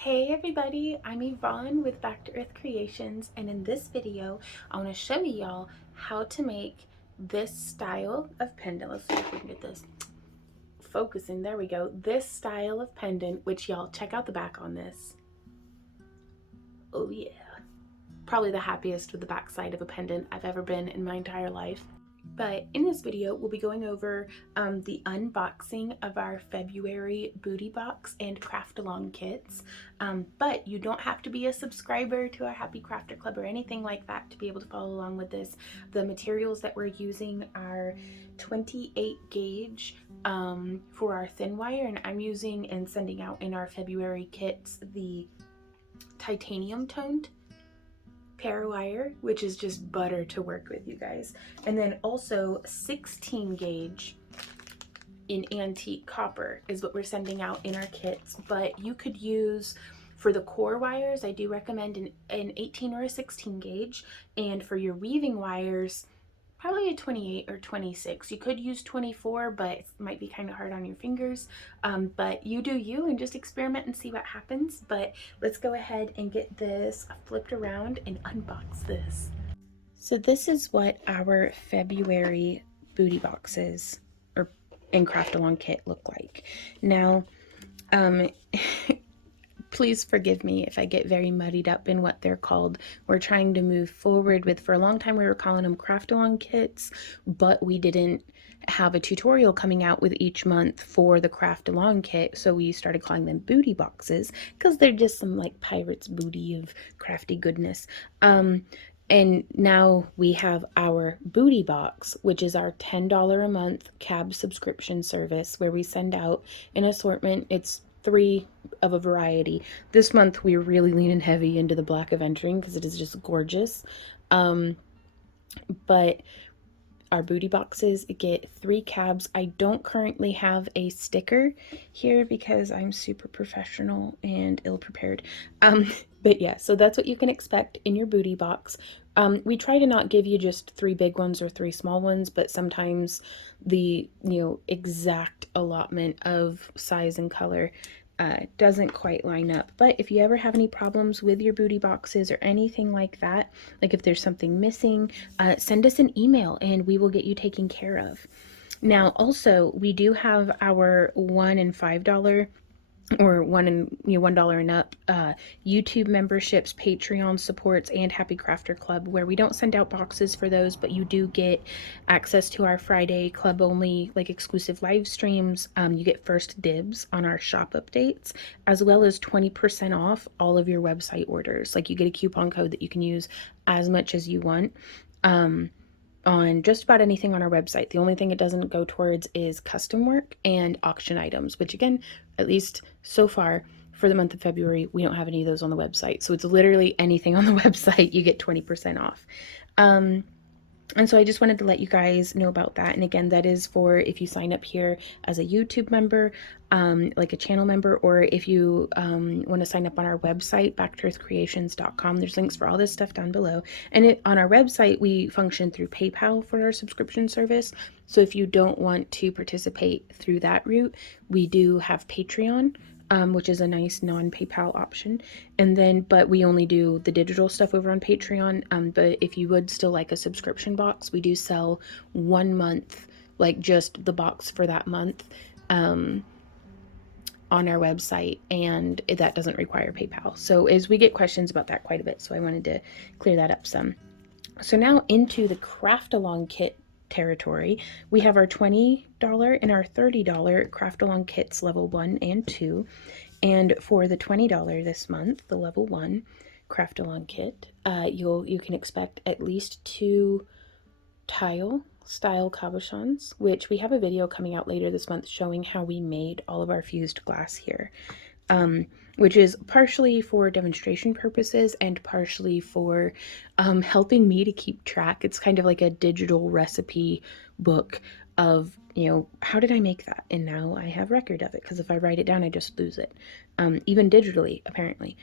Hey everybody, I'm Yvonne with Back to Earth Creations, and in this video I want to show y'all how to make this style of pendant. Let's see if we can get this focusing. There we go. This style of pendant, which y'all check out the back on this. Oh yeah. Probably the happiest with the backside of a pendant I've ever been in my entire life. But in this video, we'll be going over the unboxing of our February booty box and craft along kits. But you don't have to be a subscriber to our Happy Crafter Club or anything like that to be able to follow along with this. The materials that we're using are 28 gauge for our thin wire, and I'm using and sending out in our February kits the titanium toned parawire, which is just butter to work with, you guys. And then also 16 gauge in antique copper is what we're sending out in our kits. But you could use, for the core wires, I do recommend an 18 or a 16 gauge. And for your weaving wires, probably a 28 or 26. You could use 24, but it might be kind of hard on your fingers. But you do you and just experiment and see what happens. But let's go ahead and get this flipped around and unbox this. So this is what our February booty boxes and craft along kit look like. Now, please forgive me if I get very muddied up in what they're called. We're trying to move forward with, for a long time we were calling them craft along kits, but we didn't have a tutorial coming out with each month for the craft along kit, so we started calling them booty boxes because they're just some like pirate's booty of crafty goodness. And now we have our booty box, which is our $10 a month cab subscription service where we send out an assortment. It's 3 of a variety. This month we're really leaning heavy into the black aventurine because it is just gorgeous. But our booty boxes get 3 cabs. I don't currently have a sticker here because I'm super professional and ill-prepared. But yeah, so that's what you can expect in your booty box. We try to not give you just 3 big ones or 3 small ones, but sometimes the exact allotment of size and color doesn't quite line up. But if you ever have any problems with your booty boxes or anything like that, like if there's something missing, send us an email and we will get you taken care of. Now also, we do have our $1 and $5 or $1 and up YouTube memberships, Patreon supports, and Happy Crafter Club, where we don't send out boxes for those, but you do get access to our Friday club only like exclusive live streams. You get first dibs on our shop updates, as well as 20% off all of your website orders. Like you get a coupon code that you can use as much as you want on just about anything on our website. The only thing it doesn't go towards is custom work and auction items, which again, at least so far for the month of February, we don't have any of those on the website. So it's literally anything on the website, you get 20% off. And so I just wanted to let you guys know about that. And again, that is for if you sign up here as a YouTube member, like a channel member, or if you want to sign up on our website, backtoearthcreations.com. There's links for all this stuff down below. And on our website, we function through PayPal for our subscription service. So if you don't want to participate through that route, we do have Patreon, which is a nice non-PayPal option. And then, but we only do the digital stuff over on Patreon. But if you would still like a subscription box, we do sell 1 month, like just the box for that month, on our website, and that doesn't require PayPal. So as we get questions about that quite a bit, so I wanted to clear that up some. So now into the craft along kit territory, we have our $20 and our $30 craft along kits level 1 and 2. And for the $20 this month, the level 1 craft along kit, you can expect at least 2 tile style cabochons, which we have a video coming out later this month showing how we made all of our fused glass here, which is partially for demonstration purposes and partially for helping me to keep track. It's kind of like a digital recipe book of, how did I make that? And now I have record of it, because if I write it down, I just lose it. Even digitally, apparently.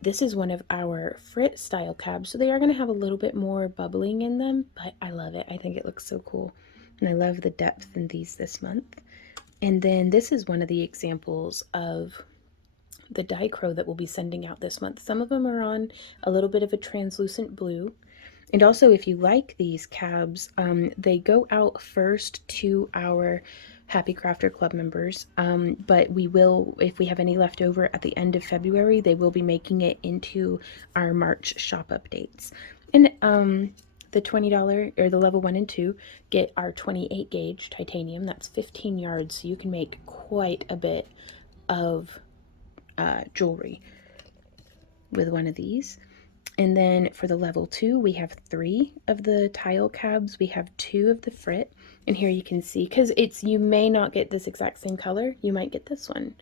This is one of our frit style cabs, so they are going to have a little bit more bubbling in them, but I love it. I think it looks so cool, and I love the depth in these this month. And then this is one of the examples of the dichro that we'll be sending out this month. Some of them are on a little bit of a translucent blue. And also, if you like these cabs, they go out first to our Happy Crafter Club members, but we will, if we have any left over at the end of February, they will be making it into our March shop updates. And the $20 or the level 1 and 2 get our 28 gauge titanium. That's 15 yards, so you can make quite a bit of jewelry with one of these. And then for the level 2, we have 3 of the tile cabs. We have 2 of the frit. And here you can see, because you may not get this exact same color. You might get this one.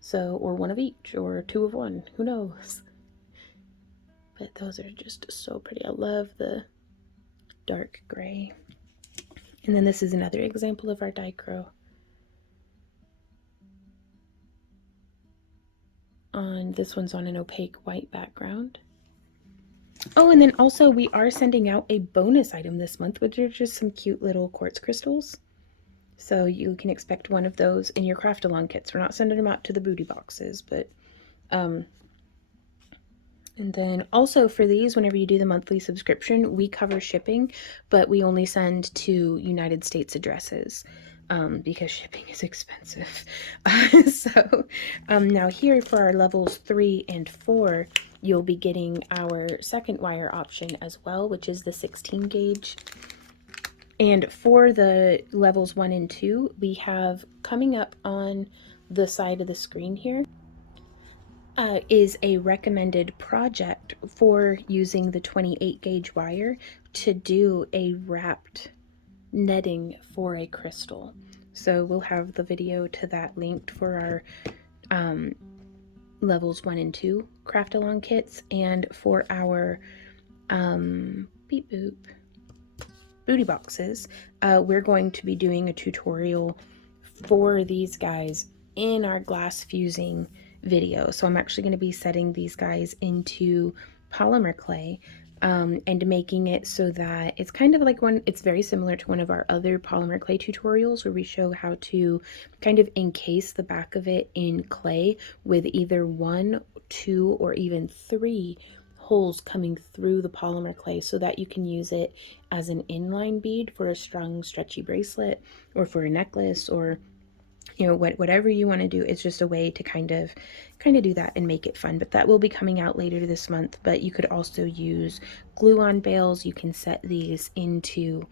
So, or one of each, or 2 of one. Who knows? But those are just so pretty. I love the dark gray. And then this is another example of our dichro. This one's on an opaque white background. Oh, and then also we are sending out a bonus item this month, which are just some cute little quartz crystals. So you can expect one of those in your craft along kits. We're not sending them out to the booty boxes, but and then also for these, whenever you do the monthly subscription, we cover shipping, but we only send to United States addresses because shipping is expensive. So now here for our levels 3 and 4, you'll be getting our second wire option as well, which is the 16 gauge. And for the levels 1 and 2, we have coming up on the side of the screen here is a recommended project for using the 28 gauge wire to do a wrapped netting for a crystal. So we'll have the video to that linked for our levels 1 and 2 craft along kits, and for our beep boop booty boxes, we're going to be doing a tutorial for these guys in our glass fusing video. So I'm actually going to be setting these guys into polymer clay and making it so that it's kind of like it's very similar to one of our other polymer clay tutorials where we show how to kind of encase the back of it in clay with either 1, 2, or even 3 holes coming through the polymer clay so that you can use it as an inline bead for a strung stretchy bracelet or for a necklace, or whatever you want to do. It's just a way to kind of do that and make it fun. But that will be coming out later this month. But you could also use glue-on bales. You can set these into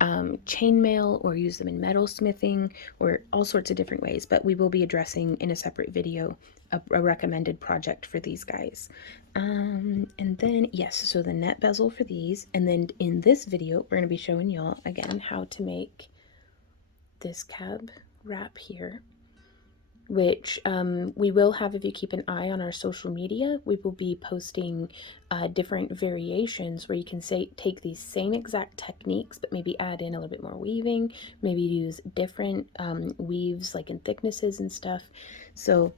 chainmail or use them in metal smithing or all sorts of different ways. But we will be addressing in a separate video a recommended project for these guys. And then yes, so the net bezel for these, and then in this video we're going to be showing y'all again how to make this cab wrap here, which we will have. If you keep an eye on our social media, we will be posting different variations where you can take these same exact techniques but maybe add in a little bit more weaving, maybe use different weaves like in thicknesses and stuff. So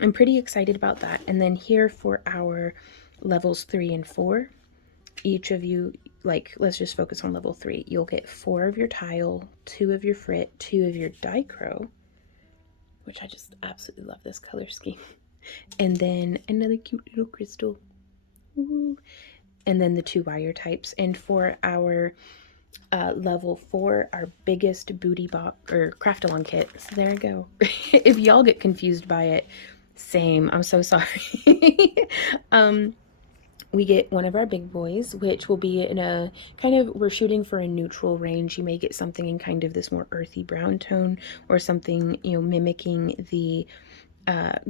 I'm pretty excited about that. And then here for our levels 3 and 4, each of you, like, let's just focus on level 3. You'll get 4 of your tile, 2 of your frit, 2 of your dichro, which I just absolutely love this color scheme. And then another cute little crystal. Ooh. And then the 2 wire types. And for our level 4, our biggest booty box or craft along kit. So there we go. If y'all get confused by it, same. I'm so sorry. We get one of our big boys, which will be in a kind of, we're shooting for a neutral range. You may get something in kind of this more earthy brown tone, or something, mimicking the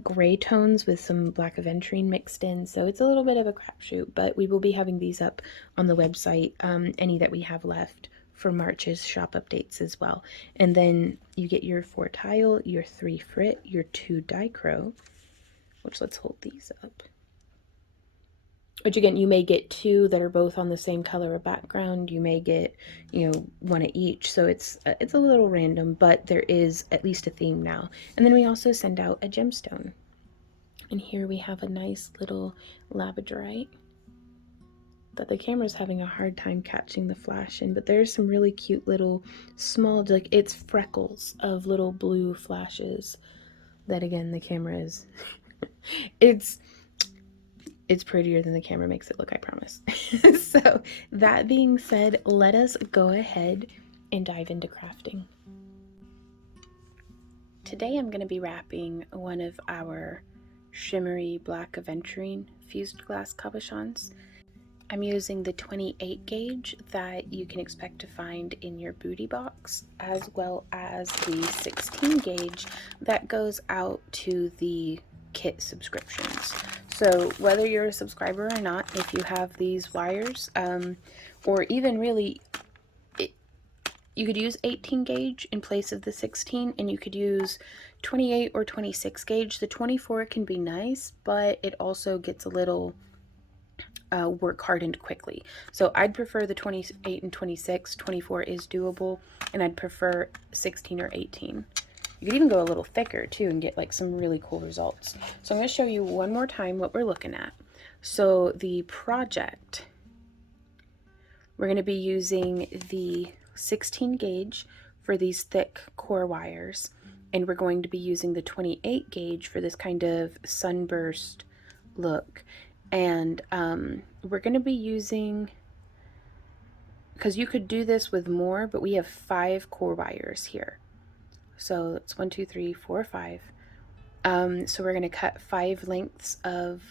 gray tones with some black aventurine mixed in. So it's a little bit of a crapshoot, but we will be having these up on the website, any that we have left for March's shop updates as well. And then you get your 4 tile, your 3 frit, your 2 dichro, which, let's hold these up. Which again, you may get 2 that are both on the same color of background. You may get, 1 of each. So it's a little random, but there is at least a theme now. And then we also send out a gemstone. And here we have a nice little labradorite that the camera's having a hard time catching the flash in, but there's some really cute little small, like, it's freckles of little blue flashes that, again, the camera is It's prettier than the camera makes it look, I promise. So that being said, let us go ahead and dive into crafting. Today I'm going to be wrapping one of our shimmery black aventurine fused glass cabochons. I'm using the 28 gauge that you can expect to find in your booty box, as well as the 16 gauge that goes out to the kit subscriptions. So whether you're a subscriber or not, if you have these wires, or even really, you could use 18 gauge in place of the 16, and you could use 28 or 26 gauge. The 24 can be nice, but it also gets a little work hardened quickly. So I'd prefer the 28 and 26. 24 is doable, and I'd prefer 16 or 18. You could even go a little thicker too and get like some really cool results. So I'm going to show you one more time what we're looking at. So the project, we're going to be using the 16 gauge for these thick core wires, and we're going to be using the 28 gauge for this kind of sunburst look. And we're going to be using, because you could do this with more, but we have 5 core wires here. So it's 1, 2, 3, 4, 5. So we're going to cut 5 lengths of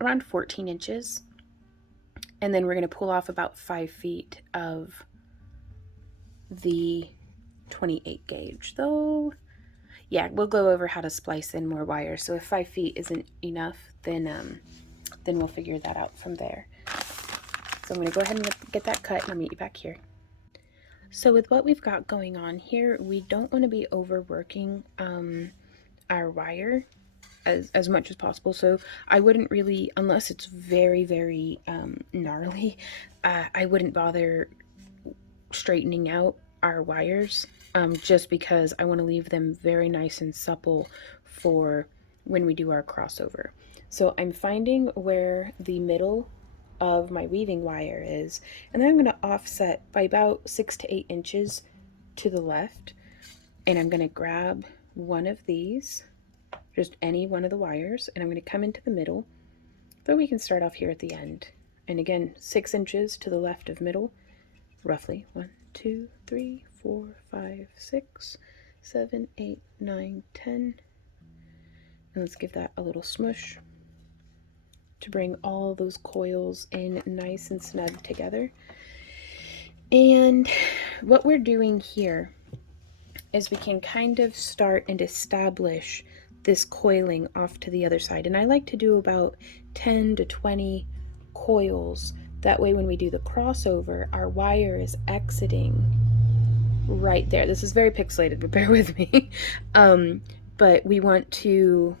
around 14 inches. And then we're going to pull off about 5 feet of the 28 gauge. Though, yeah, we'll go over how to splice in more wires. So if 5 feet isn't enough, then we'll figure that out from there. So I'm going to go ahead and get that cut, and I'll meet you back here. So with what we've got going on here, we don't want to be overworking our wire as much as possible. So I wouldn't really, unless it's very, very gnarly, I wouldn't bother straightening out our wires, just because I want to leave them very nice and supple for when we do our crossover. So I'm finding where the middle of my weaving wire is, and then I'm going to offset by about 6 to 8 inches to the left, and I'm going to grab one of these, just any one of the wires, and I'm going to come into the middle, though we can start off here at the end. And again, 6 inches to the left of middle, roughly 1, 2, 3, 4, 5, 6, 7, 8, 9, 10. And let's give that a little smush to bring all those coils in nice and snug together. And what we're doing here is we can kind of start and establish this coiling off to the other side. And I like to do about 10 to 20 coils. That way when we do the crossover, our wire is exiting right there. This is very pixelated, but bear with me. But we want to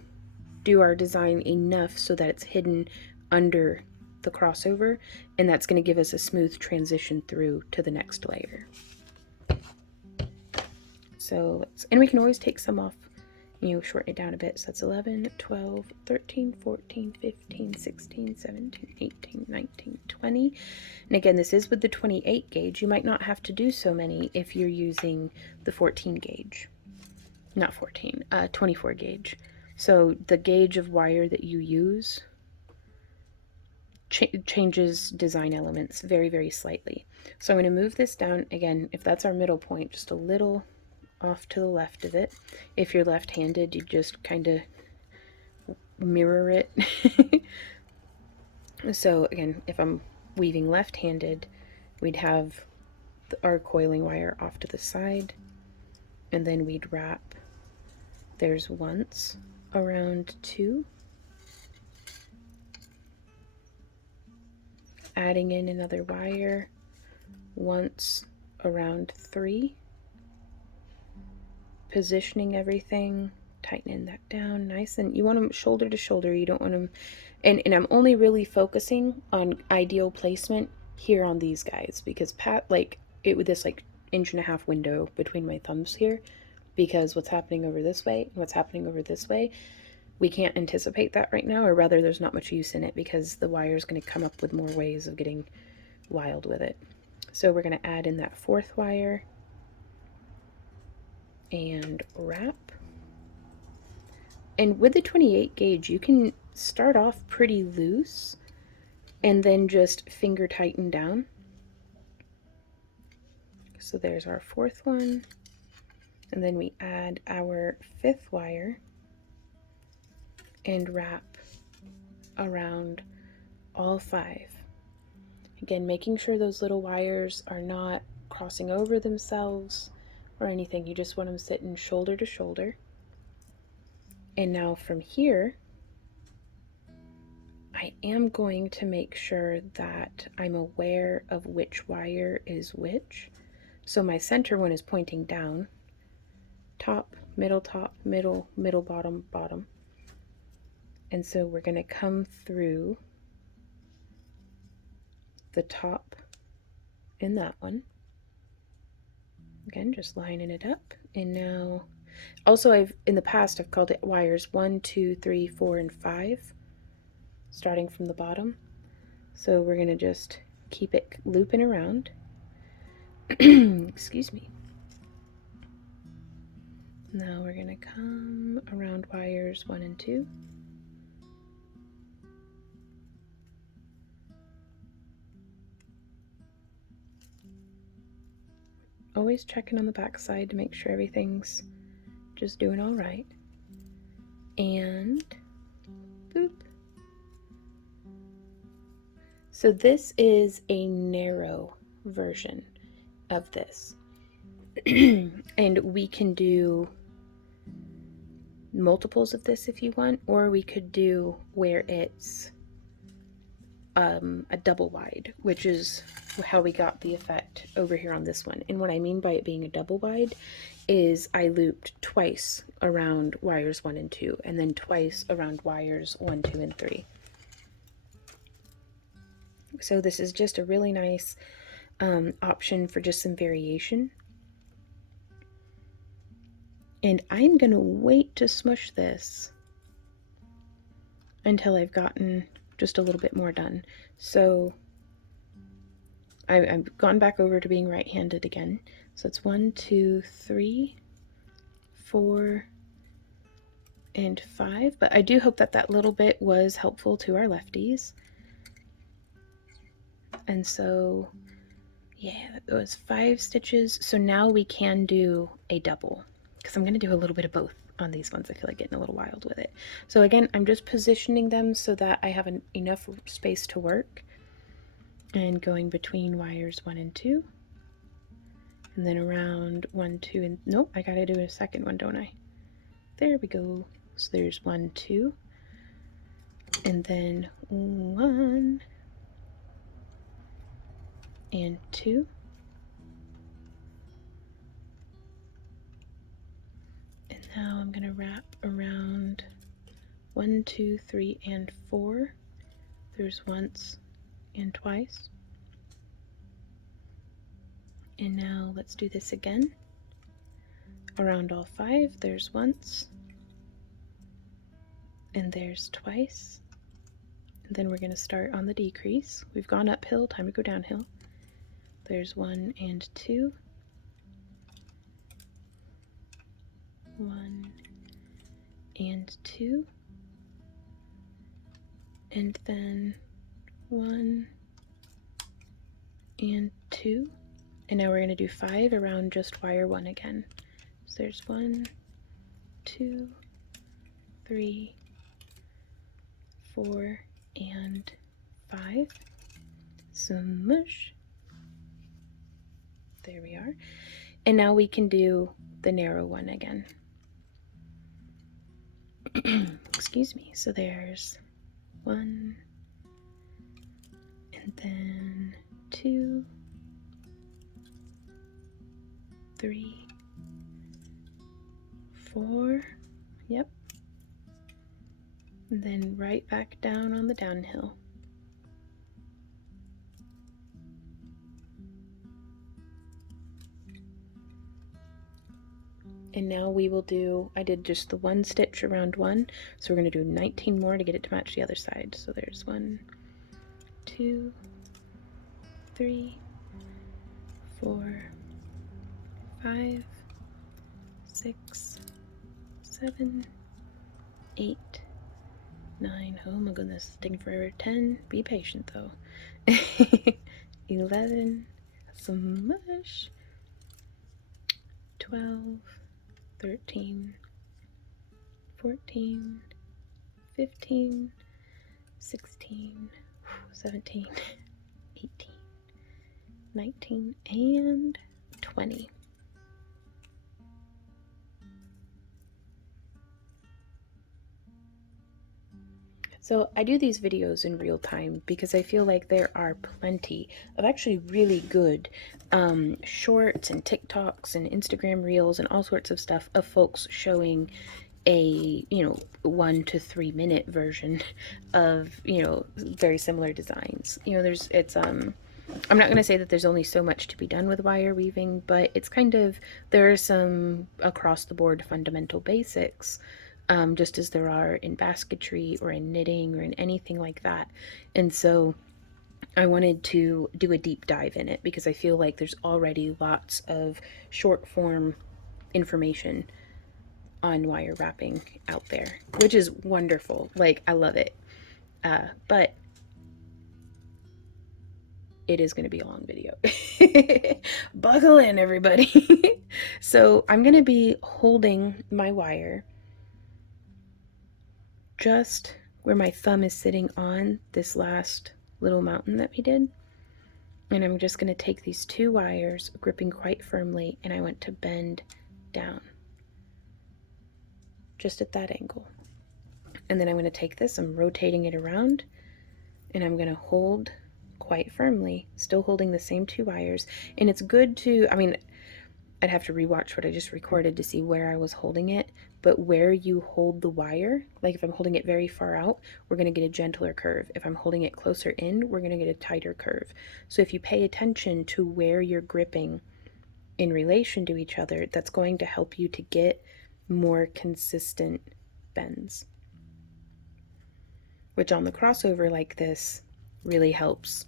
do our design enough so that it's hidden under the crossover, and that's going to give us a smooth transition through to the next layer. So and we can always take some off, shorten it down a bit. So that's 11, 12, 13, 14, 15, 16, 17, 18, 19, 20. And again, this is with the 28 gauge. You might not have to do so many if you're using the 14 gauge. Not 14, 24 gauge. So the gauge of wire that you use changes design elements very, very slightly. So I'm going to move this down again. If that's our middle point, just a little off to the left of it. If you're left-handed, you just kind of mirror it. So again, if I'm weaving left-handed, we'd have our coiling wire off to the side, and then we'd wrap. There's once around 2, adding in another wire once around 3, positioning everything, tightening that down nice, and you want them shoulder to shoulder. You don't want them, and I'm only really focusing on ideal placement here on these guys, because with this 1.5-inch window between my thumbs here, because what's happening over this way and what's happening over this way, we can't anticipate that right now, or rather there's not much use in it because the wire is going to come up with more ways of getting wild with it. So we're going to add in that 4th wire and wrap. And with the 28 gauge, you can start off pretty loose and then just finger tighten down. So there's our fourth one. And then we add our fifth wire and wrap around all 5. Again, making sure those little wires are not crossing over themselves or anything. You just want them sitting shoulder to shoulder. And now from here, I am going to make sure that I'm aware of which wire is which. So my center one is pointing down, top, middle, middle, bottom, bottom. And so we're going to come through the top in that one. Again, just lining it up. And now, also in the past, I've called it wires 1, 2, 3, 4, and 5, starting from the bottom. So we're going to just keep it looping around. Excuse me. Now we're going to come around wires 1 and 2. Always checking on the back side to make sure everything's just doing all right. And boop. So this is a narrow version of this. And we can do multiples of this if you want, or we could do where it's a double wide, which is how we got the effect over here on this one. And what I mean by it being a double wide is I looped twice around wires 1 and 2, and then twice around wires 1, 2, and 3. So this is just a really nice option for just some variation. And I'm gonna wait to smush this until I've gotten just a little bit more done. So I've gone back over to being right-handed again. So it's 1, 2, 3, 4, and 5. But I do hope that that little bit was helpful to our lefties. And so, yeah, it was 5 stitches. So now we can do a double, because I'm going to do a little bit of both on these ones. I feel like getting a little wild with it. So again, I'm just positioning them so that I have enough space to work, and going between wires 1 and 2, and then around 1, 2, and nope, I gotta do a second one, don't I? There we go. So there's 1, 2, and then 1 and 2, and now I'm gonna wrap around 1, 2, 3, and 4. There's once and twice. And now let's do this again. Around all 5, there's once, and there's twice. And then we're going to start on the decrease. We've gone uphill, time to go downhill. There's 1 and 2. 1 and 2. And then 1 and 2. And now we're going to do 5 around just wire 1 again. So there's 1, 2, 3, 4, and 5. Smush. There we are. And now we can do the narrow one again. Excuse me. So there's 1, and then 2, 3, 4. Yep. And then right back down on the downhill. And now we will do, I did just the 1 stitch around 1, so we're going to do 19 more to get it to match the other side. So there's 1, 2, 3, 4, 5, 6, 7, 8, 9, oh my goodness, it's taking forever. 10, be patient though. 11, some mush. 12, 13, 14, 15, 16, 17, 18, 19, and 20. So I do these videos in real time because I feel like there are plenty of actually really good shorts and TikToks and Instagram reels and all sorts of stuff of folks showing a 1 to 3 minute version of very similar designs. I'm not going to say that there's only so much to be done with wire weaving, but it's kind of, there are some across the board fundamental basics, just as there are in basketry or in knitting or in anything like that. And so I wanted to do a deep dive in it because I feel like there's already lots of short form information on wire wrapping out there, which is wonderful. Like, I love it. But it is going to be a long video. Buckle in, everybody. So I'm going to be holding my wire just where my thumb is sitting on this last little mountain that we did. And I'm just going to take these 2 wires, gripping quite firmly, and I want to bend down just at that angle. And then I'm going to take this, I'm rotating it around, and I'm going to hold quite firmly, still holding the same 2 wires. And it's good to, I'd have to rewatch what I just recorded to see where I was holding it, but where you hold the wire, like if I'm holding it very far out, we're going to get a gentler curve. If I'm holding it closer in, we're going to get a tighter curve. So if you pay attention to where you're gripping in relation to each other, that's going to help you to get more consistent bends, which on the crossover like this really helps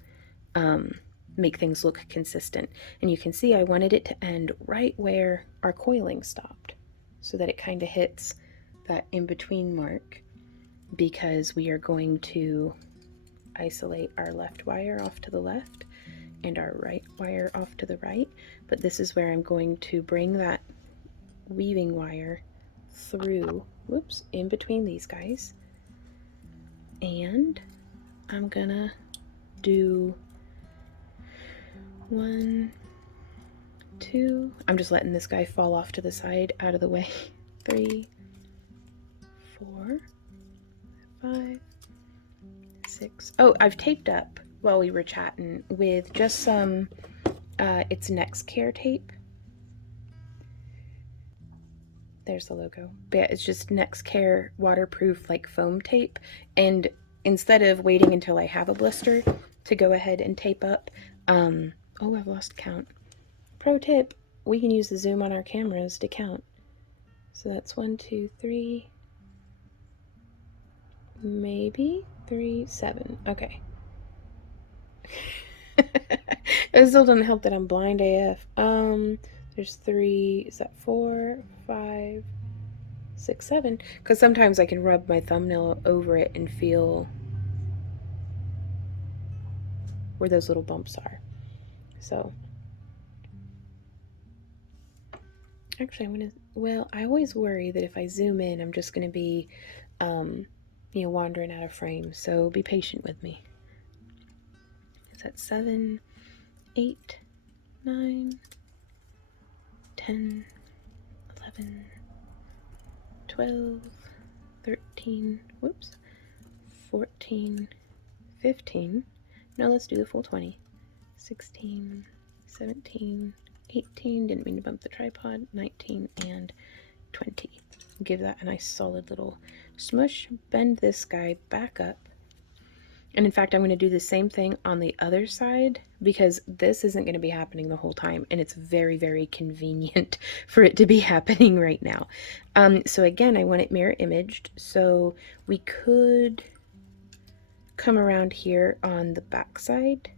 make things look consistent. And you can see I wanted it to end right where our coiling stopped so that it kind of hits that in-between mark, because we are going to isolate our left wire off to the left and our right wire off to the right. But this is where I'm going to bring that weaving wire through, whoops, in between these guys. And I'm gonna do 1, 2, I'm just letting this guy fall off to the side out of the way. 3, 4, 5, 6. Oh, I've taped up while we were chatting with just some it's Next Care tape. There's the logo. But yeah, it's just Next Care waterproof like foam tape. And instead of waiting until I have a blister to go ahead and tape up, oh, I've lost count. Pro tip, we can use the zoom on our cameras to count. So that's 1, 2, 3, maybe 3, 7. Okay. It still doesn't help that I'm blind AF. There's 3, is that 4, 5, 6, 7? Because sometimes I can rub my thumbnail over it and feel where those little bumps are. So actually I'm gonna, well, I always worry that if I zoom in, I'm just gonna be wandering out of frame, so be patient with me. Is that 7, 8, 9, 10, 11, 12, 13, whoops, 14, 15, no, let's do the full 20, 16, 17, 18, didn't mean to bump the tripod, 19, and 20. Give that a nice solid little smush, bend this guy back up. And in fact, I'm going to do the same thing on the other side, because this isn't going to be happening the whole time, and it's very, very convenient for it to be happening right now. So again, I want it mirror imaged, so we could come around here on the back side.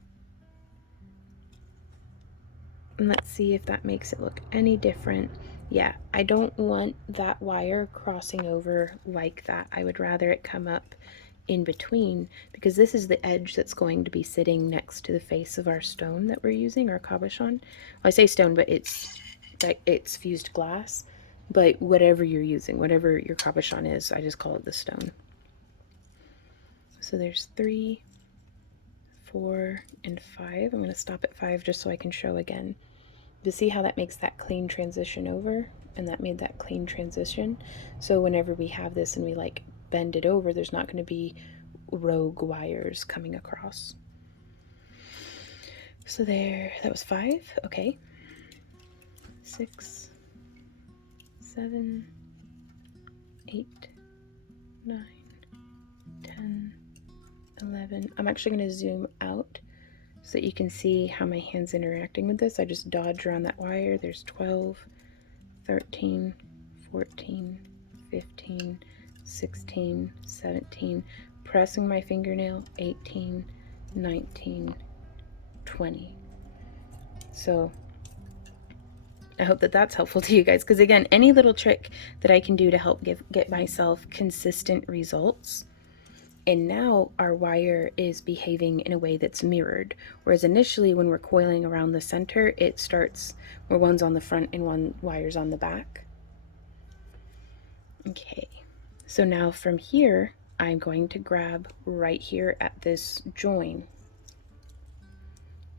And let's see if that makes it look any different Yeah, I don't want that wire crossing over like that. I would rather it come up in between, because this is the edge that's going to be sitting next to the face of our stone that we're using, our cabochon. Well, I say stone, but it's fused glass. But whatever you're using, whatever your cabochon is, I just call it the stone. So there's 3, 4, and 5. I'm going to stop at 5 just so I can show again. To see how that makes that clean transition over, and that made that clean transition. So whenever we have this and we like bend it over, there's not going to be rogue wires coming across. So there, that was 5. Okay. 6, 7, 8, 9, 10, 11. I'm actually going to zoom out so that you can see how my hand's interacting with this. I just dodge around that wire. There's 12, 13, 14, 15, 16, 17, pressing my fingernail, 18, 19, 20. So I hope that that's helpful to you guys, because again, any little trick that I can do to help get myself consistent results. And now our wire is behaving in a way that's mirrored, whereas initially when we're coiling around the center, it starts where one's on the front and one wire's on the back. Okay, so now from here, I'm going to grab right here at this join.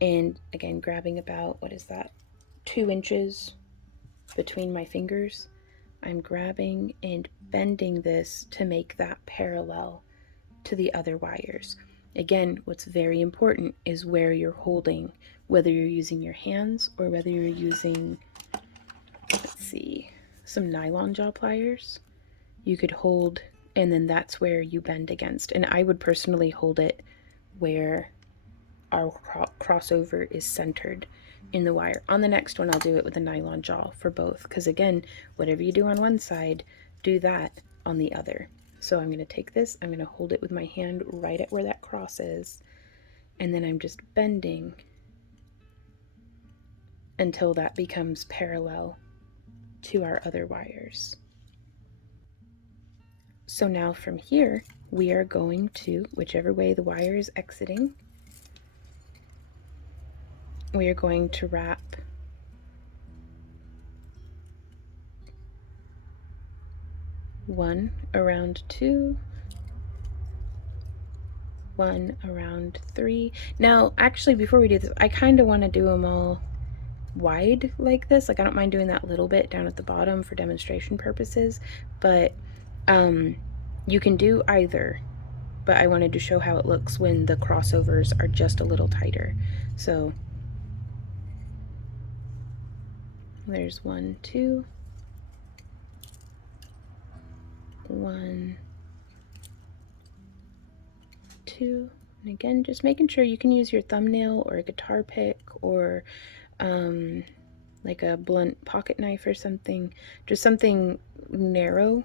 And again, grabbing about, what is that, 2 inches between my fingers. I'm grabbing and bending this to make that parallel to the other wires. Again, what's very important is where you're holding, whether you're using your hands or whether you're using, let's see, some nylon jaw pliers. You could hold, and then that's where you bend against. And I would personally hold it where our crossover is centered in the wire. On the next one, I'll do it with a nylon jaw for both, because again, whatever you do on one side, do that on the other. So I'm going to take this, I'm going to hold it with my hand right at where that cross is, and then I'm just bending until that becomes parallel to our other wires. So now from here, we are going to, whichever way the wire is exiting, we are going to wrap one around 2, 1 around 3. Now, actually, before we do this, I kind of want to do them all wide like this. Like, I don't mind doing that little bit down at the bottom for demonstration purposes, but you can do either. But I wanted to show how it looks when the crossovers are just a little tighter. So there's 1, 2, 1, 2, and again, just making sure you can use your thumbnail or a guitar pick or like a blunt pocket knife or something, just something narrow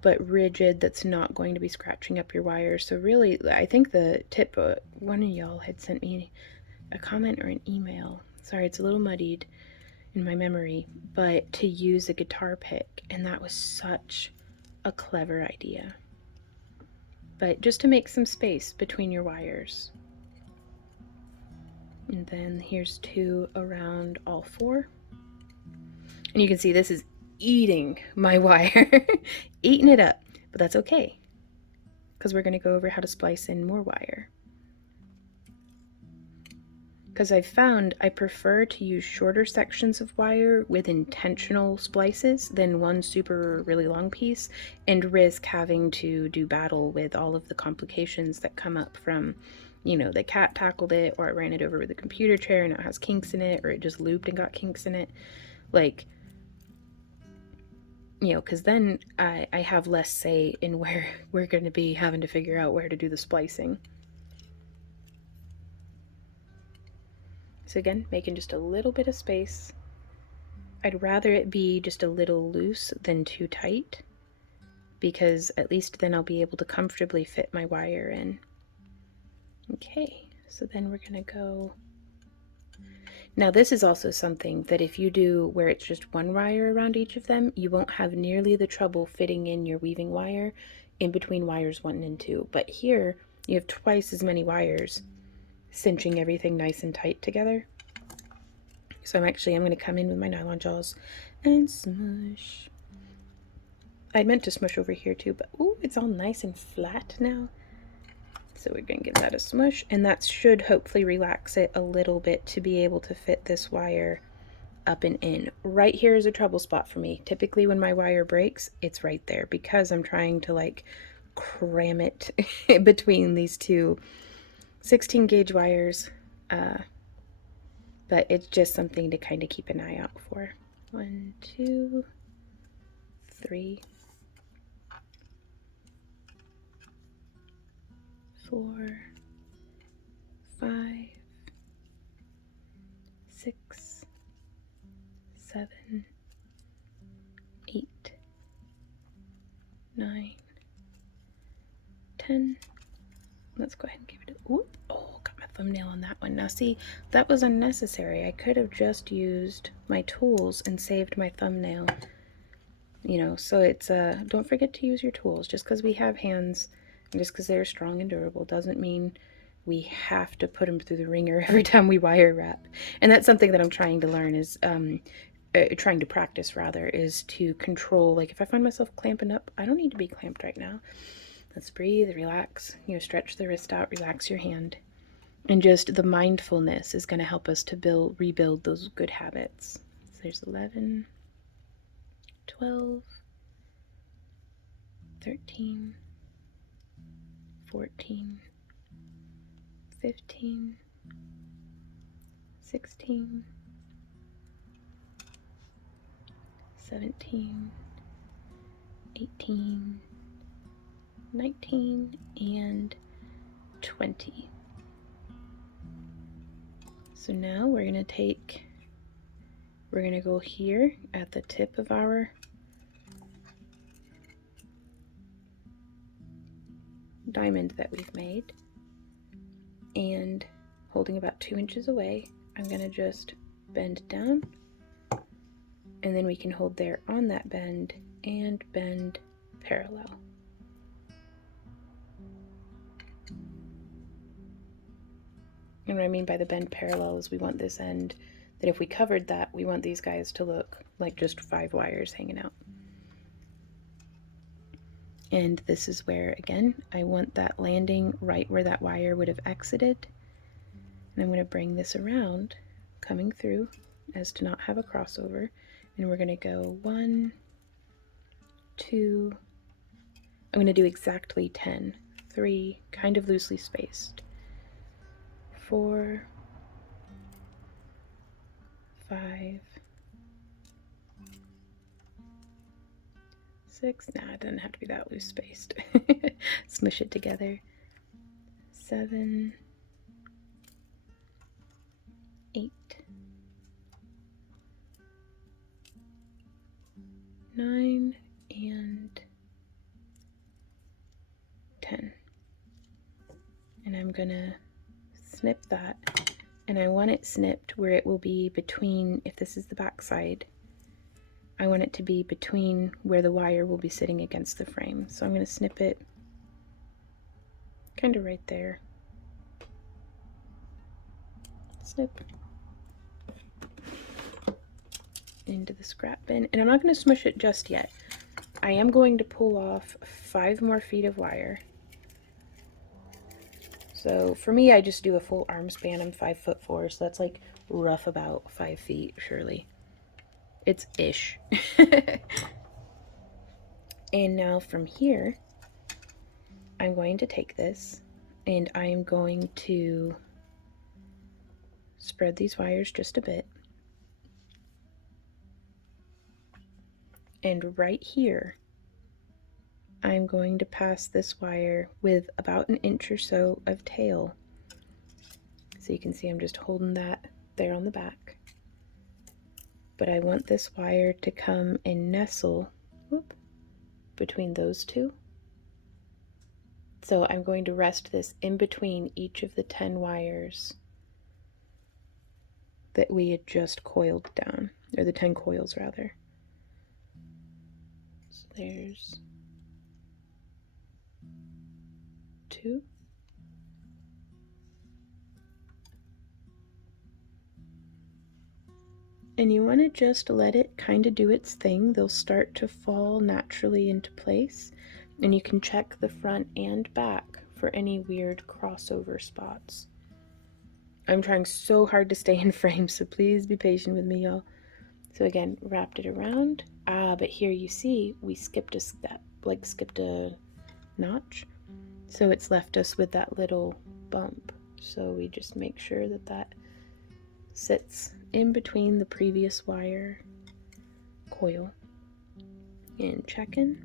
but rigid that's not going to be scratching up your wire. So really, I think the tip, one of y'all had sent me a comment or an email. Sorry, it's a little muddied in my memory, but to use a guitar pick, and that was such a clever idea. But just to make some space between your wires. And then here's 2 around all 4. And you can see this is eating my wire, eating it up, but that's okay, because we're going to go over how to splice in more wire. Because I've found I prefer to use shorter sections of wire with intentional splices than one super really long piece and risk having to do battle with all of the complications that come up from, you know, the cat tackled it, or I ran it over with a computer chair and it has kinks in it, or it just looped and got kinks in it. Like, you know, because then I have less say in where we're going to be having to figure out where to do the splicing. So again, making just a little bit of space. I'd rather it be just a little loose than too tight, because at least then I'll be able to comfortably fit my wire in. Okay, so then we're going to go. Now this is also something that if you do where it's just one wire around each of them, you won't have nearly the trouble fitting in your weaving wire in between wires 1 and 2. But here you have twice as many wires cinching everything nice and tight together. So I'm going to come in with my nylon jaws and smush. I meant to smush over here too, but ooh, it's all nice and flat now. So we're going to give that a smush, and that should hopefully relax it a little bit to be able to fit this wire up and in. Right here is a trouble spot for me. Typically when my wire breaks, it's right there because I'm trying to like cram it between these two 16 gauge wires. But it's just something to kind of keep an eye out for. 1, 2, 3, 4, 5, 6, 7, 8, 9, 10. Let's go ahead and give it a whoop. Oh, got my thumbnail on that one. Now see, that was unnecessary. I could have just used my tools and saved my thumbnail. You know, so it's don't forget to use your tools. Just because we have hands and just because they're strong and durable doesn't mean we have to put them through the ringer every time we wire wrap. And that's something that I'm trying to learn is trying to practice rather, is to control. Like if I find myself clamping up, I don't need to be clamped right now. Let's breathe, relax, you know, stretch the wrist out, relax your hand. And just the mindfulness is going to help us to rebuild those good habits. So there's 11, 12, 13, 14, 15, 16, 17, 18, 19, and 20. So now we're going to go here at the tip of our diamond that we've made, and holding about 2 inches away, I'm going to just bend down, and then we can hold there on that bend and bend parallel. And what I mean by the bend parallel is we want this end, that if we covered that, we want these guys to look like just 5 wires hanging out. And this is where, again, I want that landing right where that wire would have exited. And I'm going to bring this around, coming through as to not have a crossover. And we're going to go 1, 2, I'm going to do exactly 10, 3, kind of loosely spaced, 4, 5, 6, nah, it doesn't have to be that loose spaced. Smush it together. 7, 8, 9, and 10. And I'm gonna snip that, and I want it snipped where it will be between, if this is the back side, I want it to be between where the wire will be sitting against the frame. So I'm going to snip it kind of right there. Snip into the scrap bin. And I'm not going to smush it just yet. I am going to pull off 5 more feet of wire. So for me, I just do a full arm span. I'm 5'4", so that's like rough about 5 feet, surely. It's ish. And now from here, I'm going to take this and I'm going to spread these wires just a bit. And right here, I'm going to pass this wire with about an inch or so of tail. So you can see I'm just holding that there on the back. But I want this wire to come and nestle between those two. So I'm going to rest this in between each of the 10 wires that we had just coiled down, or the 10 coils rather. So there's 2. And you want to just let it kind of do its thing. They'll start to fall naturally into place, and you can check the front and back for any weird crossover spots. I'm trying so hard to stay in frame, so please be patient with me, y'all. So again, wrapped it around. But here you see we skipped a step, like skipped a notch. So it's left us with that little bump. So we just make sure that that sits in between the previous wire coil and check in.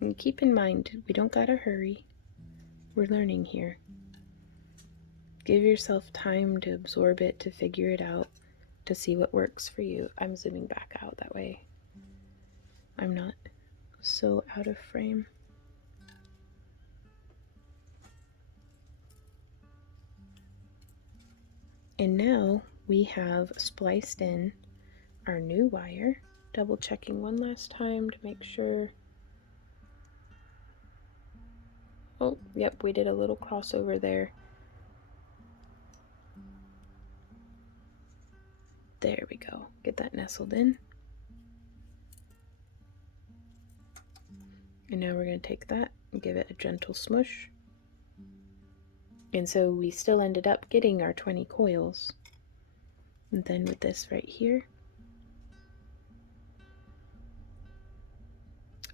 And keep in mind, we don't gotta hurry. We're learning here. Give yourself time to absorb it, to figure it out, to see what works for you. I'm zooming back out that way I'm not so out of frame. And now we have spliced in our new wire, double checking one last time to make sure. Oh, yep, we did a little crossover there. There we go. Get that nestled in. And now we're going to take that and give it a gentle smush. And so we still ended up getting our 20 coils. And then with this right here,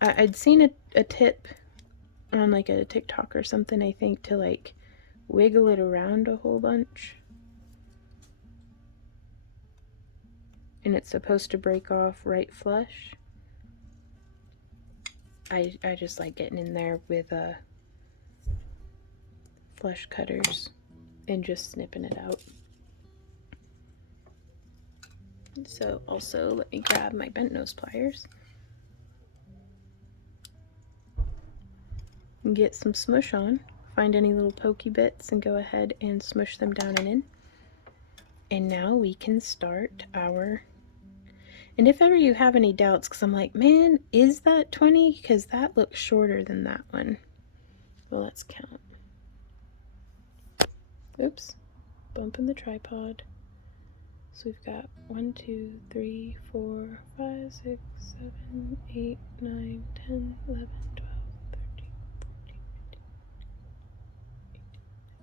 I'd seen a tip on like a TikTok or something, I think, to like wiggle it around a whole bunch. And it's supposed to break off right flush. I just like getting in there with flush cutters and just snipping it out. So also let me grab my bent nose pliers and get some smush on. Find any little pokey bits and go ahead and smush them down and in. And now we can start our, and if ever you have any doubts, because I'm like, man, is that 20? Because that looks shorter than that one. Well, let's count. Oops, bumping the tripod. So we've got 1, 2, 3, 4, 5, 6, 7, 8, 9, 10, 11, 12, 13, 14, 15, 18,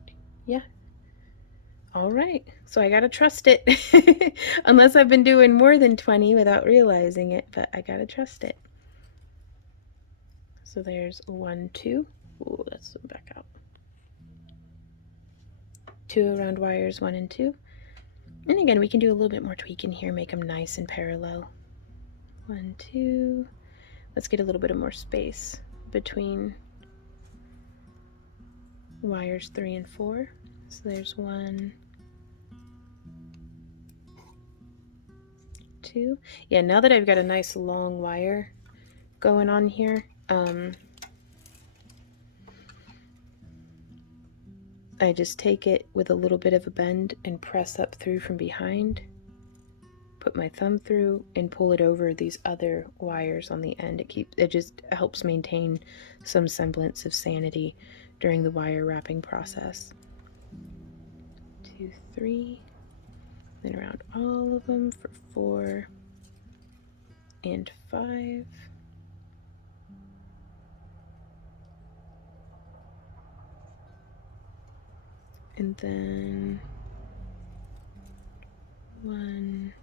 19. Yeah. All right. So I gotta trust it. Unless I've been doing more than 20 without realizing it, but I gotta trust it. So there's 1, 2. Ooh, let's zoom back out. 2 around wires 1 and 2. And again, we can do a little bit more tweaking here, make them nice and parallel. 1, 2. Let's get a little bit of more space between wires 3 and 4. So there's 1, 2. Yeah, now that I've got a nice long wire going on here, I just take it with a little bit of a bend and press up through from behind, put my thumb through and pull it over these other wires on the end. It just helps maintain some semblance of sanity during the wire wrapping process. 2, 3, then around all of them for 4 and 5. And then 1,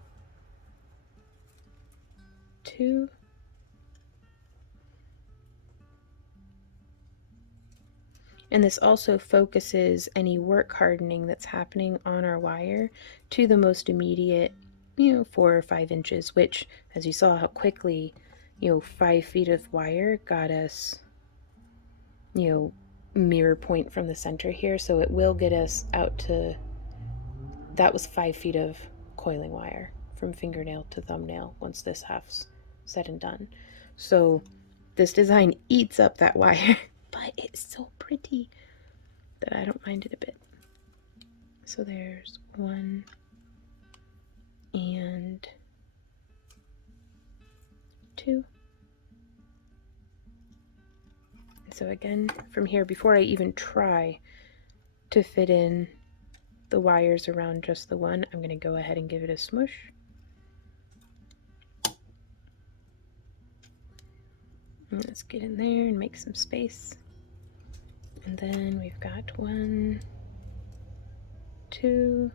2. And this also focuses any work hardening that's happening on our wire to the most immediate, 4 or 5 inches, which, as you saw how quickly, 5 feet of wire got us, mirror point from the center here. So it will get us out to, that was 5 feet of coiling wire from fingernail to thumbnail once this half's said and done. So this design eats up that wire, but it's so pretty. that I don't mind it a bit. So there's 1 and 2. So again, from here, before I even try to fit in the wires around just the one, I'm going to go ahead and give it a smush. And let's get in there and make some space. And then we've got 1, 2,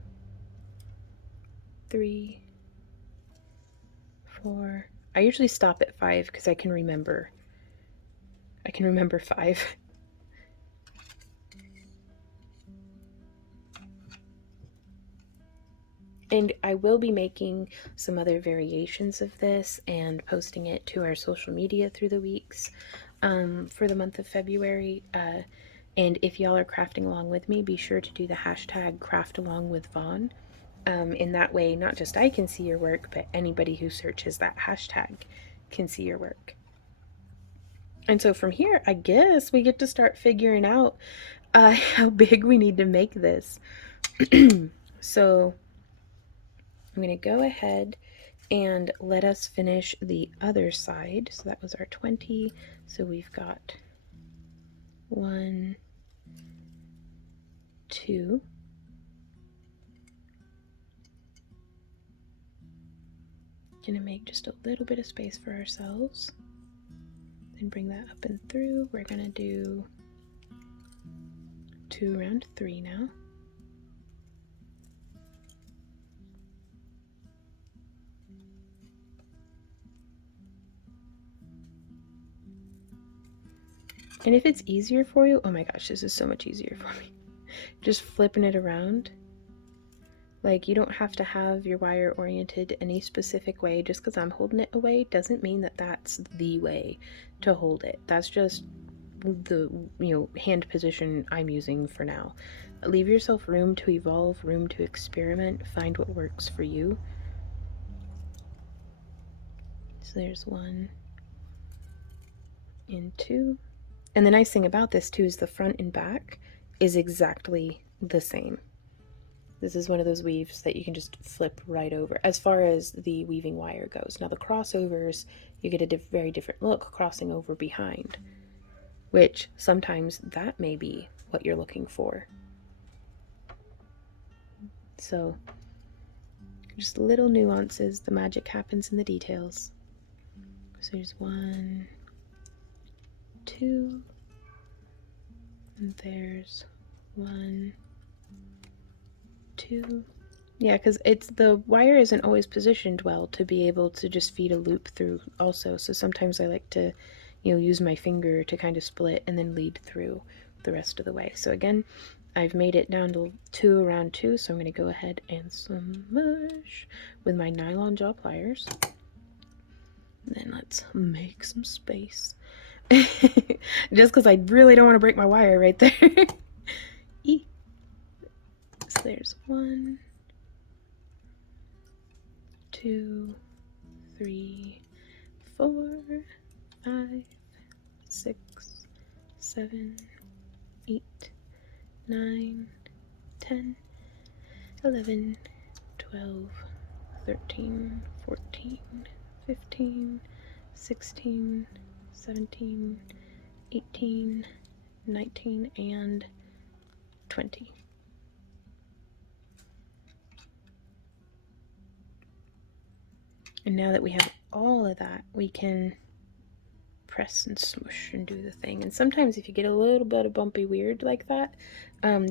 3, 4. I usually stop at 5 because I can remember. I can remember 5. And I will be making some other variations of this and posting it to our social media through the weeks for the month of February. And if y'all are crafting along with me, be sure to do the hashtag craftalongwithvon. In that way, not just I can see your work, but anybody who searches that hashtag can see your work. And so from here, I guess we get to start figuring out how big we need to make this. So I'm going to go ahead and let us finish the other side. So that was our 20. So we've got 1, 2. Going to make just a little bit of space for ourselves. Then bring that up and through. We're going to do 2 around 3 now. And if it's easier for you, oh my gosh, this is so much easier for me. Just flipping it around. Like, you don't have to have your wire oriented any specific way. Just because I'm holding it away doesn't mean that that's the way to hold it. That's just the, hand position I'm using for now. Leave yourself room to evolve, room to experiment, find what works for you. So there's 1 and 2. And the nice thing about this too is the front and back is exactly the same. This is one of those weaves that you can just flip right over as far as the weaving wire goes. Now the crossovers, you get a very different look crossing over behind, which sometimes that may be what you're looking for. So just little nuances, the magic happens in the details. So there's 1, 2, and there's 1, 2. Yeah, because the wire isn't always positioned well to be able to just feed a loop through also. So sometimes I like to, use my finger to kind of split and then lead through the rest of the way. So again, I've made it down to 2 around 2, so I'm going to go ahead and smush with my nylon jaw pliers. And then let's make some space. Just because I really don't want to break my wire right there. So there's 1, 2, 3, 4, 5, 6, 7, 8, 9, 10, 11, 12, 13, 14, 15, 16, 17, 18, 19, and 20. And now that we have all of that, we can press and swoosh and do the thing. And sometimes if you get a little bit of bumpy weird like that,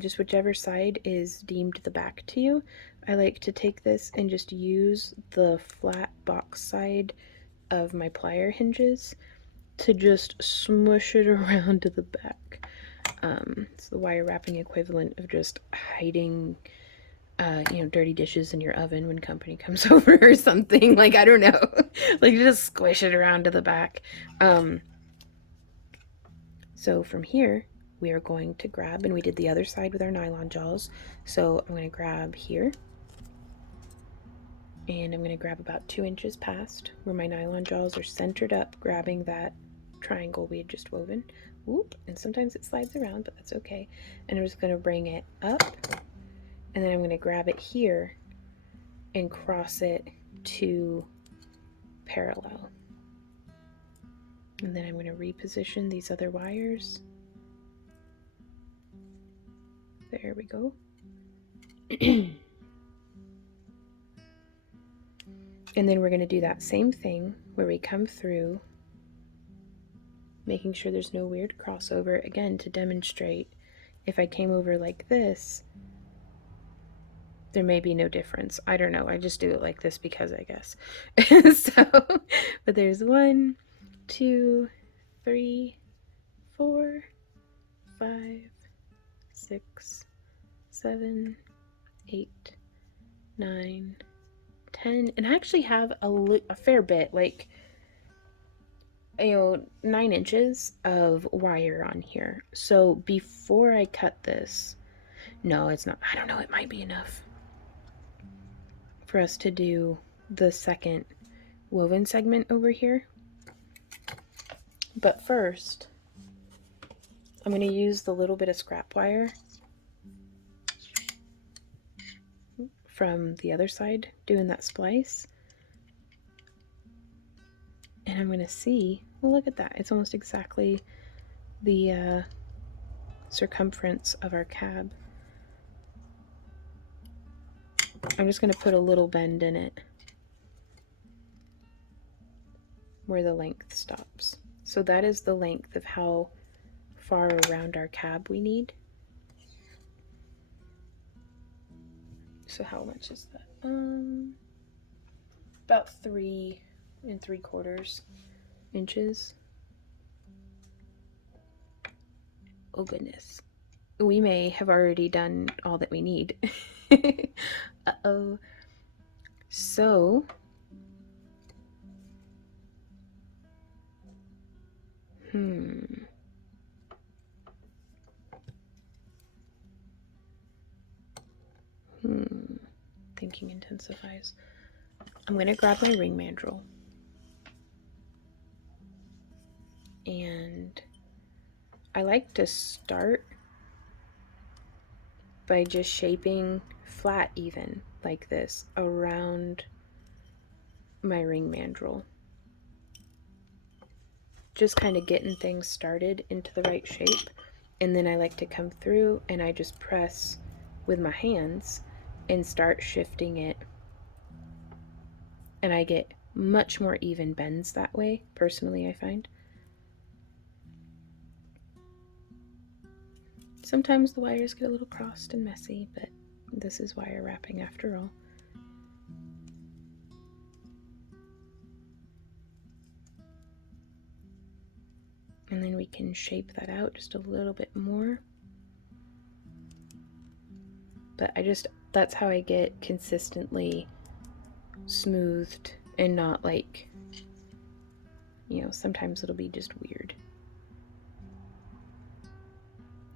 just whichever side is deemed the back to you, I like to take this and just use the flat box side of my plier hinges to just smush it around to the back. It's the wire wrapping equivalent of just hiding dirty dishes in your oven when company comes over or something. Like, I don't know. Like, just squish it around to the back. So from here, we are going to grab, and we did the other side with our nylon jaws. So I'm going to grab here, and I'm going to grab about 2 inches past where my nylon jaws are centered up, grabbing that triangle we had just woven. Whoop, and sometimes it slides around, but that's okay. And I'm just going to bring it up, and then I'm going to grab it here and cross it to parallel. And then I'm going to reposition these other wires. There we go. And then we're going to do that same thing where we come through, making sure there's no weird crossover, again to demonstrate. If I came over like this, there may be no difference. I don't know. I just do it like this because I guess. So, but there's 1, 2, 3, 4, 5, 6, 7, 8, 9, 10, and I actually have a fair bit, like, 9 inches of wire on here. So before I cut this, no, it's not, I don't know, it might be enough for us to do the second woven segment over here. But first, I'm going to use the little bit of scrap wire from the other side doing that splice. And I'm going to see, well, look at that. It's almost exactly the circumference of our cab. I'm just going to put a little bend in it where the length stops. So that is the length of how far around our cab we need. So how much is that? About 3 3/4 inches. Oh goodness. We may have already done all that we need. Uh-oh. So thinking intensifies. I'm going to grab my ring mandrel. And I like to start by just shaping flat even like this around my ring mandrel. Just kind of getting things started into the right shape. And then I like to come through and I just press with my hands and start shifting it. And I get much more even bends that way, personally, I find. Sometimes the wires get a little crossed and messy, but this is wire wrapping after all. And then we can shape that out just a little bit more. But that's how I get consistently smoothed and not like, sometimes it'll be just weird.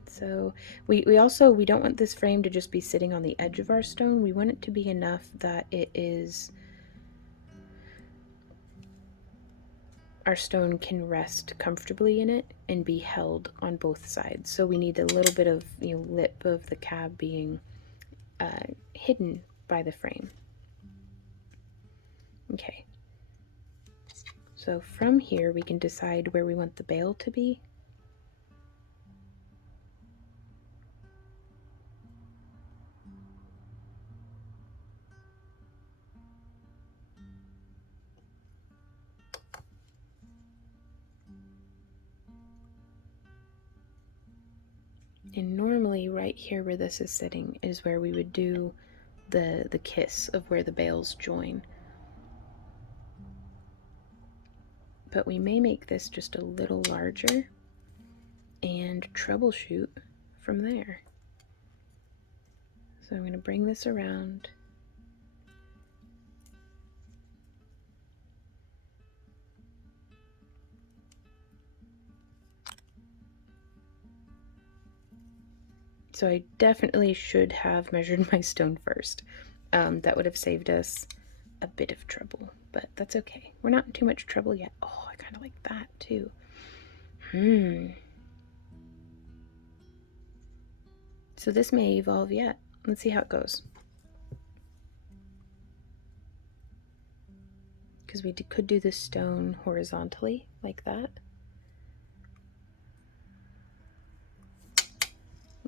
So we don't want this frame to just be sitting on the edge of our stone. We want it to be enough that our stone can rest comfortably in it and be held on both sides. So we need a little bit of lip of the cab being hidden by the frame. Okay. So from here we can decide where we want the bail to be. And normally right here where this is sitting is where we would do the kiss of where the bails join. But we may make this just a little larger and troubleshoot from there. So I'm going to bring this around. So I definitely should have measured my stone first. That would have saved us a bit of trouble, but that's okay. We're not in too much trouble yet. Oh, I kind of like that too. So this may evolve yet. Let's see how it goes. Because we could do the stone horizontally, like that.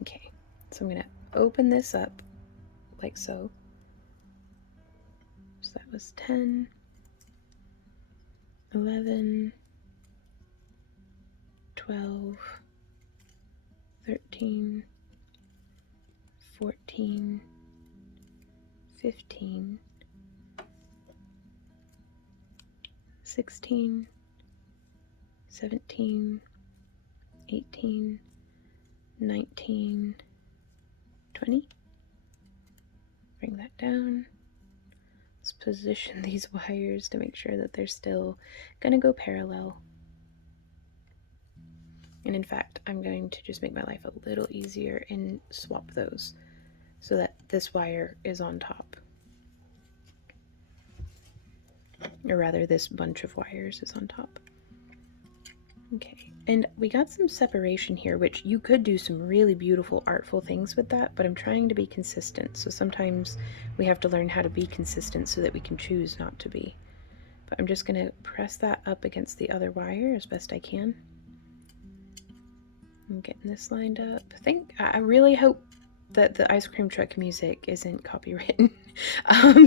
Okay, so I'm going to open this up, like so. So that was 10, 11, 12, 13, 14, 15, 16, 17, 18, 19, 20. Bring that down. Let's position these wires to make sure that they're still going to go parallel. And in fact, I'm going to just make my life a little easier and swap those so that this wire is on top. Or rather, this bunch of wires is on top. Okay, and we got some separation here, which you could do some really beautiful, artful things with that, but I'm trying to be consistent. So sometimes we have to learn how to be consistent so that we can choose not to be. But I'm just going to press that up against the other wire as best I can. I'm getting this lined up. I really hope that the ice cream truck music isn't copywritten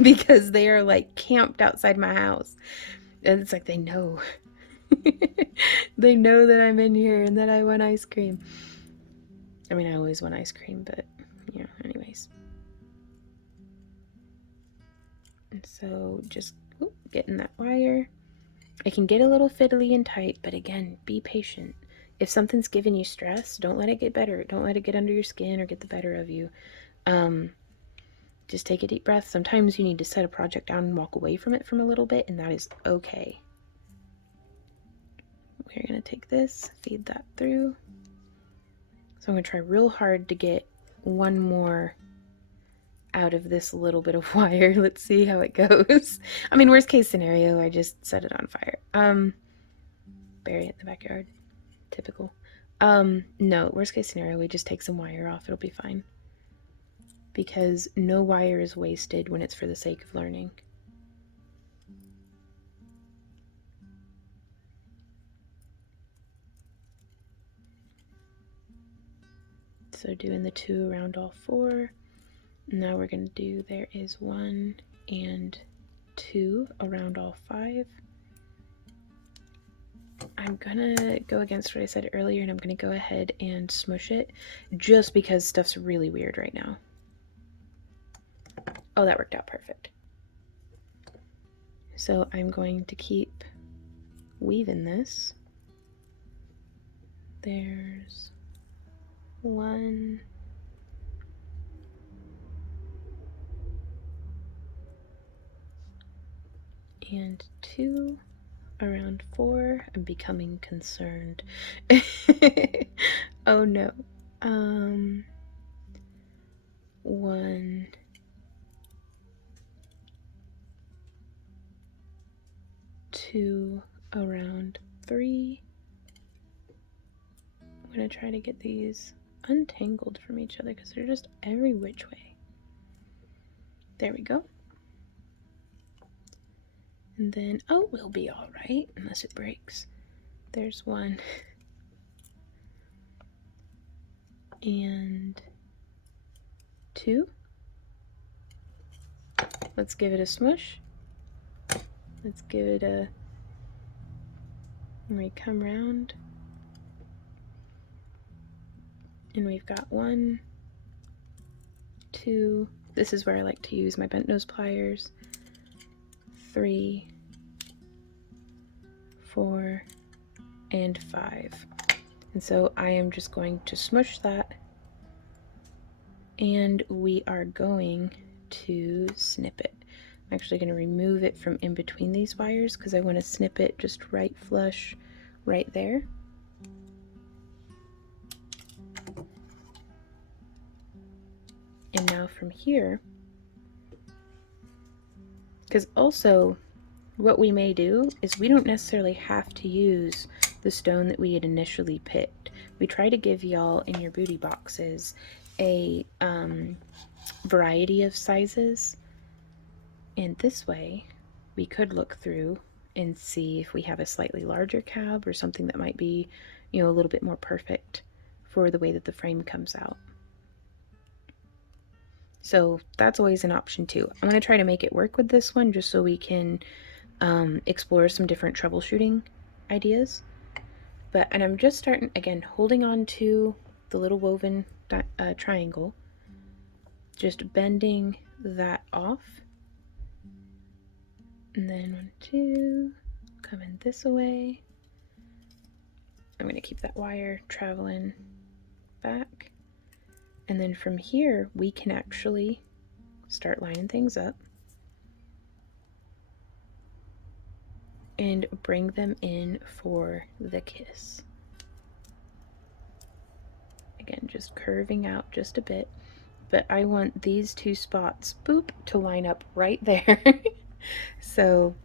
because they are like camped outside my house. And it's like they know. They know that I'm in here and that I want ice cream. I mean, I always want ice cream, but yeah, anyways. And so just getting that wire. It can get a little fiddly and tight, but again, be patient. If something's giving you stress, don't let it get better. Don't let it get under your skin or get the better of you. Just take a deep breath. Sometimes you need to set a project down and walk away from it from a little bit, and that is okay. We're going to take this, feed that through. So I'm going to try real hard to get one more out of this little bit of wire. Let's see how it goes. I mean, worst case scenario, I just set it on fire. Bury it in the backyard. Typical. No, worst case scenario, we just take some wire off. It'll be fine. Because no wire is wasted when it's for the sake of learning. So doing the 2 around all 4. Now we're going to do, there is 1 and 2 around all 5. I'm gonna go against what I said earlier, and I'm gonna go ahead and smush it just because stuff's really weird right now. Oh, that worked out perfect. So I'm going to keep weaving this. There's 1, and 2 around 4. I'm becoming concerned. Oh no. 1, 2 around 3. I'm gonna try to get these untangled from each other because they're just every which way. There we go. And then, oh, we'll be all right unless it breaks. There's 1 and 2. Let's give it a smush. Let's give it a, when we come round, and we've got 1, 2, this is where I like to use my bent nose pliers, 3, 4, and 5. And so I am just going to smush that, and we are going to snip it. I'm actually going to remove it from in between these wires because I want to snip it just right flush right there. And now from here, because also what we may do is we don't necessarily have to use the stone that we had initially picked. We try to give y'all in your booty boxes a variety of sizes, and this way we could look through and see if we have a slightly larger cab or something that might be, you know, a little bit more perfect for the way that the frame comes out. So that's always an option too. I'm going to try to make it work with this one just so we can explore some different troubleshooting ideas. And I'm just starting, again, holding on to the little woven triangle, just bending that off. And then 1, 2, coming this way. I'm going to keep that wire traveling back. And then from here, we can actually start lining things up and bring them in for the kiss. Again, just curving out just a bit, but I want these two spots, boop, to line up right there. So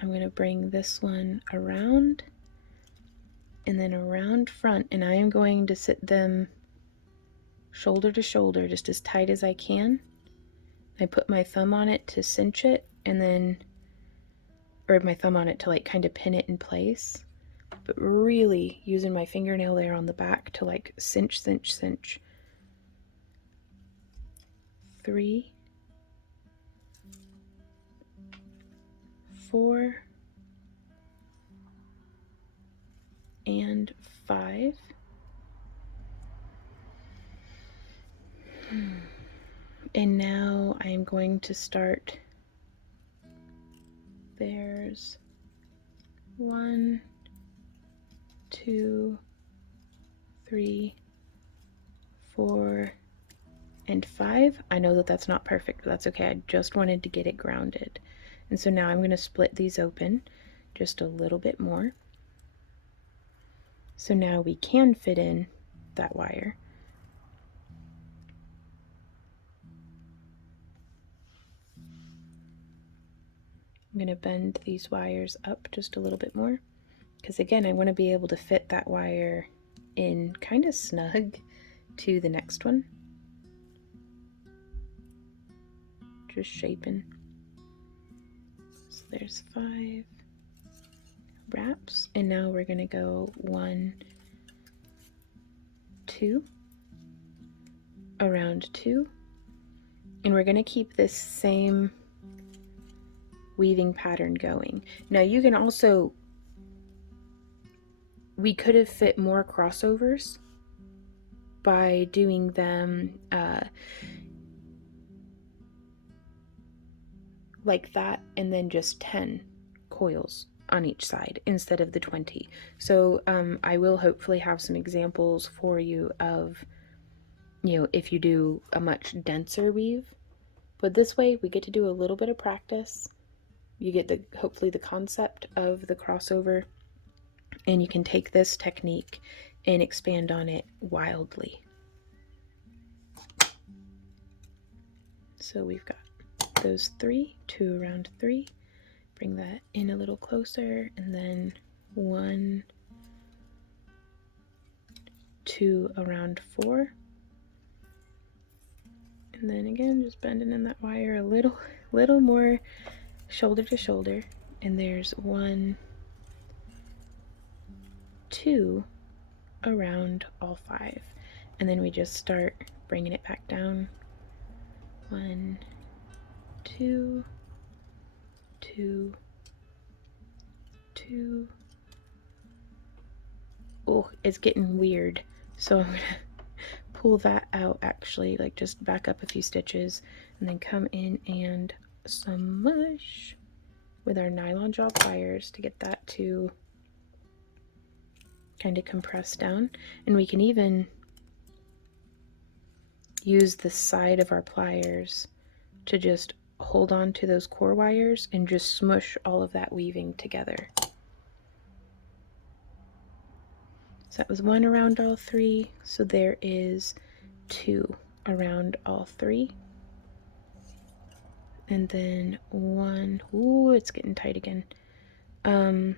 I'm going to bring this one around and then around front, and I am going to sit them shoulder to shoulder just as tight as I can. I put my thumb on it to cinch it, and then, or my thumb on it to like kind of pin it in place, but really using my fingernail there on the back to like cinch, cinch, cinch. 3, 4, and 5. And now I'm going to start. There's 1, 2, 3, 4, and 5. I know that that's not perfect, but that's okay. I just wanted to get it grounded. And so now I'm going to split these open just a little bit more. So now we can fit in that wire. I'm going to bend these wires up just a little bit more, because again, I want to be able to fit that wire in kind of snug to the next one. Just shaping. So there's 5 wraps, and now we're going to go 1, 2, around 2, and we're going to keep this same weaving pattern going. Now you can also, we could have fit more crossovers by doing them like that, and then just 10 coils on each side instead of the 20. So I will hopefully have some examples for you of, you know, if you do a much denser weave. But this way we get to do a little bit of practice. You get the, hopefully, the concept of the crossover, and you can take this technique and expand on it wildly. So we've got those 3, 2 around 3, bring that in a little closer, and then 1, 2 around 4, and then again just bending in that wire a little more shoulder to shoulder, and there's 1, 2 around all 5, and then we just start bringing it back down. 1, 2, 2, 2. Oh, it's getting weird, so I'm gonna pull that out, actually, like just back up a few stitches, and then come in and smush with our nylon jaw pliers to get that to kind of compress down. And we can even use the side of our pliers to just hold on to those core wires and just smush all of that weaving together. So that was 1 around all 3, so there is 2 around all 3. And then 1, ooh, it's getting tight again. Oof.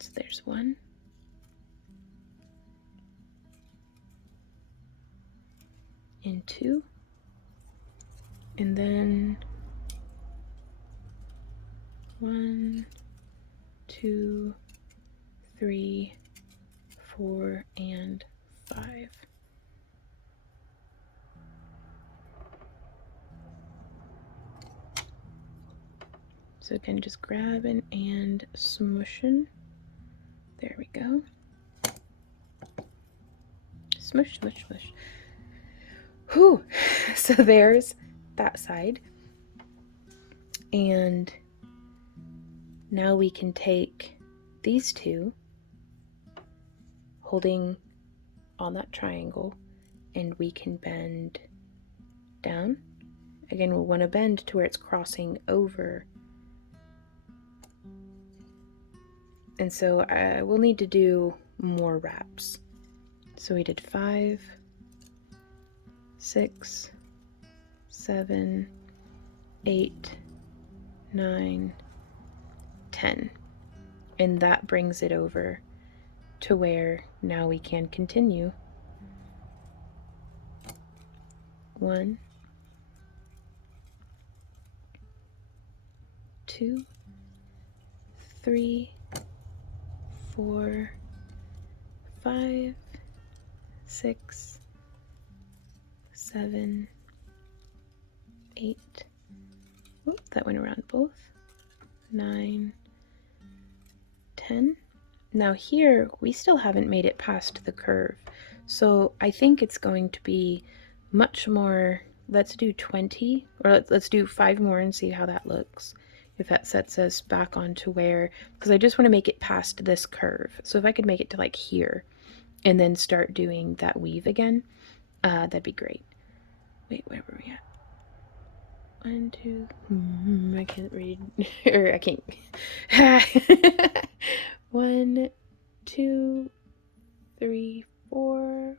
So there's 1. And 2. And then 1, 2, 3, 4, and 5. So again, just grabbing and smushing. There we go. Smush, smush, smush. Whew. So there's that side. And now we can take these two, holding on that triangle, and we can bend down. Again, we'll want to bend to where it's crossing over. And so we'll need to do more wraps. So we did 5, 6, 7, 8, 9, 10. And that brings it over to where now we can continue. 1, 2, 3, 4, 5, 6, 7, 8. Oop, that went around both. 9, 10. Now here, we still haven't made it past the curve. So I think it's going to be much more, let's do 20, or let's do 5 more and see how that looks. If that sets us back onto where, because I just want to make it past this curve. So if I could make it to like here and then start doing that weave again, that'd be great. Wait, where were we at? 1, 2, I can't read, or I can't. 1, 2, 3, 4,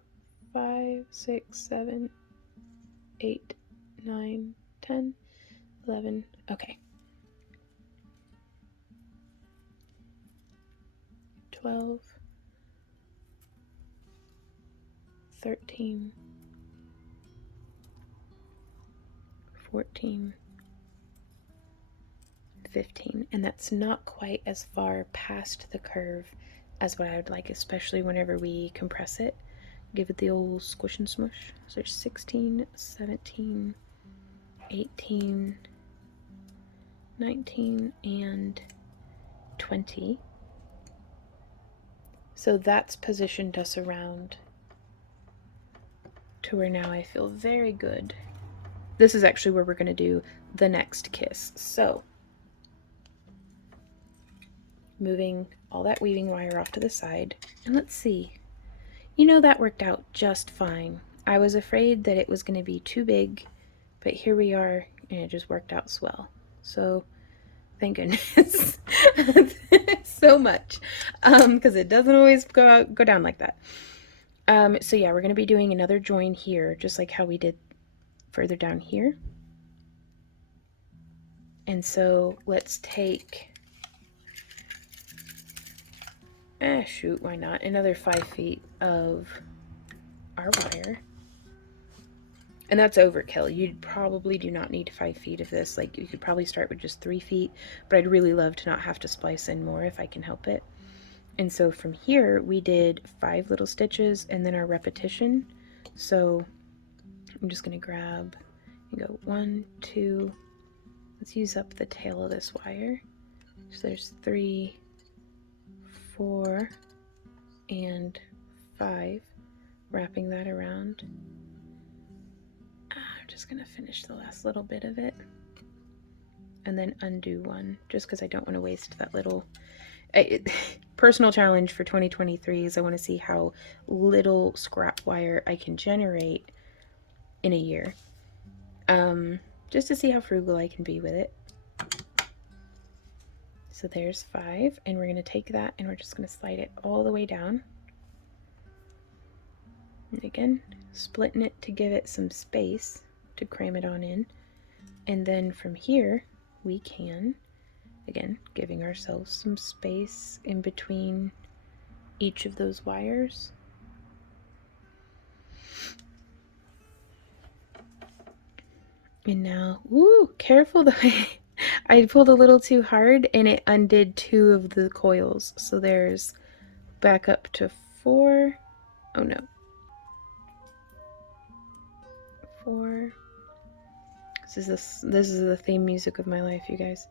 5, 6, 7, 8, 9, 10, 11. Okay. 12, 13, 14, 15, and that's not quite as far past the curve as what I would like, especially whenever we compress it. Give it the old squish and smush. So there's 16, 17, 18, 19, and 20. So that's positioned us around to where now I feel very good. This is actually where we're going to do the next kiss. So moving all that weaving wire off to the side, and let's see. You know, that worked out just fine. I was afraid that it was going to be too big, but here we are, and it just worked out swell. So thank goodness. So much, because it doesn't always go down like that. So yeah, we're going to be doing another join here, just like how we did further down here. And so let's take, shoot, why not, another 5 feet of our wire. And that's overkill. You probably do not need 5 feet of this. Like, you could probably start with just 3 feet, but I'd really love to not have to splice in more if I can help it. And so from here, we did 5 little stitches and then our repetition. So I'm just going to grab and go 1, 2, let's use up the tail of this wire. So there's 3, 4, and 5, wrapping that around. I'm just going to finish the last little bit of it and then undo 1, just because I don't want to waste that little. Personal challenge for 2023 is I want to see how little scrap wire I can generate in a year, just to see how frugal I can be with it. So there's 5, and we're going to take that and we're just going to slide it all the way down. And again, splitting it to give it some space to cram it on in. And then from here, we can, again, giving ourselves some space in between each of those wires. And now, ooh, careful though. I pulled a little too hard and it undid 2 of the coils. So there's back up to 4. Oh no. 4. This is the theme music of my life, you guys.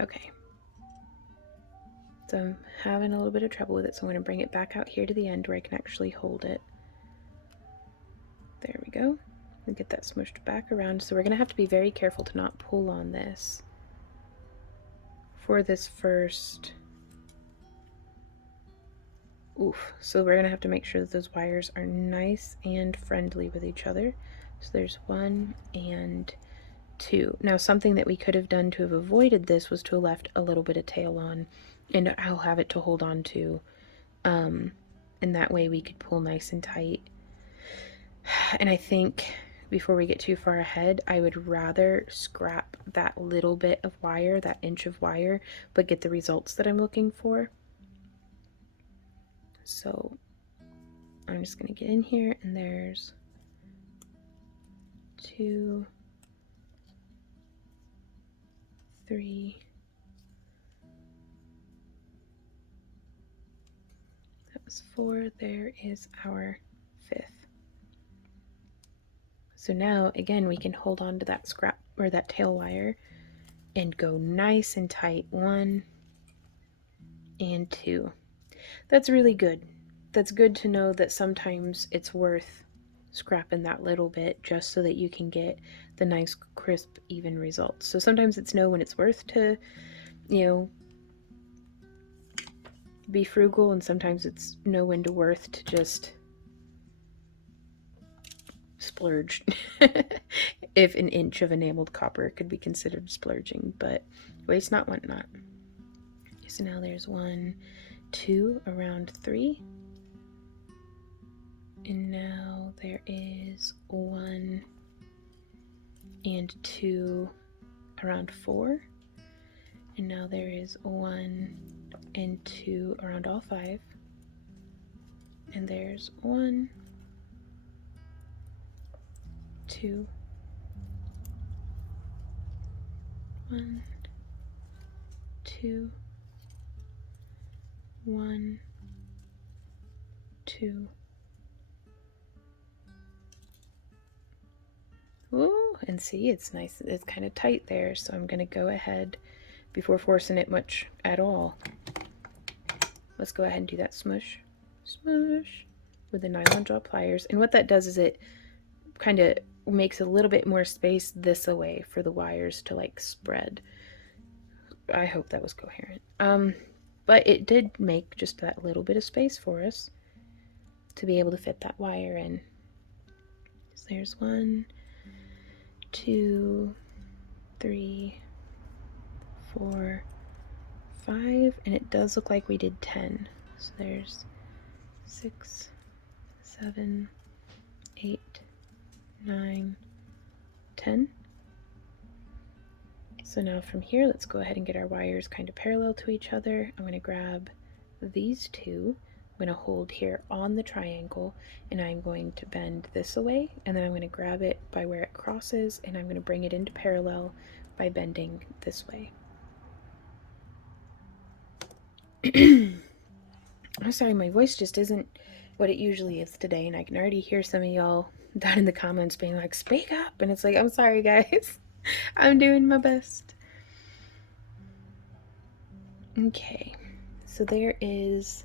Okay. So I'm having a little bit of trouble with it, so I'm going to bring it back out here to the end where I can actually hold it. There we go. And get that smushed back around. So we're going to have to be very careful to not pull on this for this first. Oof. So we're going to have to make sure that those wires are nice and friendly with each other. So there's 1 and 2. Now something that we could have done to have avoided this was to have left a little bit of tail on, and I'll have it to hold on to. And that way we could pull nice and tight. And I think before we get too far ahead, I would rather scrap that little bit of wire, that inch of wire, but get the results that I'm looking for. So I'm just going to get in here, and there's 2, 3. That was 4. There is our 5th. So now, again, we can hold on to that scrap or that tail wire and go nice and tight. 1 and 2. That's really good. That's good to know that sometimes it's worth scrapping that little bit just so that you can get the nice, crisp, even results. So sometimes it's know when it's worth to, be frugal, and sometimes it's know when to worth to just splurge. If an inch of enameled copper could be considered splurging, but waste not, want not. So now there's 1, 2 around 3, and now there is 1 and 2 around 4, and now there is 1 and 2 around all 5, and there's 1, 2, 1, 2, 1, 2. Ooh, and see, it's nice. It's kind of tight there, so I'm going to go ahead, before forcing it much at all, let's go ahead and do that smush, smush, with the nylon jaw pliers. And what that does is it kind of makes a little bit more space this away for the wires to like spread. I hope that was coherent. But it did make just that little bit of space for us to be able to fit that wire in. So there's 1, 2, 3, 4, 5, and it does look like we did 10. So there's 6, 7, 8, 9, 10. So now from here, let's go ahead and get our wires kind of parallel to each other. I'm going to grab these 2. I'm going to hold here on the triangle, and I'm going to bend this away, and then I'm going to grab it by where it crosses, and I'm going to bring it into parallel by bending this way. I'm sorry, my voice just isn't what it usually is today, and I can already hear some of y'all down in the comments being like, speak up, and it's like, I'm sorry guys. I'm doing my best. Okay, so there is,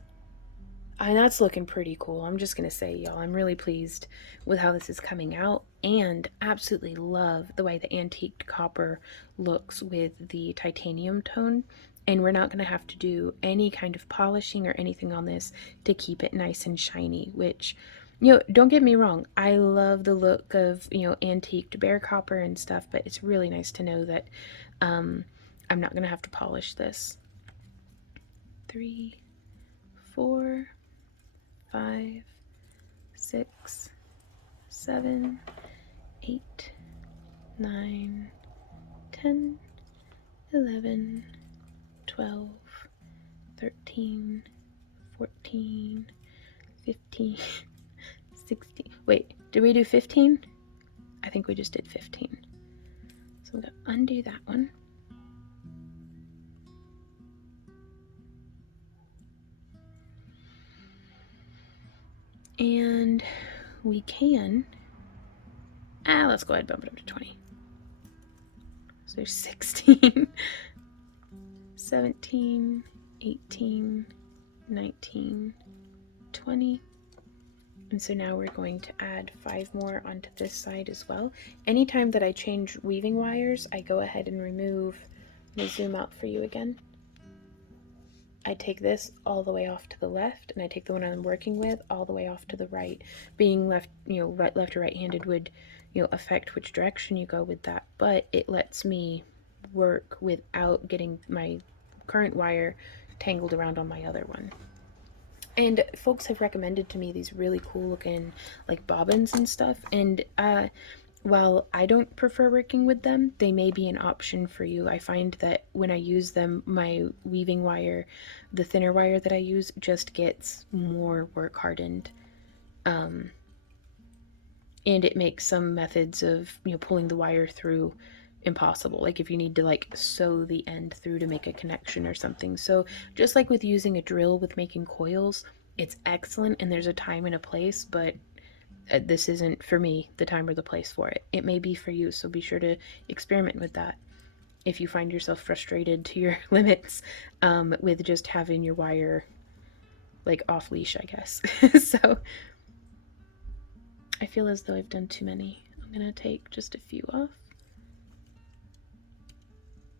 and that's looking pretty cool. I'm just gonna say, y'all, I'm really pleased with how this is coming out, and absolutely love the way the antiqued copper looks with the titanium tone. And we're not gonna have to do any kind of polishing or anything on this to keep it nice and shiny, which, don't get me wrong, I love the look of, antiqued bare copper and stuff, but it's really nice to know that I'm not gonna have to polish this. 3, 4, 5, 6, 7, 8, 9, 10, 11, 12, 13, 14, 15, 16. Wait, did we do 15? I think we just did 15. So I'm going to undo that one. And we can, let's go ahead and bump it up to 20. So there's 16, 17, 18, 19, 20. And so now we're going to add 5 more onto this side as well. Anytime that I change weaving wires, I go ahead and remove, let me zoom out for you again. I take this all the way off to the left, and I take the one I'm working with all the way off to the right. Being left, left or right-handed would, affect which direction you go with that, but it lets me work without getting my current wire tangled around on my other one. And folks have recommended to me these really cool looking like bobbins and stuff, and while I don't prefer working with them, they may be an option for you. I find that when I use them, my weaving wire, the thinner wire that I use, just gets more work hardened. And it makes some methods of, pulling the wire through impossible. Like if you need to like sew the end through to make a connection or something. So just like with using a drill with making coils, it's excellent and there's a time and a place, but this isn't for me the time or the place for it. It may be for you, so be sure to experiment with that if you find yourself frustrated to your limits with just having your wire like off leash, I guess. So I feel as though I've done too many. I'm gonna take just a few off.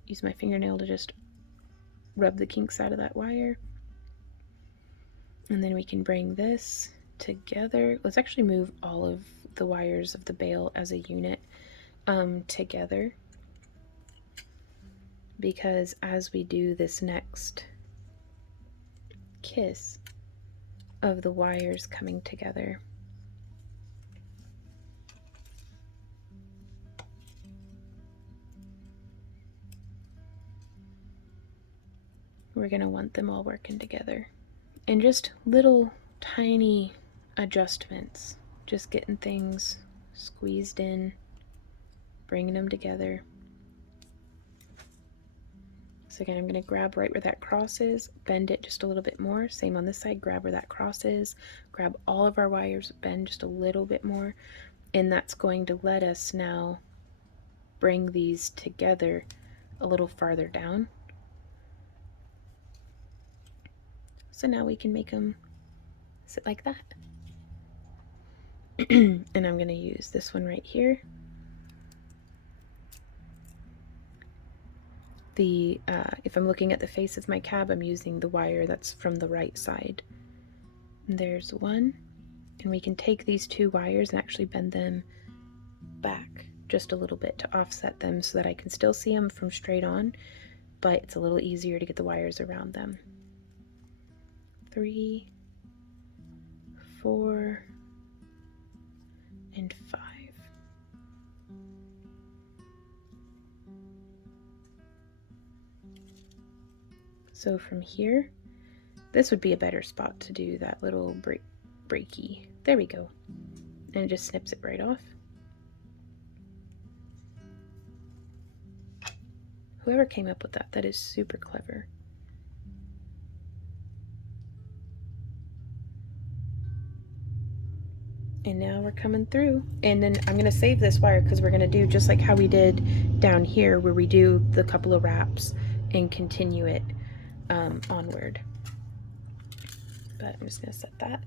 Use my fingernail to just rub the kinks out of that wire. And then we can bring this together. Let's actually move all of the wires of the bale as a unit together, because as we do this next kiss of the wires coming together, we're going to want them all working together. And just little tiny adjustments, just getting things squeezed in, bringing them together. So again, I'm going to grab right where that cross is, bend it just a little bit more. Same on this side, grab where that cross is, grab all of our wires, bend just a little bit more, and that's going to let us now bring these together a little farther down. So now we can make them sit like that. And I'm going to use this one right here. If I'm looking at the face of my cab, I'm using the wire that's from the right side. And there's one, and we can take these 2 wires and actually bend them back just a little bit to offset them so that I can still see them from straight on, but it's a little easier to get the wires around them. 3, 4, and 5. So from here, this would be a better spot to do that little breaky. There we go. And it just snips it right off. Whoever came up with that, that is super clever. And now we're coming through. And then I'm going to save this wire because we're going to do just like how we did down here, where we do the couple of wraps and continue it onward. But I'm just going to set that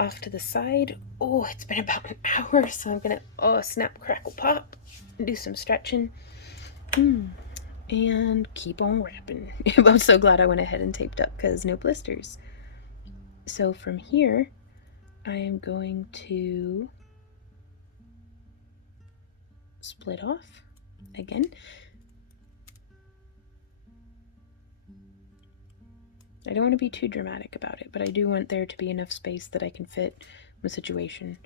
off to the side. Oh, it's been about an hour, so I'm going to snap, crackle, pop, and do some stretching. And keep on wrapping. I'm so glad I went ahead and taped up because no blisters. So from here, I am going to split off again. I don't want to be too dramatic about it, but I do want there to be enough space that I can fit the situation.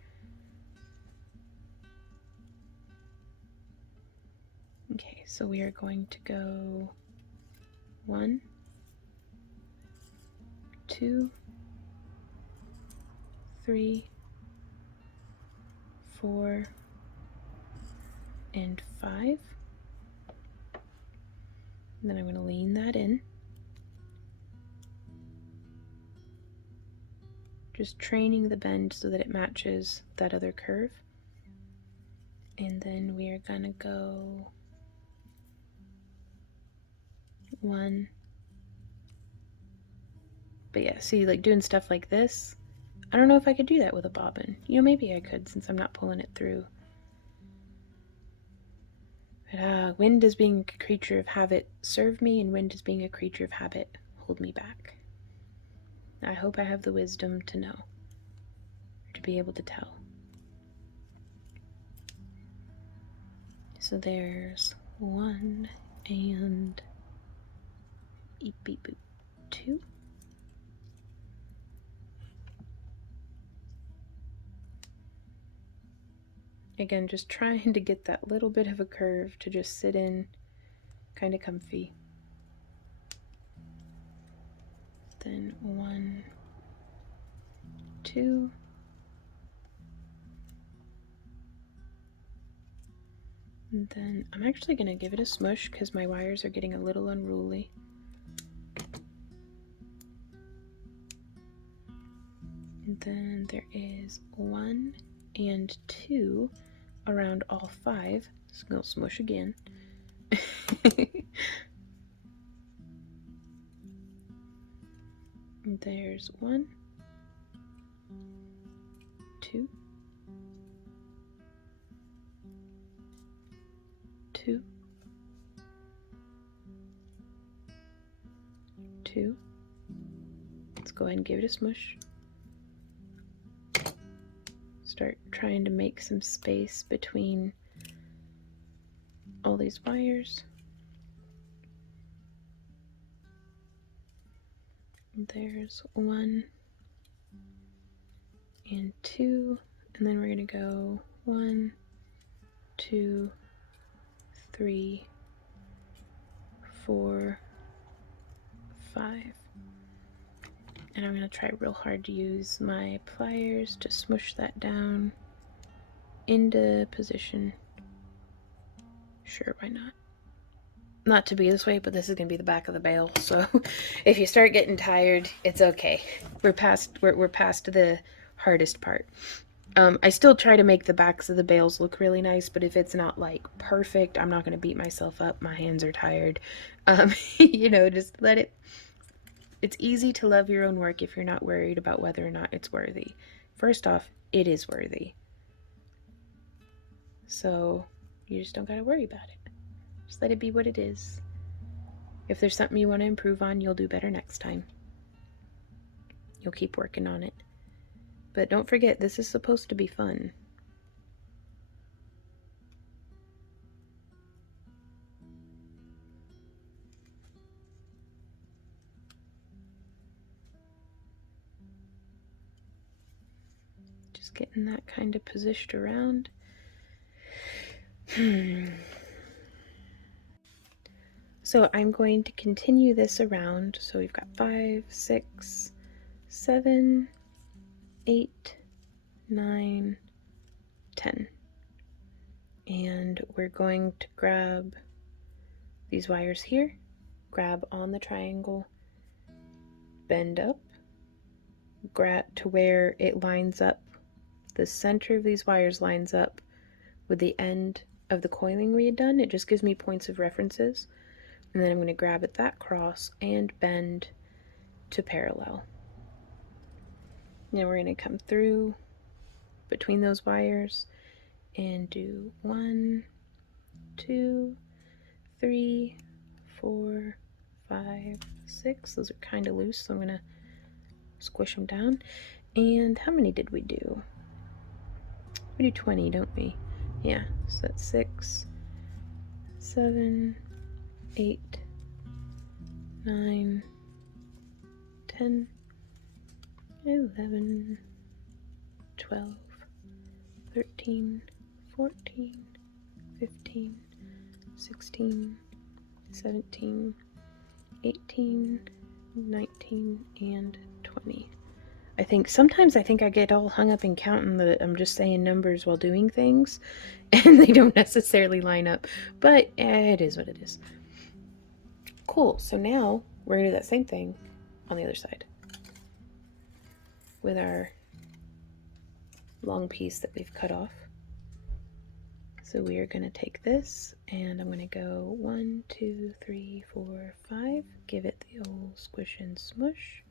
Okay, so we are going to go 1, 2, 3, 4, and 5. And then I'm going to lean that in. Just training the bend so that it matches that other curve. And then we are going to go 1. But yeah, see, like doing stuff like this, I don't know if I could do that with a bobbin. You know, maybe I could since I'm not pulling it through. But wind as being a creature of habit serve me, and wind as being a creature of habit hold me back. I hope I have the wisdom to know, or to be able to tell. So there's 1 and beep beep boop 2. Again, just trying to get that little bit of a curve to just sit in kind of comfy. Then 1, 2. And then I'm actually going to give it a smush because my wires are getting a little unruly. And then there is 1 and 2 around all 5. So I'm going to smush again. And there's 1, 2, 2, 2. Let's go ahead and give it a smush. Start trying to make some space between all these wires. And there's 1 and 2, and then we're going to go 1, 2, 3, 4, 5. And I'm going to try real hard to use my pliers to smush that down into position. Sure, why not? Not to be this way, but this is going to be the back of the bale, so if you start getting tired, it's okay. We're past the hardest part. I still try to make the backs of the bales look really nice, but if it's not like perfect, I'm not going to beat myself up. My hands are tired. You know, just let it. It's easy to love your own work if you're not worried about whether or not it's worthy. First off, it is worthy. So you just don't got to worry about it. Just let it be what it is. If there's something you want to improve on, you'll do better next time. You'll keep working on it. But don't forget, this is supposed to be fun. Just getting that kind of positioned around. So I'm going to continue this around. So we've got 5, 6, 7, 8, 9, 10. And we're going to grab these wires here, grab on the triangle, bend up, grab to where it lines up. The center of these wires lines up with the end of the coiling we had done. It just gives me points of references. And then I'm going to grab at that cross and bend to parallel. Now we're going to come through between those wires and do 1, 2, 3, 4, 5, 6. Those are kind of loose, so I'm going to squish them down. And how many did we do? We do 20, don't we? Yeah, so that's 6, 7, 8, 9, 10, 11, 12, 13, 14, 15, 16, 17, 18, 19, and 20. Sometimes I think I get all hung up in counting that I'm just saying numbers while doing things, and they don't necessarily line up, but it is what it is. Cool, so now we're gonna do that same thing on the other side with our long piece that we've cut off. So we are gonna take this, and I'm gonna go 1, 2, 3, 4, 5, give it the old squish and smush,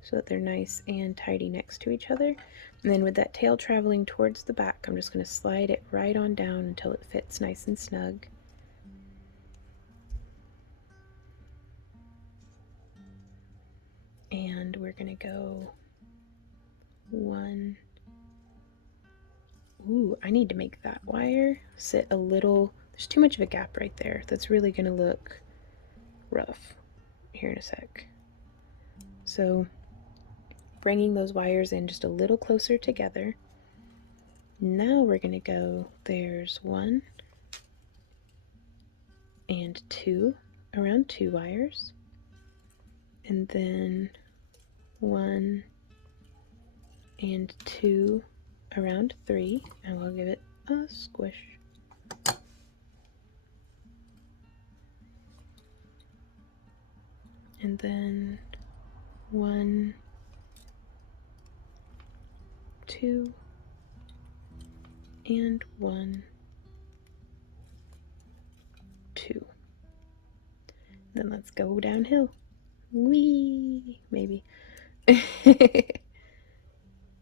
so that they're nice and tidy next to each other. And then with that tail traveling towards the back, I'm just going to slide it right on down until it fits nice and snug. And we're going to go 1. Ooh, I need to make that wire sit a little, there's too much of a gap right there. That's really going to look rough here in a sec. So bringing those wires in just a little closer together. Now we're going to go, there's 1 and 2 around 2 wires, and then 1 and 2 around 3, and we'll give it a squish. And then 1, 2, and 1, 2. Then let's go downhill. Whee! Maybe.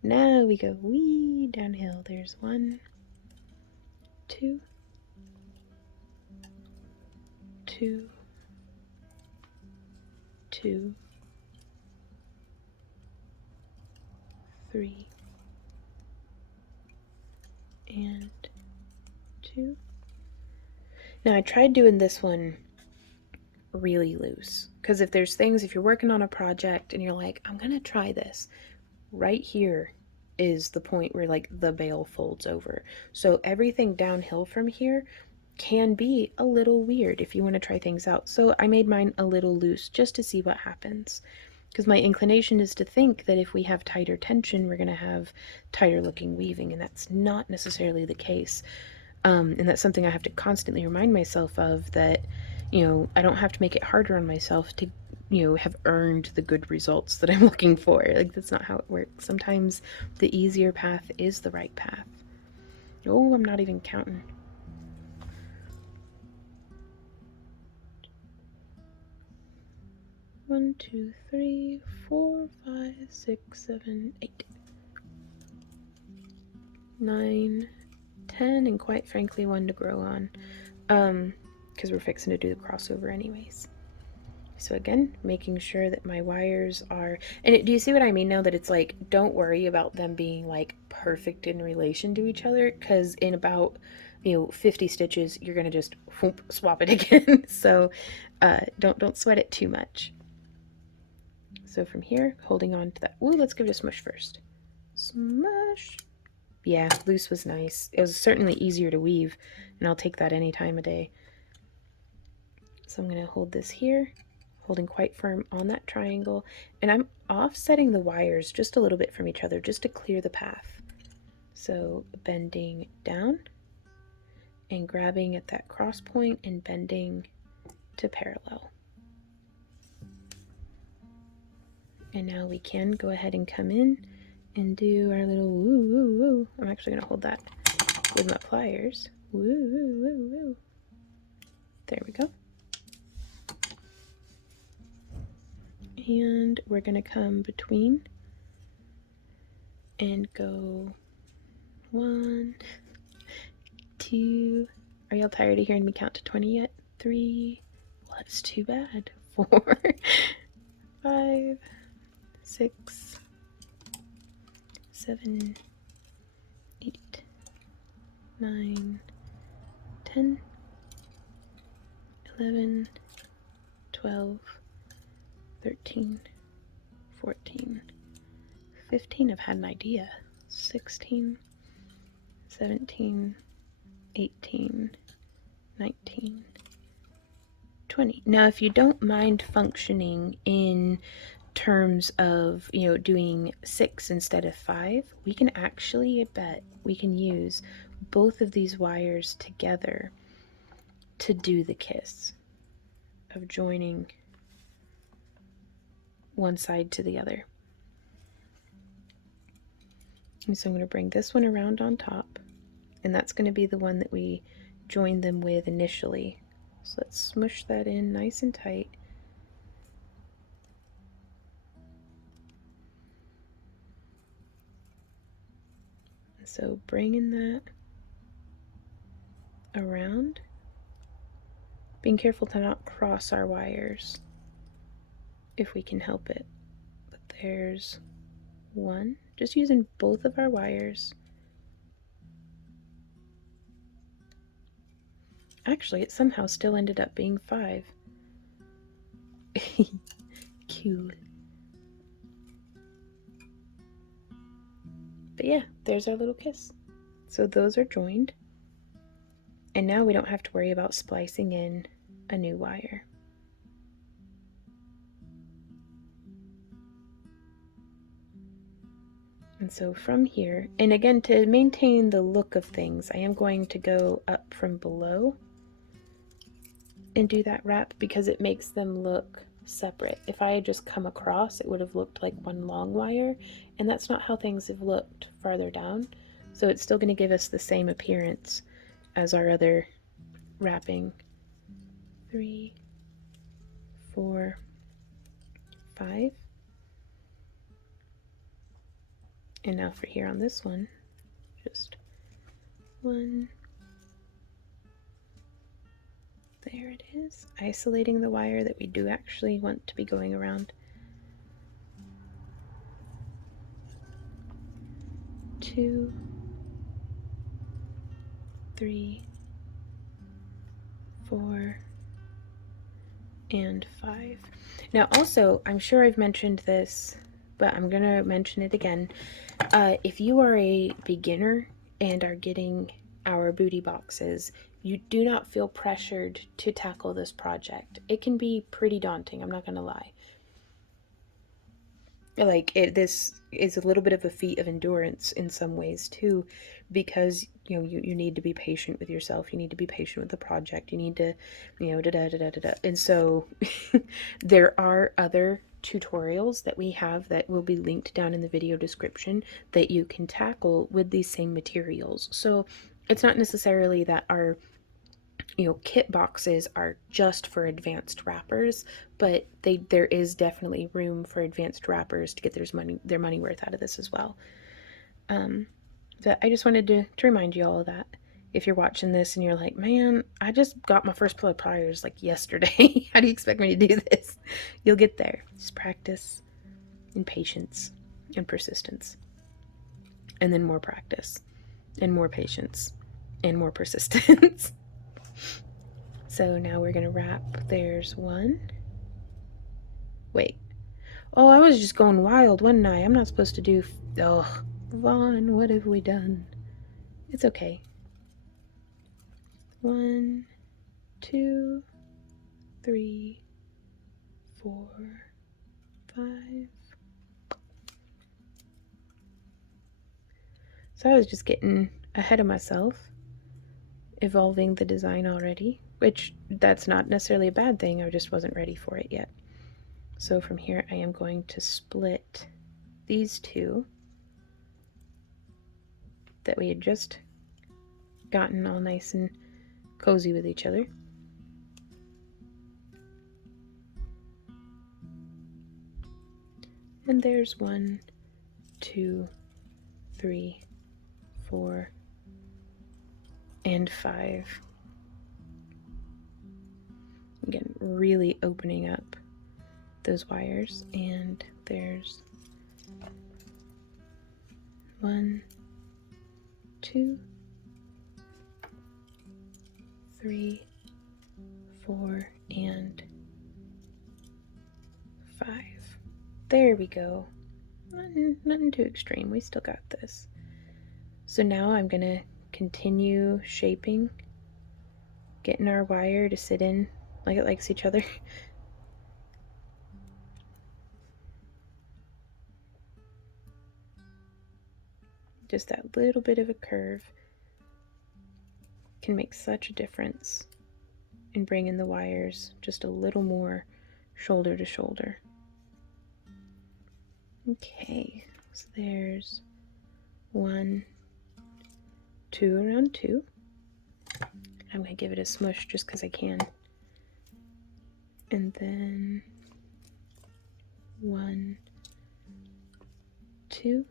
Now we go whee downhill. There's 1, 2, 2, 2, 3, and 2. Now I tried doing this one really loose, because if you're working on a project and you're like, I'm gonna try this, right here is the point where like the bail folds over. So everything downhill from here can be a little weird if you want to try things out. So I made mine a little loose just to see what happens, because my inclination is to think that if we have tighter tension, we're going to have tighter looking weaving, and that's not necessarily the case. And that's something I have to constantly remind myself of, that, I don't have to make it harder on myself to, have earned the good results that I'm looking for. Like, that's not how it works. Sometimes the easier path is the right path. Oh, I'm not even counting. One, 2, 3, 4, 5, 6, 7, 8, 9, 10, and quite frankly 1 to grow on, because we're fixing to do the crossover anyways. So again, making sure that my wires are, and do you see what I mean now, that it's like, don't worry about them being like perfect in relation to each other, because in about 50 stitches you're gonna just whoop, swap it again. So don't sweat it too much. So from here, holding on to that, ooh, let's give it a smush first. Smush. Yeah, loose was nice. It was certainly easier to weave, and I'll take that any time of day. So I'm going to hold this here, holding quite firm on that triangle, and I'm offsetting the wires just a little bit from each other just to clear the path. So bending down and grabbing at that cross point and bending to parallel. And now we can go ahead and come in and do our little woo woo woo. I'm actually going to hold that with my pliers. Woo woo woo woo. There we go. And we're going to come between and go 1, 2. Are y'all tired of hearing me count to 20 yet? 3. Well, that's too bad. 4, 5, 6, 7, 8, 9, 10, 11, 12, 13, 14, 15, I've had an idea. 16, 17, 18, 19, 20. Now, if you don't mind functioning in terms of, doing 6 instead of 5, we can actually, I bet, we can use both of these wires together to do the kiss of joining one side to the other. And so I'm going to bring this one around on top, and that's going to be the one that we join them with initially. So let's smush that in nice and tight. So bringing that around, being careful to not cross our wires if we can help it. But there's one, just using both of our wires. Actually, it somehow still ended up being 5. Cute. But yeah, there's our little kiss. So those are joined. And now we don't have to worry about splicing in a new wire. And so from here, and again, to maintain the look of things, I am going to go up from below and do that wrap because it makes them look separate. If I had just come across, it would have looked like one long wire, and that's not how things have looked farther down. So it's still going to give us the same appearance as our other wrapping. 3, 4, 5. And now for here on this one, just 1. There it is, isolating the wire that we do actually want to be going around. 2, 3, 4, and 5. Now also, I'm sure I've mentioned this, but I'm gonna mention it again. If you are a beginner and are getting our booty boxes, you do not feel pressured to tackle this project. It can be pretty daunting, I'm not gonna lie. This is a little bit of a feat of endurance in some ways too, because you need to be patient with yourself, you need to be patient with the project, you need to and so there are other tutorials that we have that will be linked down in the video description that you can tackle with these same materials. So it's not necessarily that our kit boxes are just for advanced wrappers, but there is definitely room for advanced wrappers to get their money worth out of this as well. But I just wanted to remind you all of that. If you're watching this and you're like, man, I just got my first pair of pliers like yesterday. How do you expect me to do this? You'll get there. Just practice and patience and persistence. And then more practice and more patience and more persistence. So now we're going to wrap. There's 1. Wait. Oh, I was just going wild, wasn't I? I'm not supposed to do... Oh, Vaughn, what have we done? It's okay. 1, 2, 3, 4, 5. So I was just getting ahead of myself, evolving the design already, which that's not necessarily a bad thing. I just wasn't ready for it yet. So from here, I am going to split these 2 that we had just gotten all nice and cozy with each other. And there's 1, 2, 3, 4, and 5. Again, really opening up those wires. And there's 1, 2, 3, 4, and 5. There we go. Nothing too extreme. We still got this. So now I'm going to continue shaping, getting our wire to sit in like it likes each other. Just that little bit of a curve can make such a difference in bringing the wires just a little more shoulder to shoulder. Okay, so there's 1, 2 around 2. I'm going to give it a smush just because I can. And then 1, 2.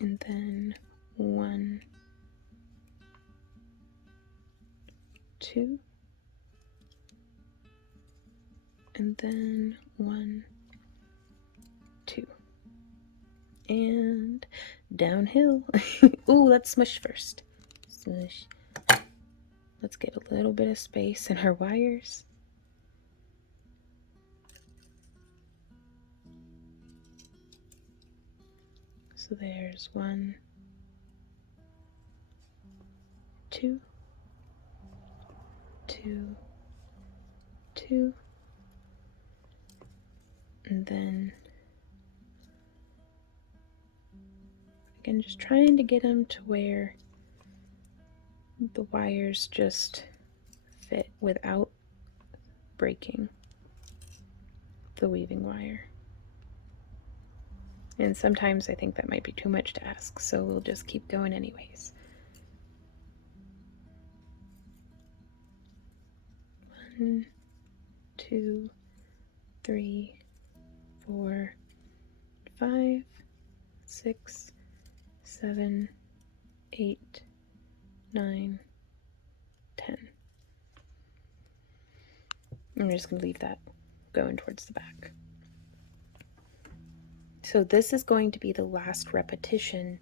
And then 1, 2. And then 1, 2. And downhill. Ooh, let's smush first. Smush. Let's get a little bit of space in our wires. So there's 1, 2, 2, 2, and then again, just trying to get them to where the wires just fit without breaking the weaving wire. And sometimes I think that might be too much to ask, so we'll just keep going anyways. 1, 2, 3, 4, 5, 6, 7, 8, 9, 10. I'm just going to leave that going towards the back. So this is going to be the last repetition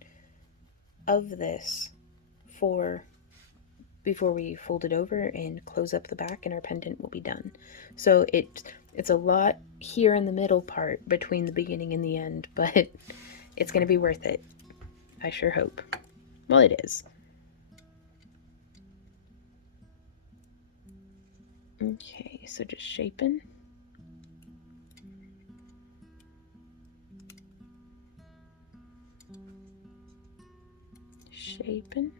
of this before we fold it over and close up the back, and our pendant will be done. So it's a lot here in the middle part between the beginning and the end, but it's going to be worth it. I sure hope. Well, it is. Okay, so just shaping. Shaping.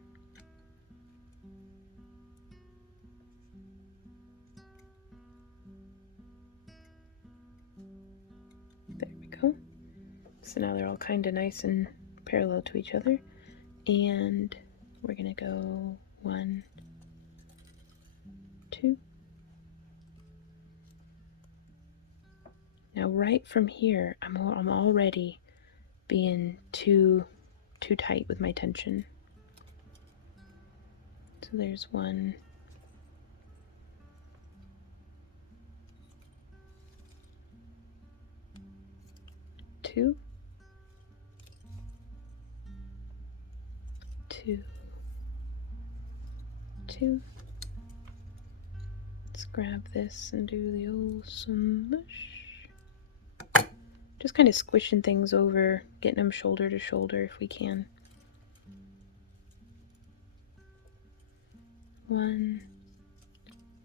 There we go. So now they're all kind of nice and parallel to each other. And we're going to go 1, 2. Now right from here, I'm already being too tight with my tension. So there's 1, 2, 2, 2. Let's grab this and do the old smush. Just kind of squishing things over, getting them shoulder to shoulder if we can. 1,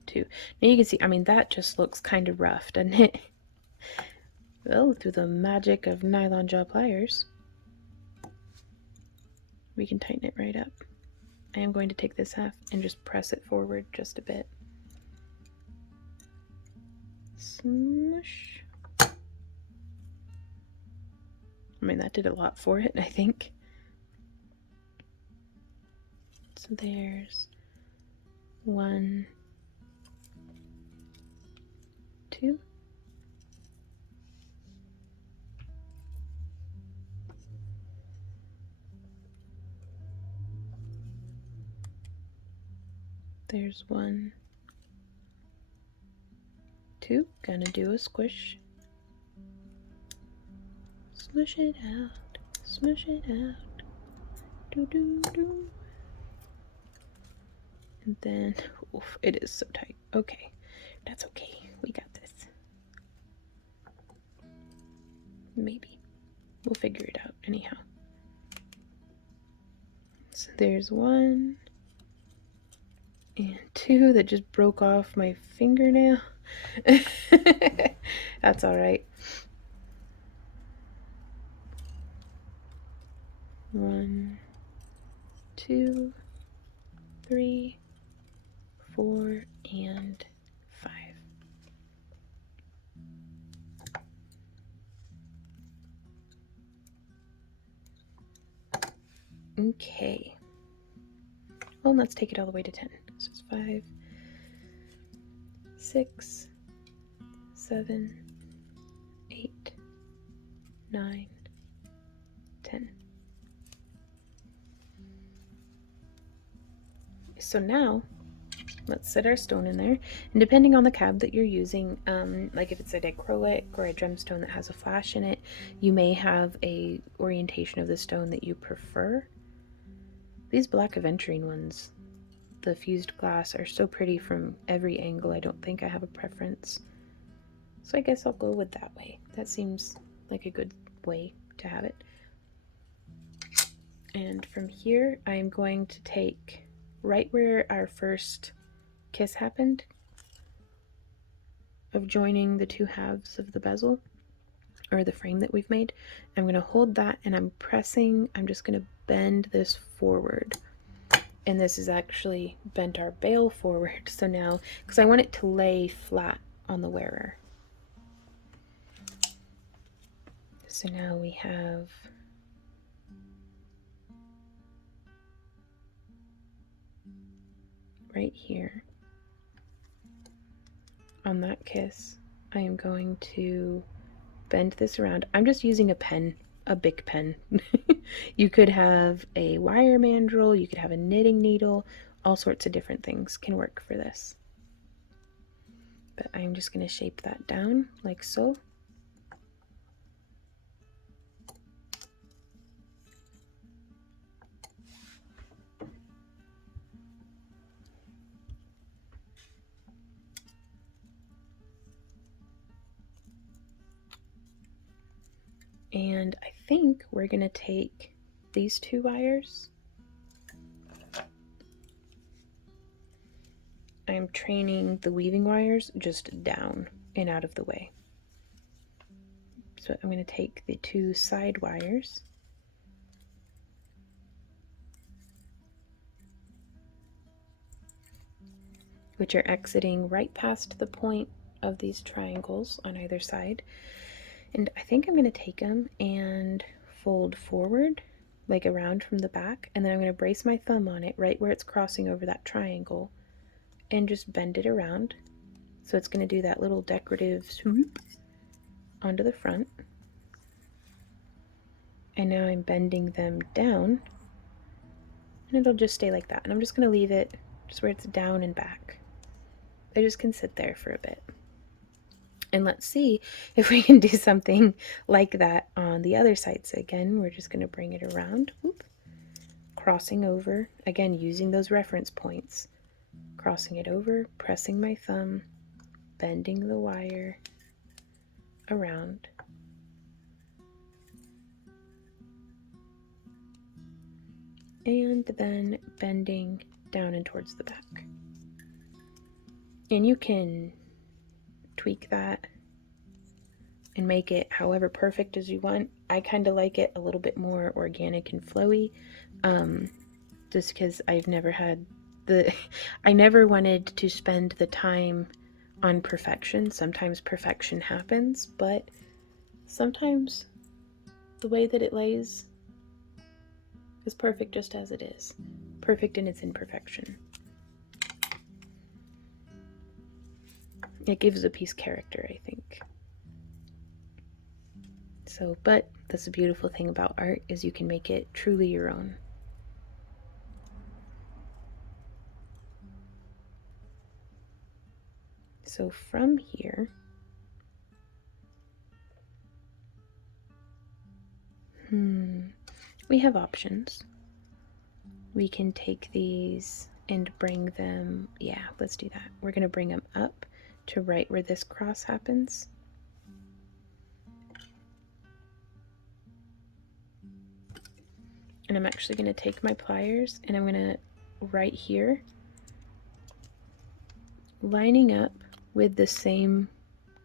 2. Now you can see, I mean, that just looks kind of rough, doesn't it? Well, through the magic of nylon jaw pliers, we can tighten it right up. I am going to take this half and just press it forward just a bit. Smush. I mean, that did a lot for it, I think. So there's 1, 2. There's 1, 2. Gonna do a squish. Smush it out. Smush it out. Do do do. And then, oof, it is so tight. Okay, that's okay. We got this. Maybe. We'll figure it out anyhow. So there's 1 and 2 that just broke off my fingernail. That's all right. 1, 2, 3, 4, and 5. Okay. Well, let's take it all the way to 10. So it's 5, 6, 7, 8, 9, 10. So now, let's set our stone in there. And depending on the cab that you're using, like if it's a dichroic or a gemstone that has a flash in it, you may have a orientation of the stone that you prefer. These black aventurine ones, the fused glass, are so pretty from every angle. I don't think I have a preference. So I guess I'll go with that way. That seems like a good way to have it. And from here, I'm going to take right where our first kiss happened, of joining the 2 halves of the bezel, or the frame that we've made. I'm going to hold that and I'm just going to bend this forward. And this is actually bent our bail forward. So now, because I want it to lay flat on the wearer. So now we have right here on that kiss, I am going to bend this around. I'm just using a pen, a Bic pen. You could have a wire mandrel, you could have a knitting needle, all sorts of different things can work for this. But I'm just going to shape that down like so. And I think we're going to take these 2 wires. I'm training the weaving wires just down and out of the way. So I'm going to take the 2 side wires, which are exiting right past the point of these triangles on either side. And I think I'm going to take them and fold forward, like around from the back, and then I'm going to brace my thumb on it right where it's crossing over that triangle and just bend it around. So it's going to do that little decorative swoop onto the front. And now I'm bending them down, and it'll just stay like that. And I'm just going to leave it just where it's down and back. They just can sit there for a bit. And let's see if we can do something like that on the other side. So again, we're just going to bring it around, whoop, crossing over, again using those reference points, crossing it over, pressing my thumb, bending the wire around, and then bending down and towards the back. And you can tweak that and make it however perfect as you want. I kind of like it a little bit more organic and flowy, just because I've never had I never wanted to spend the time on perfection. Sometimes perfection happens, but sometimes the way that it lays is perfect just as it is, perfect in its imperfection. It gives a piece character, I think. So, but that's the beautiful thing about art, is you can make it truly your own. So from here, we have options. We can take these and bring them, yeah, let's do that. We're going to bring them up to right where this cross happens. And I'm actually going to take my pliers and I'm going to, right here, lining up with the same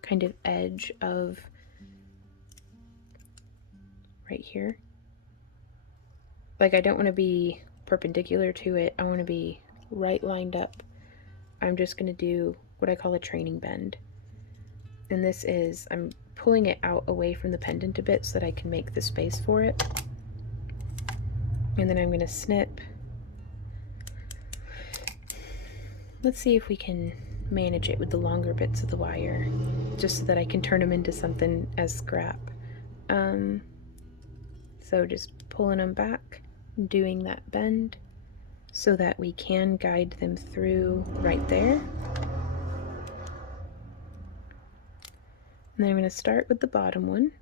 kind of edge of right here. Like, I don't want to be perpendicular to it. I want to be right lined up. I'm just going to do what I call a training bend. And this is, I'm pulling it out away from the pendant a bit so that I can make the space for it. And then I'm going to snip. Let's see if we can manage it with the longer bits of the wire, just so that I can turn them into something as scrap. So just pulling them back, doing that bend so that we can guide them through right there. And then I'm going to start with the bottom one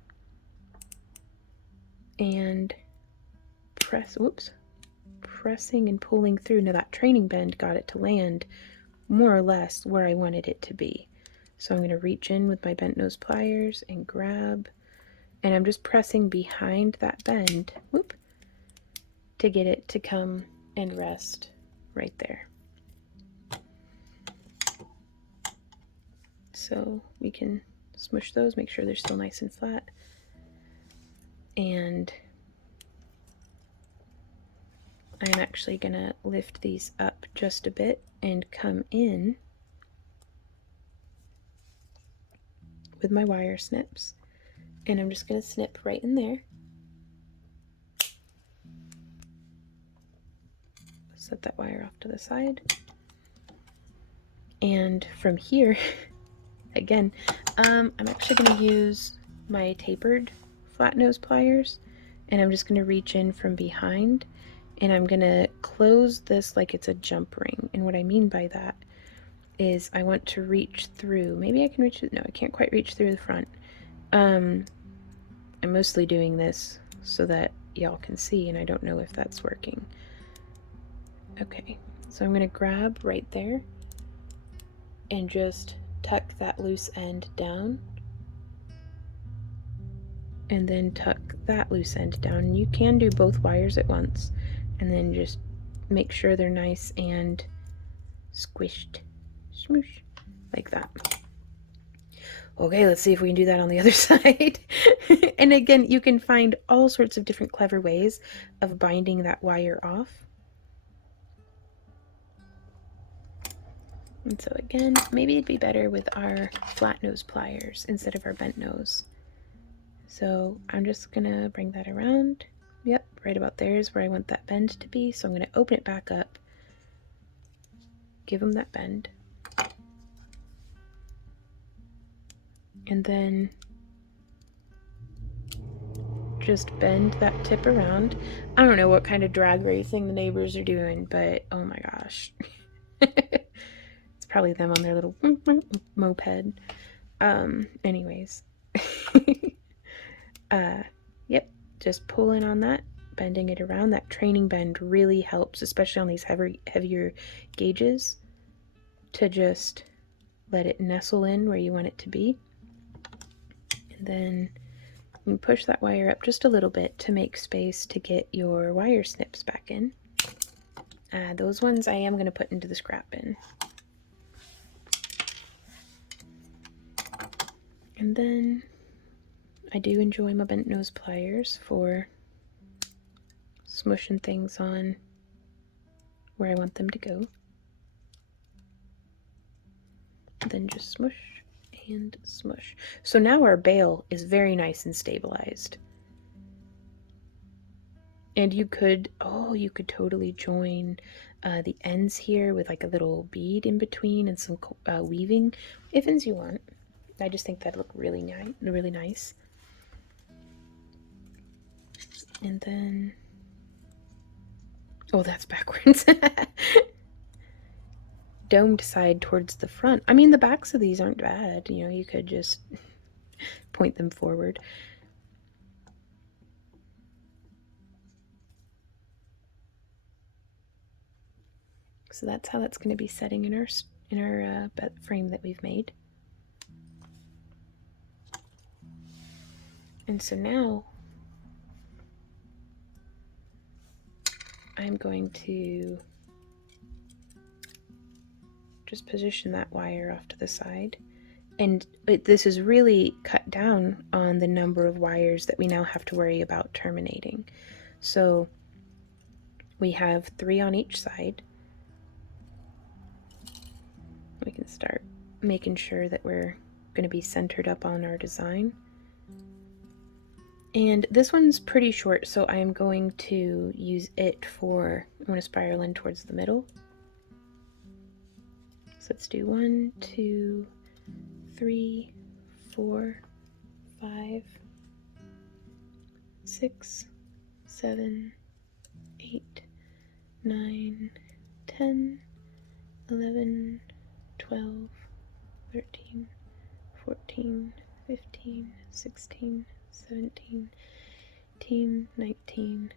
and pressing and pulling through. Now that training bend got it to land more or less where I wanted it to be. So I'm going to reach in with my bent nose pliers and grab, and I'm just pressing behind that bend, to get it to come and rest right there. So we can smush those, make sure they're still nice and flat. And I'm actually going to lift these up just a bit and come in with my wire snips. And I'm just going to snip right in there. Set that wire off to the side. And from here, again, I'm actually going to use my tapered flat nose pliers, and I'm just going to reach in from behind, and I'm going to close this like it's a jump ring. And what I mean by that is I want to reach through. Maybe I can reach it. No, I can't quite reach through the front. I'm mostly doing this so that y'all can see, and I don't know if that's working. Okay, so I'm going to grab right there and just tuck that loose end down, and then tuck that loose end down. You can do both wires at once, and then just make sure they're nice and squished, smoosh, like that. Okay, let's see if we can do that on the other side. And again, you can find all sorts of different clever ways of binding that wire off. And so again, maybe it'd be better with our flat nose pliers instead of our bent nose. So I'm just gonna bring that around. Yep, right about there is where I want that bend to be. So I'm gonna open it back up, give them that bend, and then just bend that tip around. I don't know what kind of drag racing the neighbors are doing, but oh my gosh. It's probably them on their little moped. Anyways. Yep, just pulling on that, bending it around. That training bend really helps, especially on these heavier gauges, to just let it nestle in where you want it to be. And then you push that wire up just a little bit to make space to get your wire snips back in. Those ones I am going to put into the scrap bin. And then I do enjoy my bent nose pliers for smushing things on where I want them to go. Then just smush and smush. So now our bail is very nice and stabilized. And you could totally join the ends here with like a little bead in between and some weaving, if ends you want. I just think that'd look really nice. And then, oh, that's backwards. Domed side towards the front. I mean, the backs of these aren't bad. You know, you could just point them forward. So that's how that's going to be setting in our frame that we've made. And so now I'm going to just position that wire off to the side. And this is really cut down on the number of wires that we now have to worry about terminating. So we have 3 on each side. We can start making sure that we're going to be centered up on our design. And this one's pretty short, so I'm going to use it for, I'm going to spiral in towards the middle. So let's do 1, 2, 3, 4, 5, 6, 7, 8, 9, 10, 11, 12, 13, 14, 15, 16, 17, 18, 19,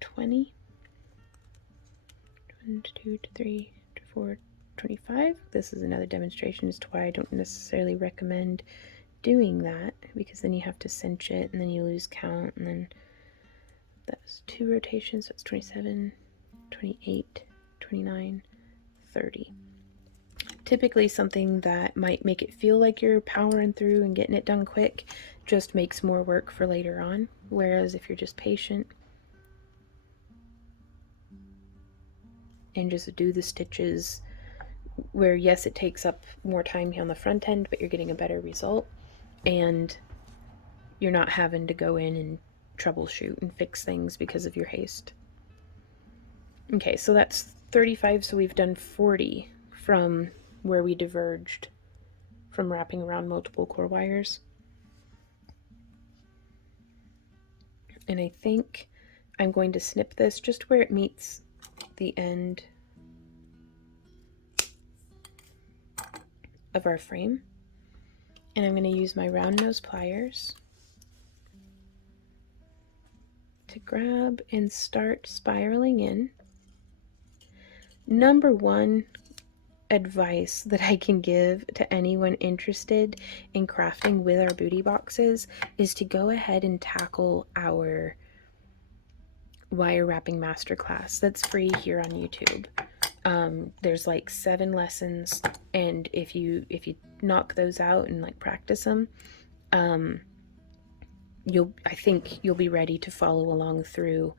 20, 1, 2, 3, 4, 25. This is another demonstration as to why I don't necessarily recommend doing that, because then you have to cinch it and then you lose count, and then that's 2 rotations, so it's 27, 28, 29, 30. Typically something that might make it feel like you're powering through and getting it done quick just makes more work for later on, whereas if you're just patient and just do the stitches where, yes, it takes up more time on the front end, but you're getting a better result and you're not having to go in and troubleshoot and fix things because of your haste. Okay, so that's 35, so we've done 40 from where we diverged from wrapping around multiple core wires. And I think I'm going to snip this just where it meets the end of our frame. And I'm going to use my round nose pliers to grab and start spiraling in. Number one advice that I can give to anyone interested in crafting with our booty boxes is to go ahead and tackle our wire wrapping masterclass that's free here on YouTube. There's like 7 lessons, and if you knock those out and like practice them, I think you'll be ready to follow along through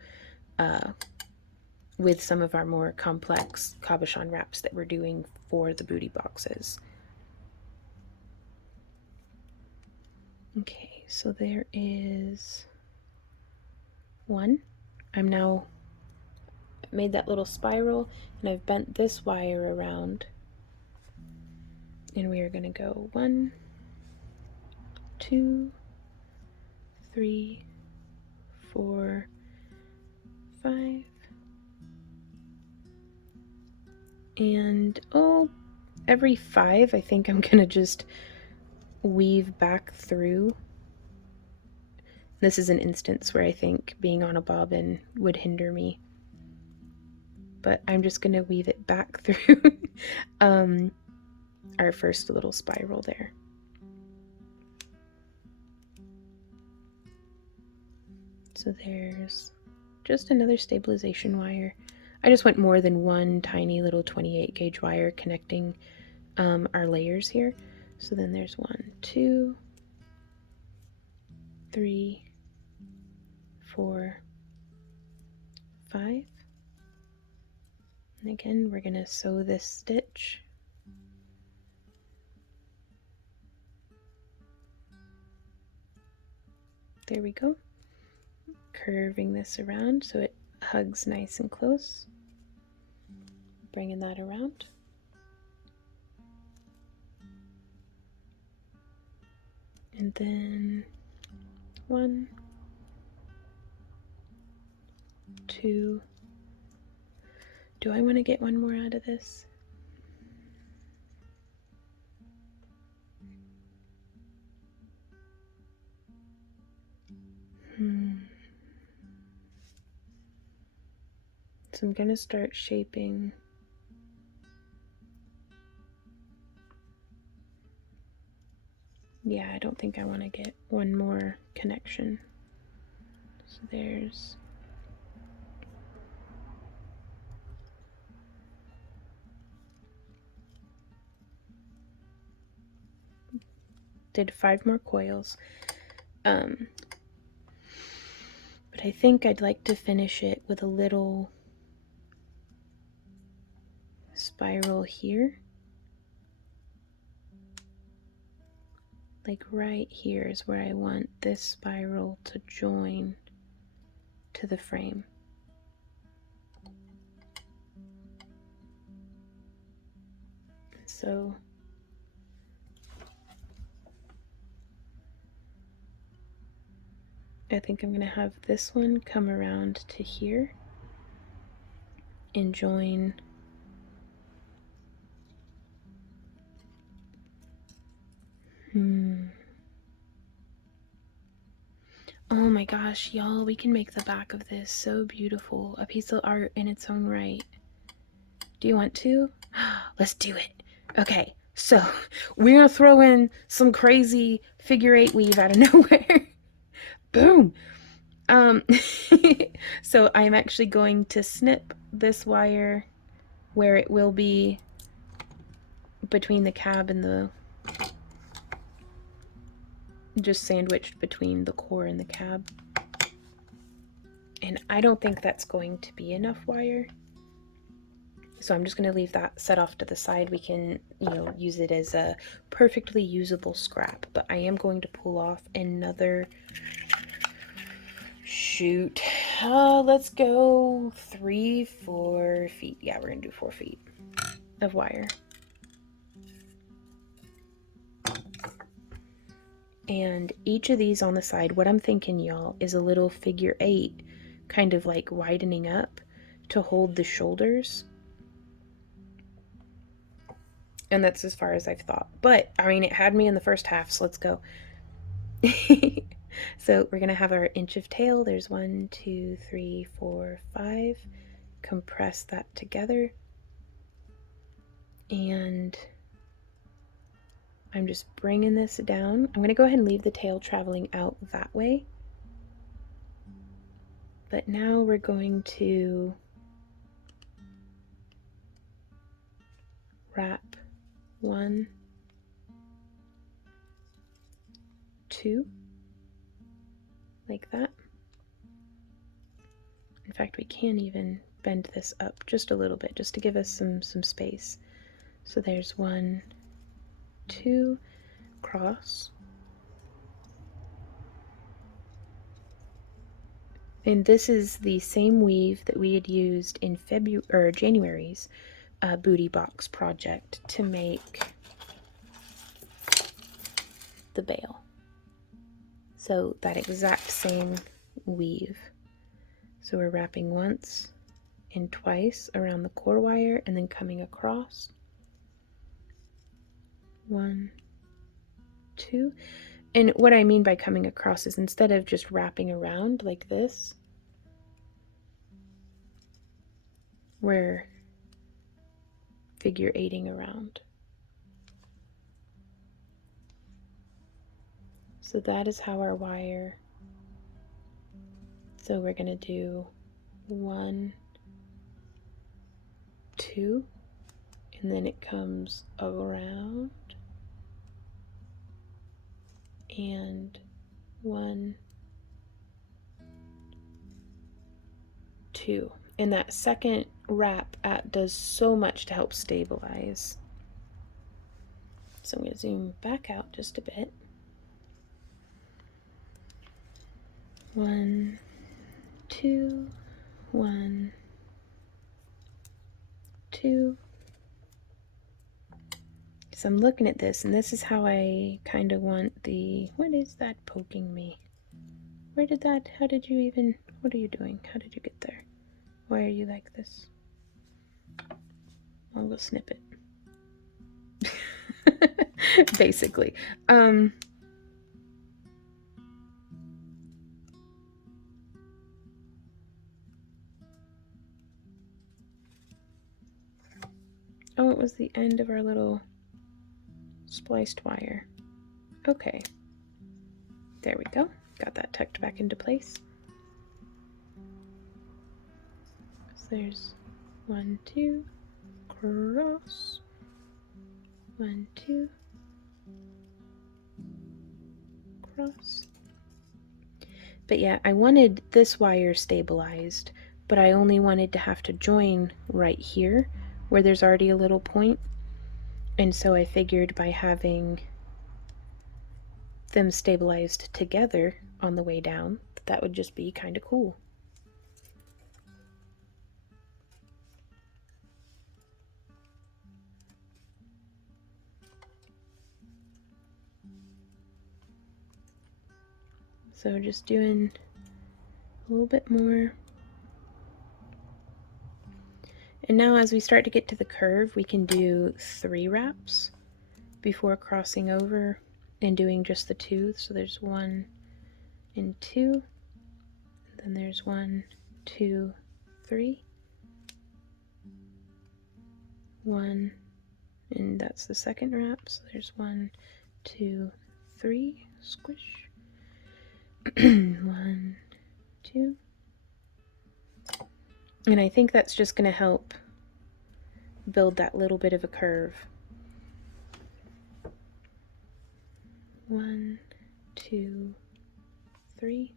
with some of our more complex cabochon wraps that we're doing for the booty boxes. Okay, so there is 1. I'm now made that little spiral, and I've bent this wire around, and we are going to go 1, 2, 3, 4, 5, and every 5 I think I'm gonna just weave back through. This is an instance where I think being on a bobbin would hinder me, but I'm just gonna weave it back through our first little spiral there. So there's just another stabilization wire. I just went more than one tiny little 28 gauge wire connecting our layers here. So then there's 1, 2, 3, 4, 5. And again, we're going to sew this stitch. There we go. Curving this around so it hugs nice and close. Bringing that around. And then 1, 2. Do I want to get one more out of this? So I'm going to start shaping Yeah, I don't think I want to get one more connection. So there's... Did 5 more coils. But I think I'd like to finish it with a little spiral here. Like right here is where I want this spiral to join to the frame. So I think I'm going to have this one come around to here and join Oh my gosh, y'all, we can make the back of this so beautiful. A piece of art in its own right. Do you want to? Let's do it. Okay, so we're gonna throw in some crazy figure 8 weave out of nowhere. Boom. So I'm actually going to snip this wire where it will be between the cab and the, just sandwiched between the core and the cab. And I don't think that's going to be enough wire. So I'm just going to leave that set off to the side. We can, use it as a perfectly usable scrap. But I am going to pull off another, shoot, let's go 4 feet. Yeah, we're going to do 4 feet of wire. And each of these on the side, what I'm thinking, y'all, is a little figure 8 kind of like widening up to hold the shoulders. And that's as far as I've thought. But, I mean, it had me in the first half, so let's go. So we're going to have our inch of tail. There's 1, 2, 3, 4, 5. Compress that together. And I'm just bringing this down. I'm going to go ahead and leave the tail traveling out that way. But now we're going to wrap 1, 2, like that. In fact, we can even bend this up just a little bit, just to give us some space. So there's 1, 2, cross. And this is the same weave that we had used in January's booty box project to make the bail. So that exact same weave. So we're wrapping once and twice around the core wire and then coming across. 1, 2. And what I mean by coming across is instead of just wrapping around like this, we're figure 8ing around. So that is how our wire, so we're going to do 1, 2, and then it comes around, and 1, 2. And that second wrap does so much to help stabilize. So I'm going to zoom back out just a bit. 1, 2, 1, 2. So I'm looking at this, and this is how I kind of want the, what is that poking me? Where did that, how did you even, what are you doing? How did you get there? Why are you like this? I'll go snip it. Basically. Oh, it was the end of our little spliced wire. Okay, there we go. Got that tucked back into place. So there's 1, 2, cross, 1, 2, cross. But yeah, I wanted this wire stabilized, but I only wanted to have to join right here where there's already a little point. And so I figured by having them stabilized together on the way down, that would just be kind of cool. So just doing a little bit more. And now as we start to get to the curve, we can do 3 wraps before crossing over and doing just the 2. So there's 1 and 2, then there's 1, 2, 3, 1, and that's the second wrap. So there's 1, 2, 3, squish, 1, 2, and I think that's just going to help build that little bit of a curve. 1, 2, 3.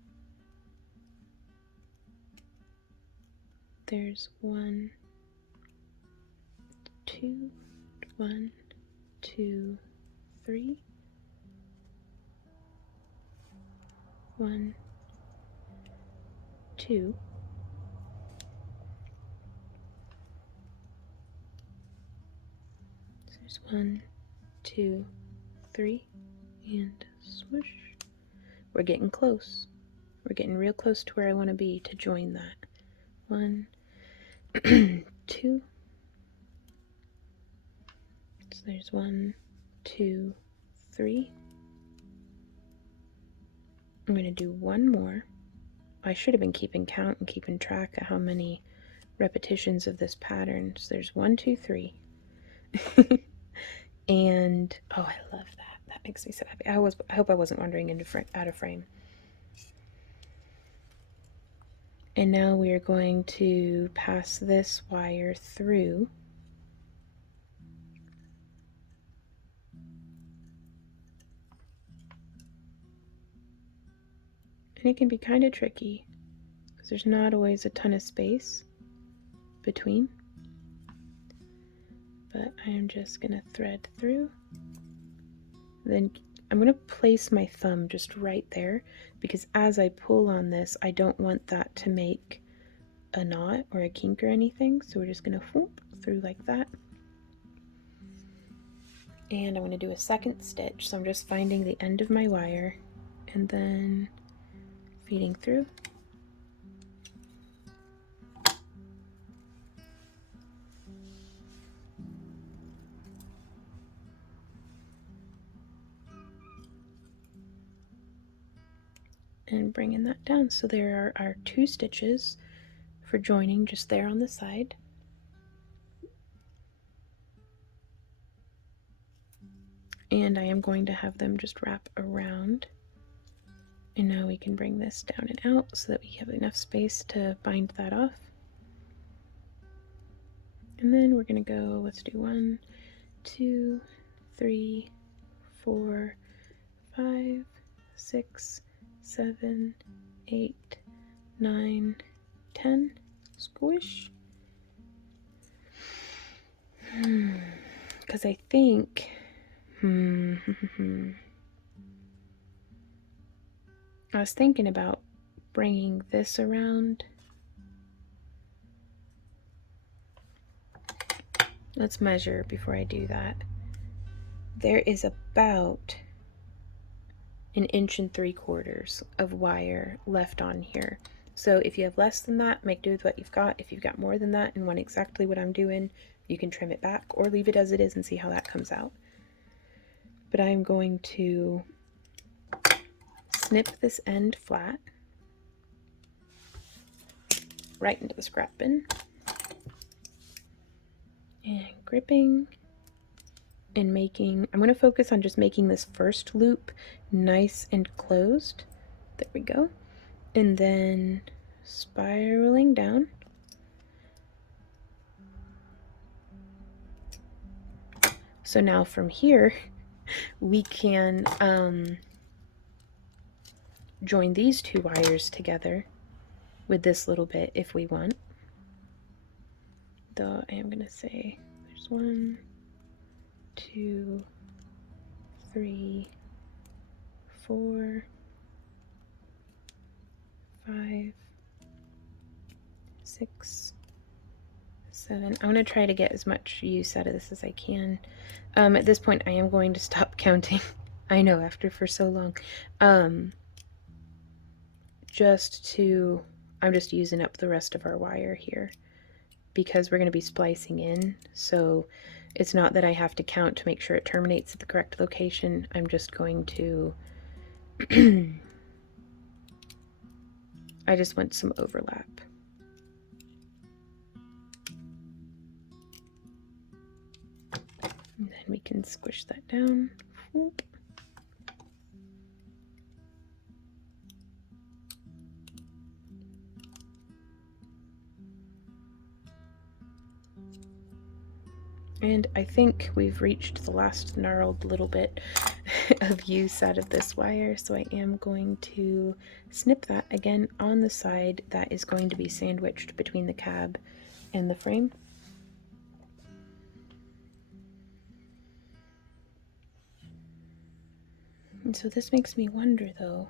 There's 1, 2, 1, 2, 3. 1, 2. So there's 1, 2, 3, and swoosh. We're getting close. We're getting real close to where I want to be to join that. 1, 2. So there's 1, 2, 3. I'm going to do 1 more. I should have been keeping count and keeping track of how many repetitions of this pattern. So there's 1, 2, 3. And oh, I love that. That makes me so happy. I hope I wasn't wandering out of frame. And now we are going to pass this wire through. And it can be kind of tricky because there's not always a ton of space between. But I am just going to thread through. Then I'm going to place my thumb just right there because as I pull on this, I don't want that to make a knot or a kink or anything. So we're just going to whoop through like that. And I'm going to do a second stitch. So I'm just finding the end of my wire and then feeding through. And bringing that down. So there are 2 stitches for joining just there on the side. And I am going to have them just wrap around. And now we can bring this down and out so that we have enough space to bind that off. And then we're going to go, let's do 1, 2, 3, 4, 5, 6, 7, 8, 9, 10. Squish. Because I think I was thinking about bringing this around. Let's measure before I do that. There is about 1 3/4 inches of wire left on here. So if you have less than that, make do with what you've got. If you've got more than that and want exactly what I'm doing, you can trim it back or leave it as it is and see how that comes out. But I'm going to snip this end flat right into the scrap bin and gripping in making, I'm going to focus on just making this first loop nice and closed. There we go. And then spiraling down. So now from here, we can join these two wires together with this little bit if we want. Though I am going to say there's 1, 2, 3, 4, 5, 6, 7. I'm going to try to get as much use out of this as I can. At this point, I am going to stop counting. I know, after for so long. I'm just using up the rest of our wire here because we're going to be splicing in. So it's not that I have to count to make sure it terminates at the correct location. I'm just going to I just want some overlap. And then we can squish that down. Whoop. And I think we've reached the last gnarled little bit of use out of this wire, so I am going to snip that again on the side that is going to be sandwiched between the cab and the frame. And so this makes me wonder though,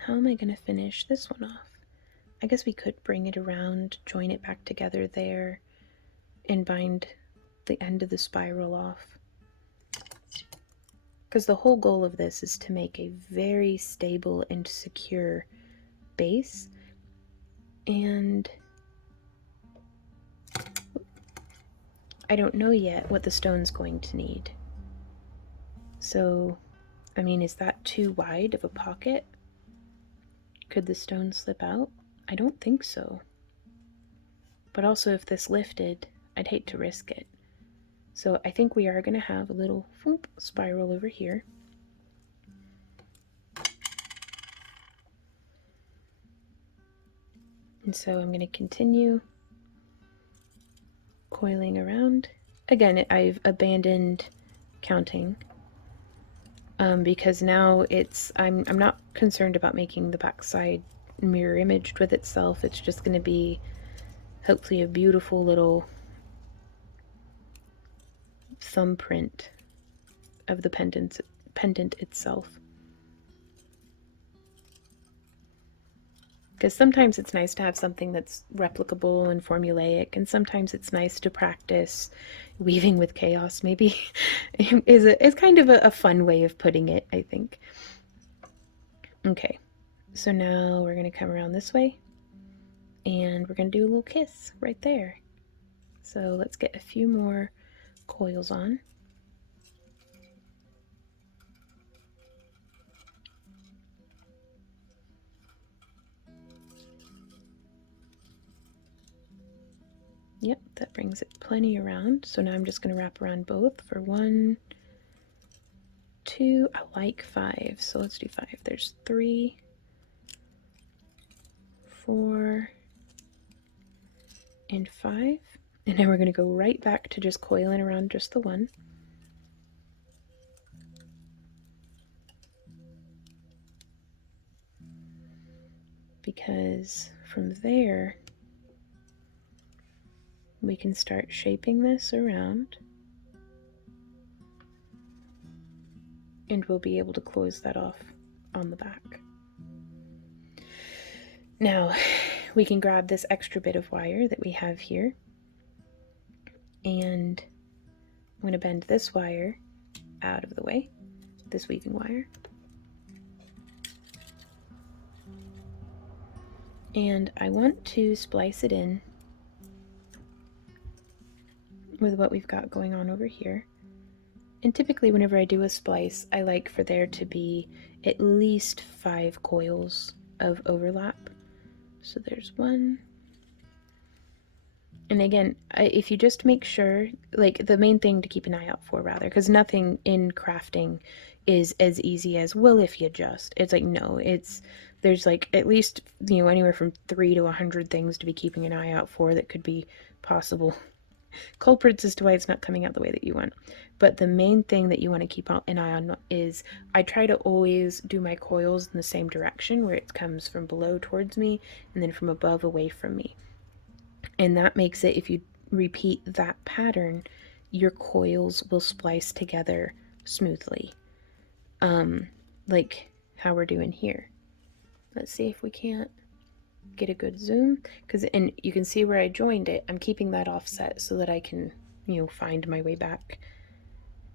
how am I going to finish this one off? I guess we could bring it around, join it back together there, and bind the end of the spiral off. Because the whole goal of this is to make a very stable and secure base. And I don't know yet what the stone's going to need. So, I mean, is that too wide of a pocket? Could the stone slip out? I don't think so. But also, if this lifted, I'd hate to risk it. So I think we are going to have a little whoop, spiral over here. And so I'm going to continue coiling around. Again, I've abandoned counting because now I'm not concerned about making the backside mirror imaged with itself. It's just going to be hopefully a beautiful little thumbprint of the pendant itself. Because sometimes it's nice to have something that's replicable and formulaic, and sometimes it's nice to practice weaving with chaos, maybe. is kind of a fun way of putting it, I think. Okay, so now we're going to come around this way, and we're going to do a little kiss right there. So let's get a few more coils on. Yep, that brings it plenty around. So now I'm just going to wrap around both for 1, 2, I like 5, so let's do 5. There's 3, 4, and 5. And now we're going to go right back to just coiling around just the one. Because from there, we can start shaping this around. And we'll be able to close that off on the back. Now, we can grab this extra bit of wire that we have here. And I'm going to bend this wire out of the way, this weaving wire. And I want to splice it in with what we've got going on over here. And typically whenever I do a splice, I like for there to be at least 5 coils of overlap. So there's 1, And again, if you just make sure, like the main thing to keep an eye out for, rather, because nothing in crafting is as easy as, well, if you just. It's like, no, there's like at least, anywhere from 3 to 100 things to be keeping an eye out for that could be possible culprits as to why it's not coming out the way that you want. But the main thing that you want to keep an eye on is, I try to always do my coils in the same direction, where it comes from below towards me and then from above away from me. And that makes it, if you repeat that pattern, your coils will splice together smoothly. Like how we're doing here. Let's see if we can't get a good zoom, and you can see where I joined it. I'm keeping that offset so that I can, find my way back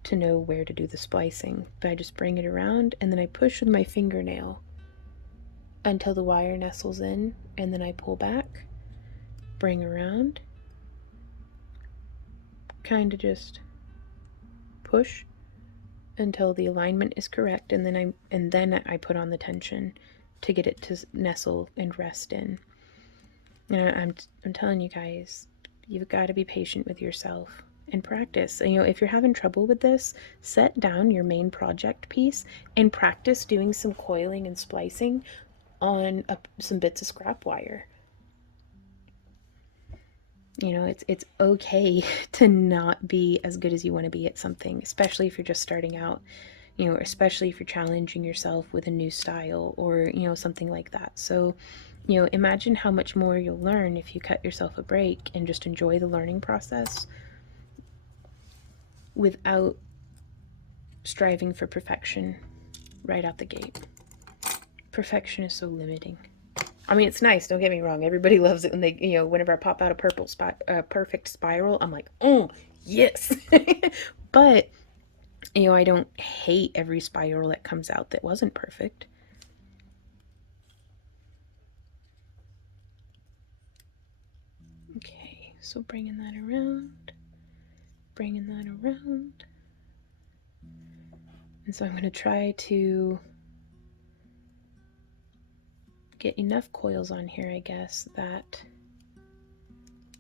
to know where to do the splicing. But I just bring it around and then I push with my fingernail until the wire nestles in, and then I pull back, bring around, kind of just push until the alignment is correct, and then I put on the tension to get it to nestle and rest in. And I'm telling you guys, you've got to be patient with yourself and practice. If you're having trouble with this, set down your main project piece and practice doing some coiling and splicing on some bits of scrap wire. It's okay to not be as good as you want to be at something, especially if you're just starting out, especially if you're challenging yourself with a new style or, something like that. So, imagine how much more you'll learn if you cut yourself a break and just enjoy the learning process without striving for perfection right out the gate. Perfection is so limiting. I mean, it's nice, don't get me wrong. Everybody loves it when they, whenever I pop out a perfect spiral, I'm like, oh, yes. But, I don't hate every spiral that comes out that wasn't perfect. Okay, so bringing that around. And so I'm going to try to get enough coils on here, I guess, that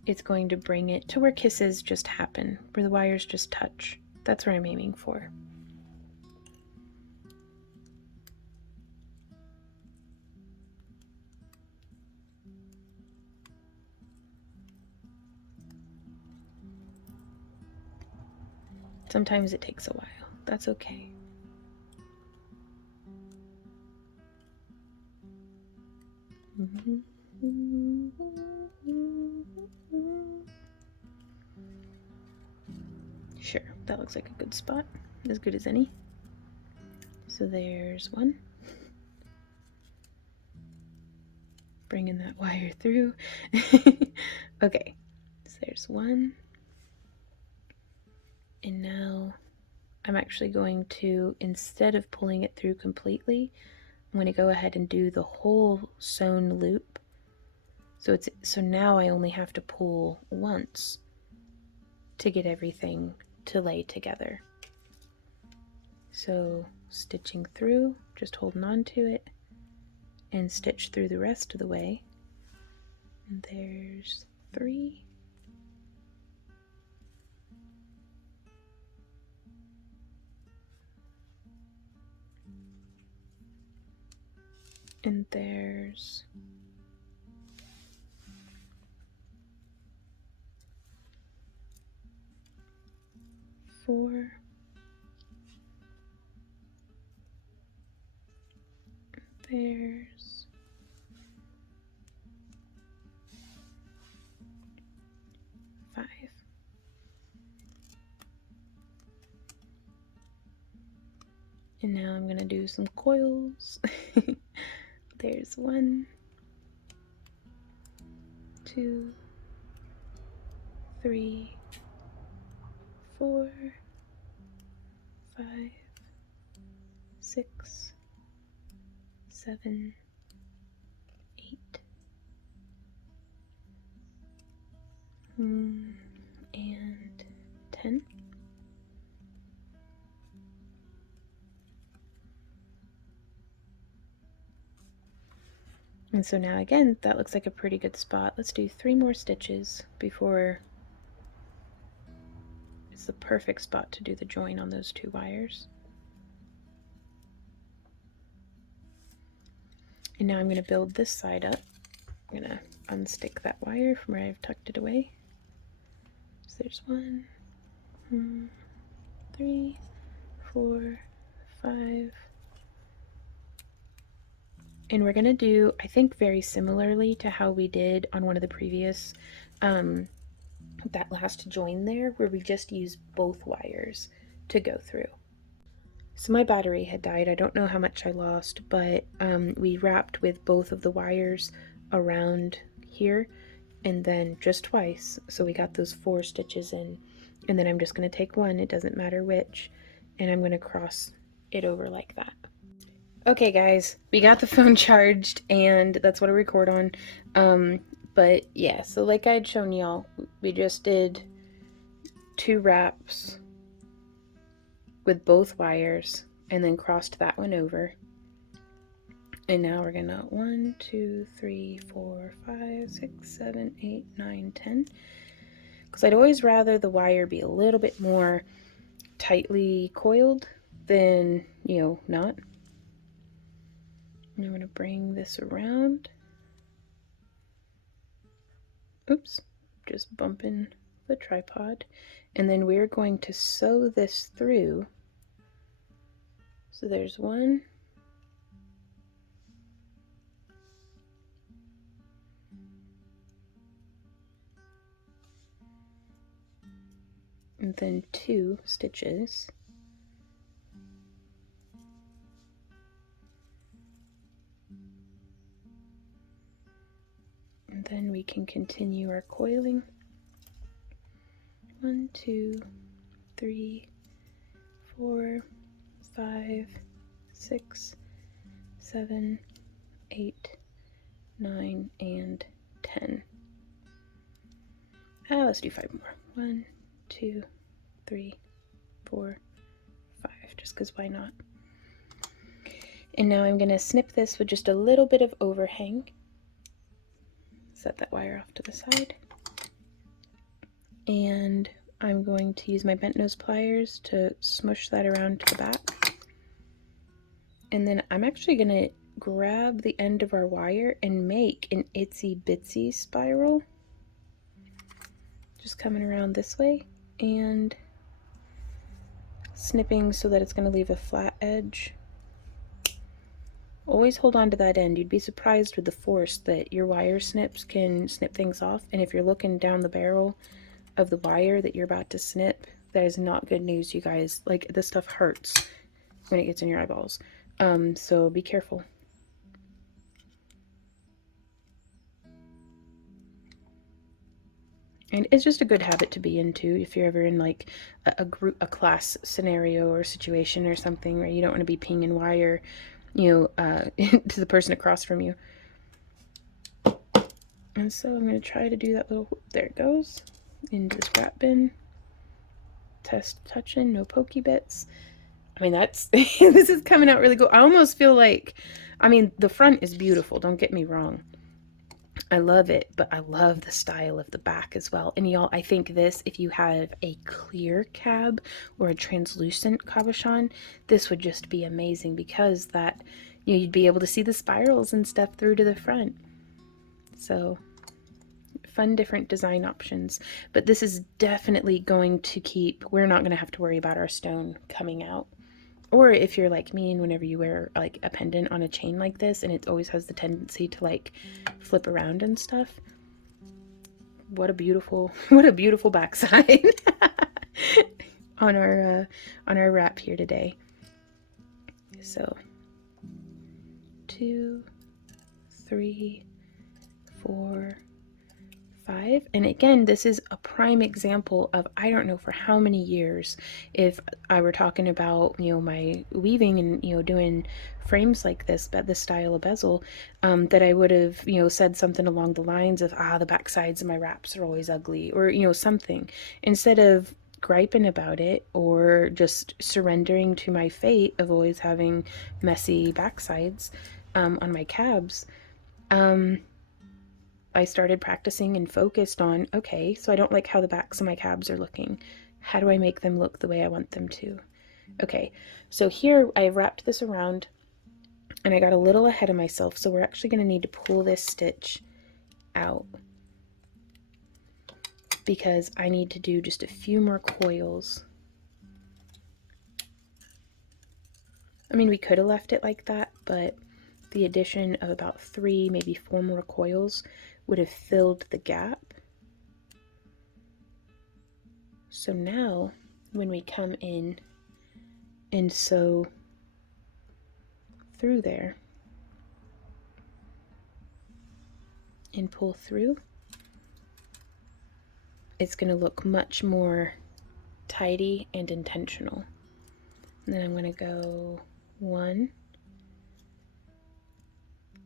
it's going to bring it to where kisses just happen, where the wires just touch. That's where I'm aiming for. Sometimes it takes a while. That's okay. Sure, that looks like a good spot. As good as any. So there's one. Bringing that wire through. Okay, so there's one. And now I'm actually going to, instead of pulling it through completely, I'm going to go ahead and do the whole sewn loop. So now I only have to pull once to get everything to lay together. So stitching through, just holding on to it, and stitch through the rest of the way. And there's 3. And there's 4. There's 5. And now I'm going to do some coils. There's 1, 2, 3, 4, 5, 6, 7, 8, and 10. And so now again, that looks like a pretty good spot. Let's do 3 more stitches before it's the perfect spot to do the join on those 2 wires. And now I'm going to build this side up. I'm going to unstick that wire from where I've tucked it away. So there's 1, 3, 4, 5. And we're going to do, I think, very similarly to how we did on one of the previous, that last join there, where we just use both wires to go through. So my battery had died. I don't know how much I lost, but we wrapped with both of the wires around here and then just twice. So we got those 4 stitches in. And then I'm just going to take one, it doesn't matter which, and I'm going to cross it over like that. Okay guys, we got the phone charged and that's what I record on. But yeah, so like I had shown y'all, we just did 2 wraps with both wires and then crossed that one over. And now we're gonna 1, 2, 3, 4, 5, 6, 7, 8, 9, 10. Because I'd always rather the wire be a little bit more tightly coiled than, you know, not. And I'm going to bring this around. Oops, just bumping the tripod. And then we're going to sew this through. So there's 1. And then 2 stitches. And then we can continue our coiling. 1, 2, 3, 4, 5, 6, 7, 8, 9, and 10. Let's do 5 more. 1, 2, 3, 4, 5, just because why not? And now I'm going to snip this with just a little bit of overhang. Set that wire off to the side. And I'm going to use my bent nose pliers to smush that around to the back. And then I'm actually going to grab the end of our wire and make an itsy bitsy spiral. Just coming around this way and snipping so that it's going to leave a flat edge. Always hold on to that end. You'd be surprised with the force that your wire snips can snip things off. And if you're looking down the barrel of the wire that you're about to snip, that is not good news, you guys. Like, this stuff hurts when it gets in your eyeballs. So be careful. And it's just a good habit to be into if you're ever in like a class scenario or situation or something where you don't want to be pinging wire, you know, to the person across from you. And so I'm going to try to do that little whoop. There it goes into the scrap bin. Test touching, no pokey bits. I mean, that's this is coming out really good. I almost feel like, I mean, the front is beautiful, don't get me wrong. I love it, but I love the style of the back as well. And y'all, I think this, if you have a clear cab or a translucent cabochon, this would just be amazing because that, you know, you'd be able to see the spirals and stuff through to the front. So fun different design options. But this is definitely going to keep, we're not going to have to worry about our stone coming out. Or if you're like me and whenever you wear like a pendant on a chain like this and it always has the tendency to like flip around and stuff. What a beautiful backside on our wrap here today. So 2, 3, 4, 5. And again, this is a prime example of, I don't know for how many years, if I were talking about, you know, my weaving and, you know, doing frames like this, but this style of bezel, that I would have, you know, said something along the lines of, the back sides of my wraps are always ugly, or, you know, something, instead of griping about it or just surrendering to my fate of always having messy backsides on my cabs. I started practicing and focused on, okay, so I don't like how the backs of my cabs are looking. How do I make them look the way I want them to? Okay, so here I wrapped this around and I got a little ahead of myself, so we're actually going to need to pull this stitch out because I need to do just a few more coils. I mean, we could have left it like that, but the addition of about 3, maybe 4 more coils would have filled the gap. So now when we come in and sew through there and pull through, it's going to look much more tidy and intentional. And then I'm going to go 1.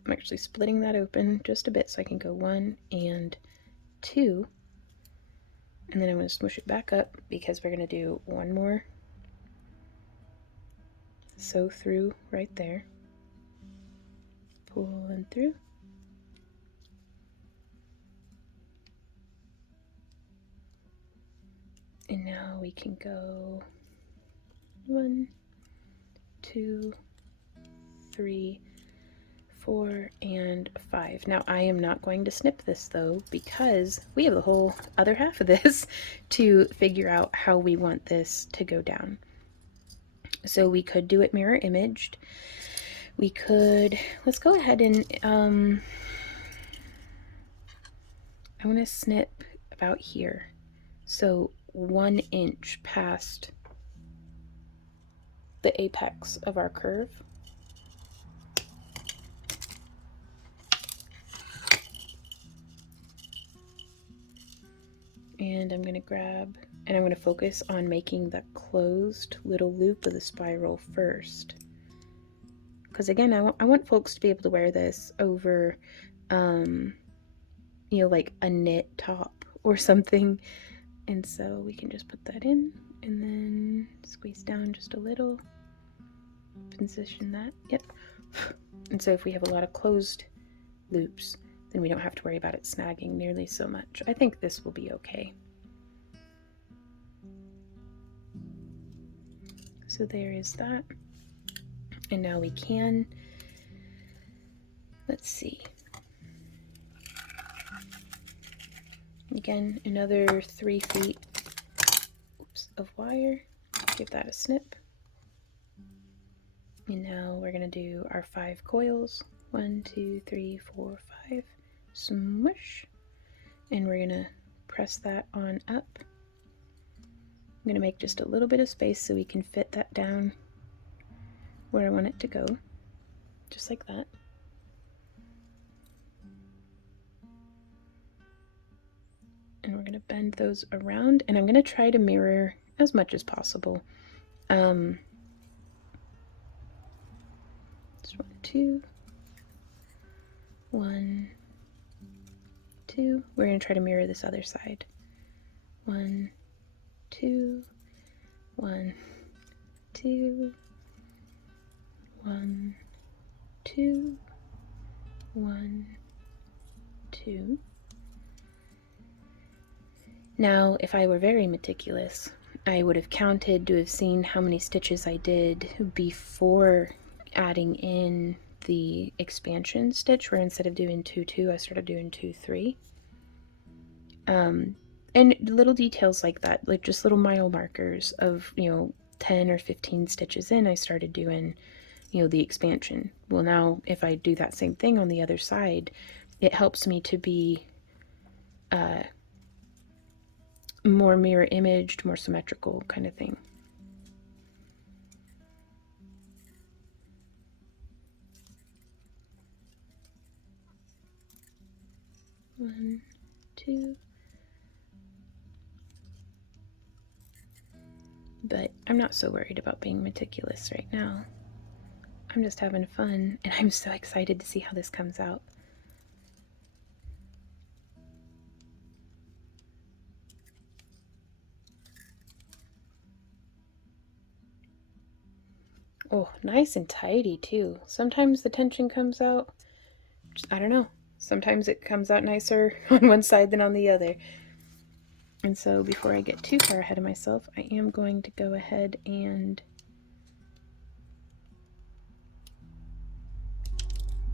I'm actually splitting that open just a bit so I can go 1 and 2. And then I'm going to smush it back up because we're going to do 1 more sew through right there. Pull and through. And now we can go 1, 2, 3, 4, and 5. Now I am not going to snip this though because we have the whole other half of this to figure out how we want this to go down. So we could do it mirror imaged. We could, let's go ahead and I'm going to snip about here. So 1 inch past the apex of our curve. And I'm going to grab, and I'm going to focus on making the closed little loop of the spiral first. Because again, I want folks to be able to wear this over, you know, like a knit top or something. And so we can just put that in and then squeeze down just a little, position that, yep. And so if we have a lot of closed loops, then we don't have to worry about it snagging nearly so much. I think this will be okay. So there is that. And now we can, let's see. Again, another 3 feet of wire. Give that a snip. And now we're going to do our 5 coils. 1, 2, 3, 4, 5. Smush. And we're going to press that on up. I'm going to make just a little bit of space so we can fit that down where I want it to go. Just like that. And we're going to bend those around, and I'm going to try to mirror as much as possible. Just 1, 2, 1, 2. We're going to try to mirror this other side. 1, 2, 1, 2, 1, 2, 1, 2. Now, if I were very meticulous, I would have counted to have seen how many stitches I did before adding in the expansion stitch, where instead of doing 2, 2, I started doing 2, 3. And little details like that, like just little mile markers of, you know, 10 or 15 stitches in, I started doing, you know, the expansion. Well, now if I do that same thing on the other side, it helps me to be more mirror imaged, more symmetrical kind of thing. One, two. But I'm not so worried about being meticulous right now. I'm just having fun, and I'm so excited to see how this comes out. Oh, nice and tidy too. Sometimes the tension comes out I don't know. Sometimes it comes out nicer on one side than on the other. And so before I get too far ahead of myself, I am going to go ahead and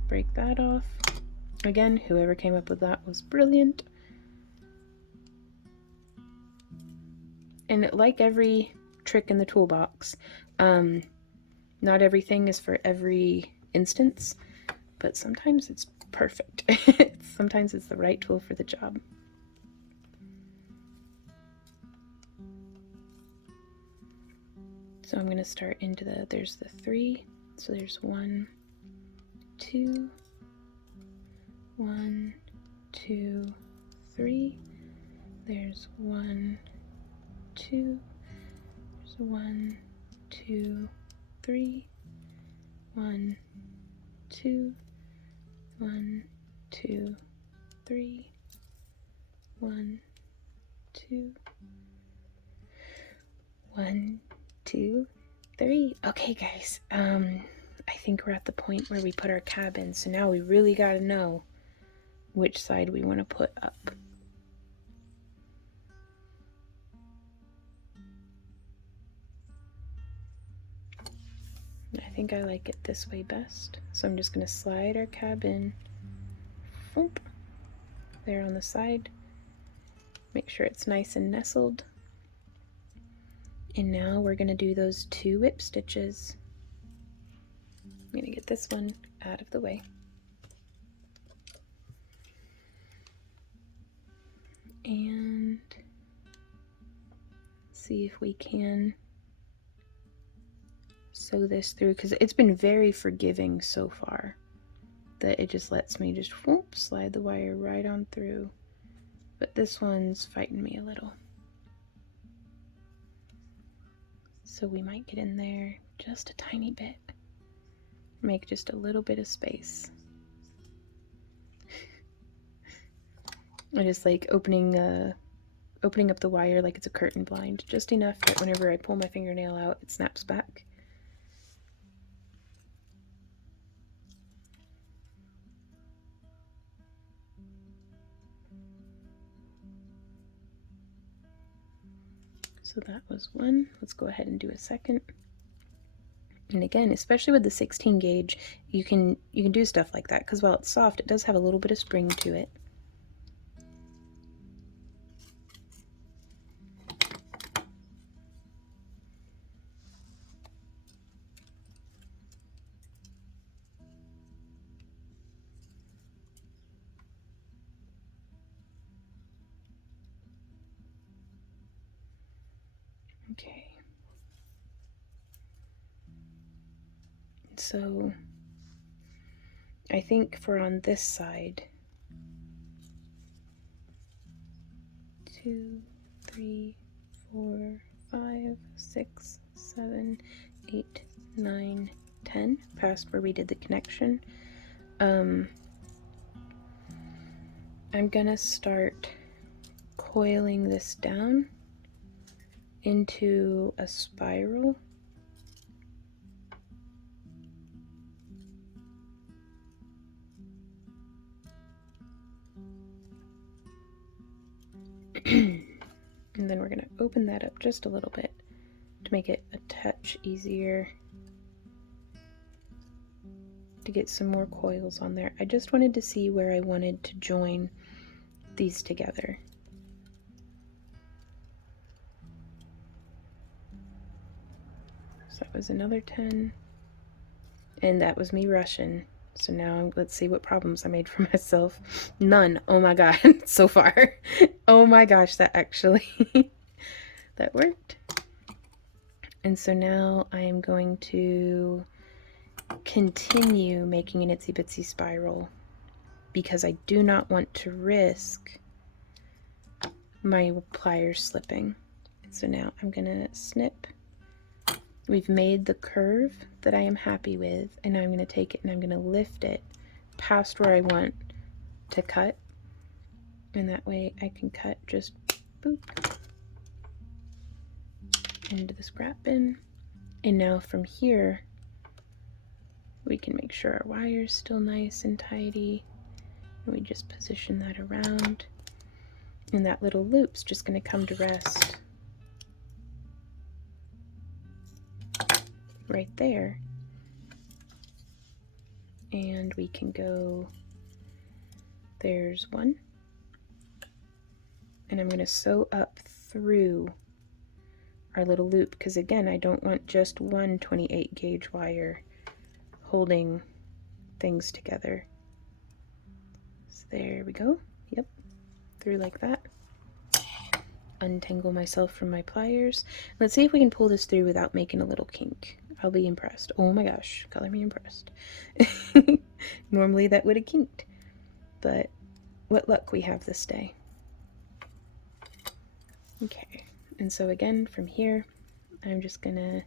break that off. Again, whoever came up with that was brilliant. And like every trick in the toolbox, not everything is for every instance, but sometimes it's perfect. Sometimes it's the right tool for the job. So I'm going to start into there's the 3, so there's 1, 2, 1, 2, 3, there's 1, 2, there's 1, 2, 3, 1, 2, 1, 2, 3, 1, 2, 1, 2, 3. Okay, guys, I think we're at the point where we put our cab in, so now we really got to know which side we want to put up. I think I like it this way best, so I'm just going to slide our cab in there on the side, make sure it's nice and nestled, and now we're going to do those 2 whip stitches. I'm going to get this one out of the way. And see if we can sew this through, because it's been very forgiving so far that it just lets me just whoop, slide the wire right on through. But this one's fighting me a little. So we might get in there just a tiny bit. Make just a little bit of space. I just like opening up the wire like it's a curtain blind, just enough that whenever I pull my fingernail out, it snaps back. So that was one. Let's go ahead and do a second. And again, especially with the 16 gauge, you can do stuff like that, because while it's soft, it does have a little bit of spring to it. Okay. So I think for on this side, 2, 3, 4, 5, 6, 7, 8, 9, 10, past where we did the connection. I'm gonna start coiling this down into a spiral. And then we're going to open that up just a little bit to make it a touch easier to get some more coils on there. I just wanted to see where I wanted to join these together. So that was another 10, and that was me rushing. So now let's see what problems I made for myself. None. Oh my god, so far. Oh my gosh, that actually that worked. And so now I am going to continue making an itsy bitsy spiral, because I do not want to risk my pliers slipping. So now I'm gonna snip. We've made the curve that I am happy with, and now I'm going to take it and I'm going to lift it past where I want to cut, and that way I can cut just boop into the scrap bin. And now from here We can make sure our wire's still nice and tidy. And we just position that around. And that little loop's just going to come to rest right there. And we can go, there's one. And I'm going to sew up through our little loop, because again, I don't want just one 28 gauge wire holding things together. So there we go. Yep, through like that. Untangle myself from my pliers. Let's see if we can pull this through without making a little kink. I'll be impressed. Oh my gosh, color me impressed. Normally that would have kinked, but what luck we have this day. Okay, and so again from here, I'm just gonna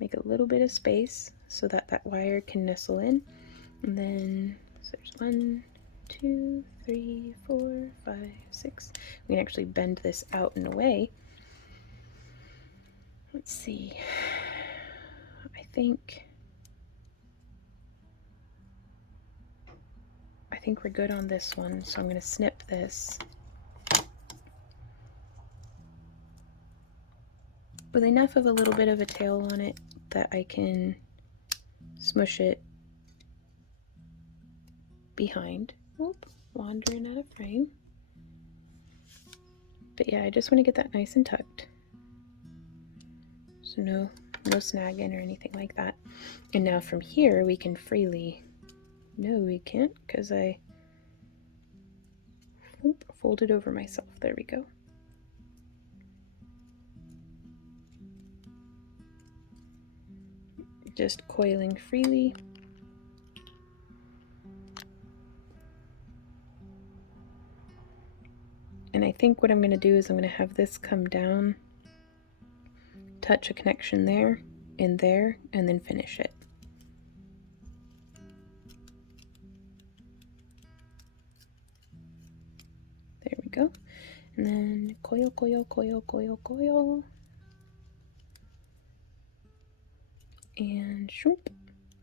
make a little bit of space so that that wire can nestle in. And then, so there's 1, 2, 3, 4, 5, 6. We can actually bend this out and away. Let's see. I think we're good on this one, so I'm going to snip this with enough of a little bit of a tail on it that I can smush it behind. Oop, wandering out of frame. But yeah, I just want to get that nice and tucked. So no snagging or anything like that. And now from here we can freely, no we can't, because I folded over myself. There we go. Just coiling freely. And I think what I'm going to do is I'm going to have this come down, touch a connection there, and then finish it. There we go. And then coil, coil, coil, coil, coil. And shoop.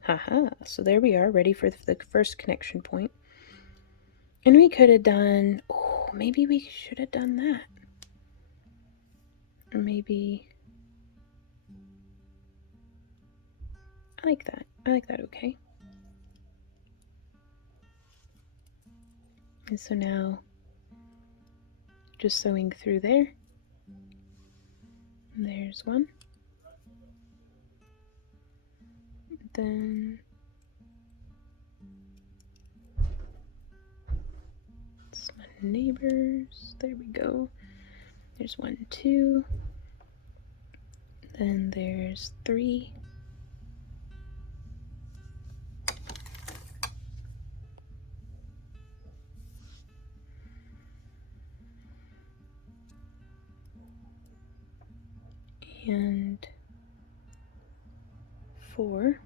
Haha. So there we are, ready for the first connection point. And we could have done, oh, maybe we should have done that. Or maybe, I like that. I like that, okay. And so now, just sewing through there. And there's one. Then it's my neighbors. There we go. There's 1, 2. Then there's 3. And 4.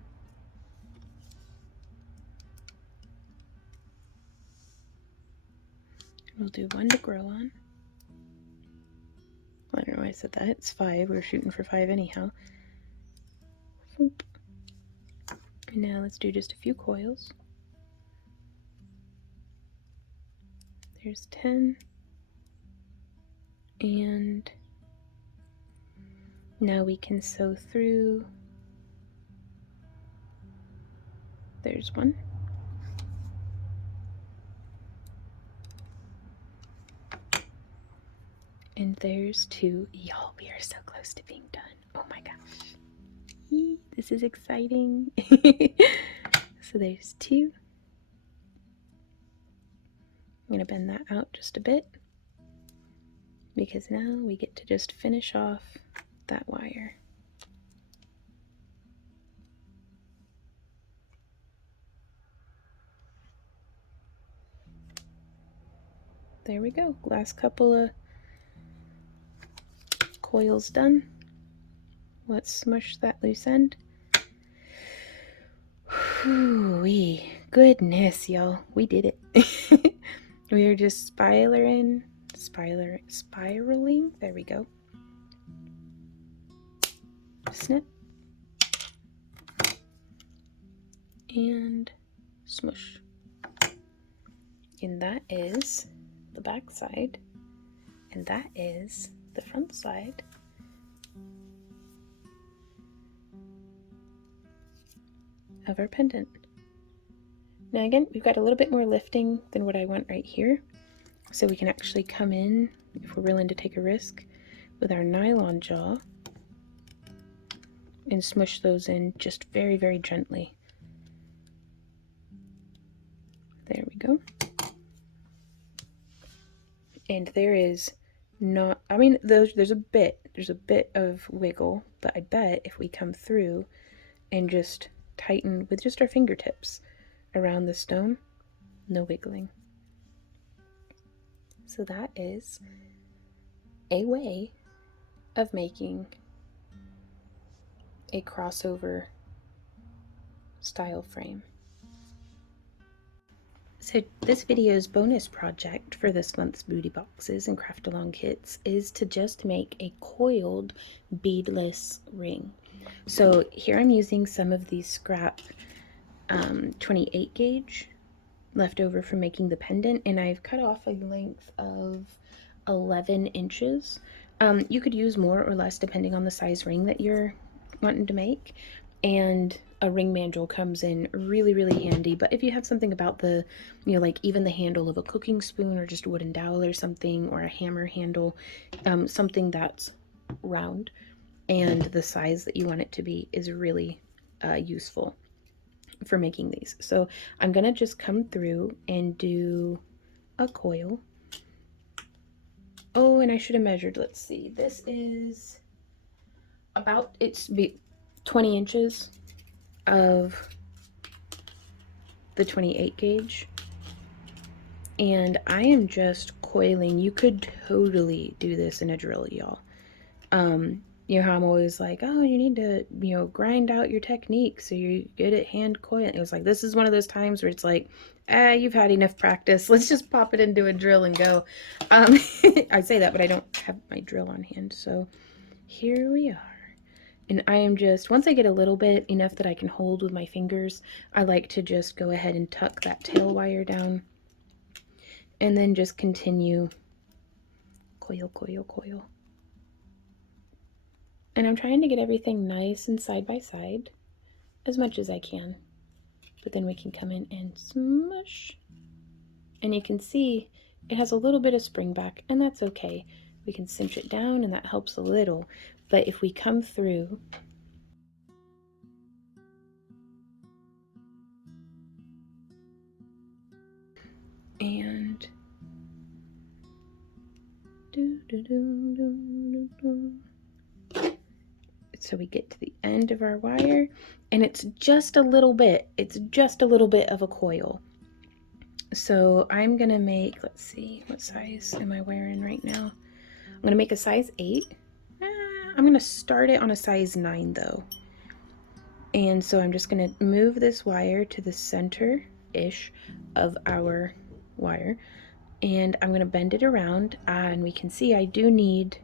We'll do 1 to grow on. I don't know why I said that. It's 5. We were shooting for 5 anyhow. And now let's do just a few coils. There's 10. And now we can sew through. There's 1. And there's 2. Y'all, we are so close to being done. Oh my gosh. This is exciting. So there's 2. I'm going to bend that out just a bit, because now we get to just finish off that wire. There we go. Last couple of coils done. Let's smush that loose end. Whew-wee. Goodness, y'all. We did it. We are just spiraling. There we go. Snip. and smush. And that is the back side, and that is the front side. Of our pendant. Now again, we've got a little bit more lifting than what I want right here, so we can actually come in, if we're willing to take a risk, with our nylon jaw and smush those in just very, very gently. There we go. And there is not, I mean, there's a bit of wiggle, but I bet if we come through and just tighten with just our fingertips around the stone, no wiggling. So that is a way of making a crossover style frame. So this video's bonus project for this month's Booty Boxes and Craft Along kits is to just make a coiled beadless ring. So here I'm using some of these scrap 28 gauge left over from making the pendant, and I've cut off a length of 11 inches. You could use more or less depending on the size ring that you're wanting to make, and a ring mandrel comes in really, really handy. But if you have something about the, like even the handle of a cooking spoon or just a wooden dowel or something, or a hammer handle, something that's round and the size that you want it to be is really useful for making these. So I'm gonna just come through and do a coil. Oh, and I should have measured. Let's see, this is about, it's 20 inches of the 28 gauge, and I am just coiling. You could totally do this in a drill, y'all. You know how I'm always like, oh, you need to, grind out your technique so you're good at hand coiling. It was like, this is one of those times where it's like, you've had enough practice. Let's just pop it into a drill and go. I say that, but I don't have my drill on hand. So here we are. And I am just, once I get a little bit, enough that I can hold with my fingers, I like to just go ahead and tuck that tail wire down and then just continue coil, coil, coil. And I'm trying to get everything nice and side by side as much as I can. But then we can come in and smush. And you can see it has a little bit of spring back, and that's okay. We can cinch it down and that helps a little. But if we come through and so we get to the end of our wire, and it's just a little bit of a coil. So I'm gonna make, let's see, what size am I wearing right now? I'm gonna make a size 8. I'm gonna start it on a size 9 though. And so I'm just gonna move this wire to the center-ish of our wire, and I'm gonna bend it around, and we can see I do need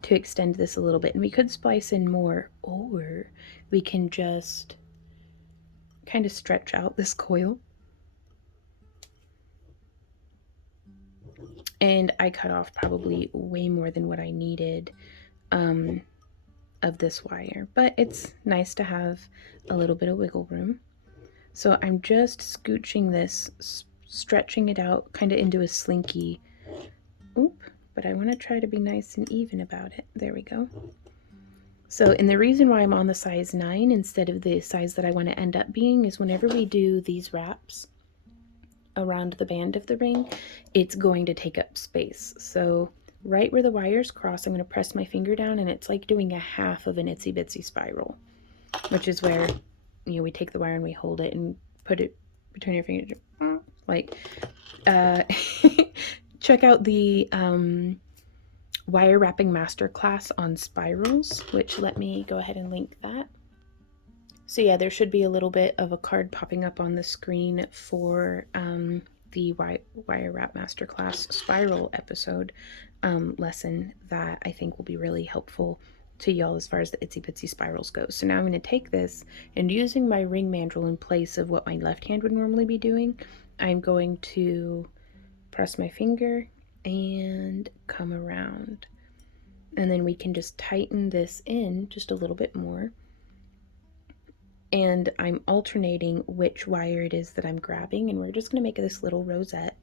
to extend this a little bit, and we could splice in more, or we can just kind of stretch out this coil. And I cut off probably way more than what I needed of this wire, but it's nice to have a little bit of wiggle room. So I'm just scooching this, stretching it out kind of into a slinky. Oop, but I want to try to be nice and even about it. There we go. So, and the reason why I'm on the size 9 instead of the size that I want to end up being is whenever we do these wraps around the band of the ring, it's going to take up space. So right where the wires cross, I'm going to press my finger down, and it's like doing a half of an itsy bitsy spiral, which is where, we take the wire and we hold it and put it between your fingers, like, check out the wire wrapping masterclass on spirals, which, let me go ahead and link that. So yeah, there should be a little bit of a card popping up on the screen for the wire wrap masterclass spiral episode lesson that I think will be really helpful to y'all as far as the itsy bitsy spirals go. So now I'm going to take this, and using my ring mandrel in place of what my left hand would normally be doing, I'm going to press my finger and come around. And then we can just tighten this in just a little bit more. And I'm alternating which wire it is that I'm grabbing, and we're just going to make this little rosette.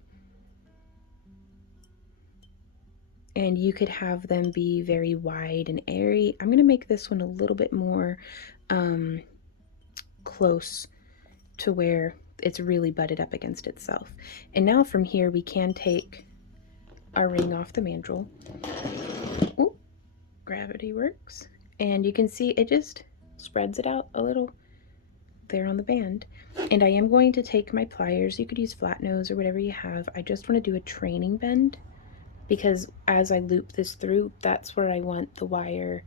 And you could have them be very wide and airy. I'm going to make this one a little bit more close to where it's really butted up against itself. And now from here we can take our ring off the mandrel. Ooh, gravity works. And you can see it just spreads it out a little there on the band. And I am going to take my pliers. You could use flat nose or whatever you have. I just want to do a training bend, because as I loop this through, that's where I want the wire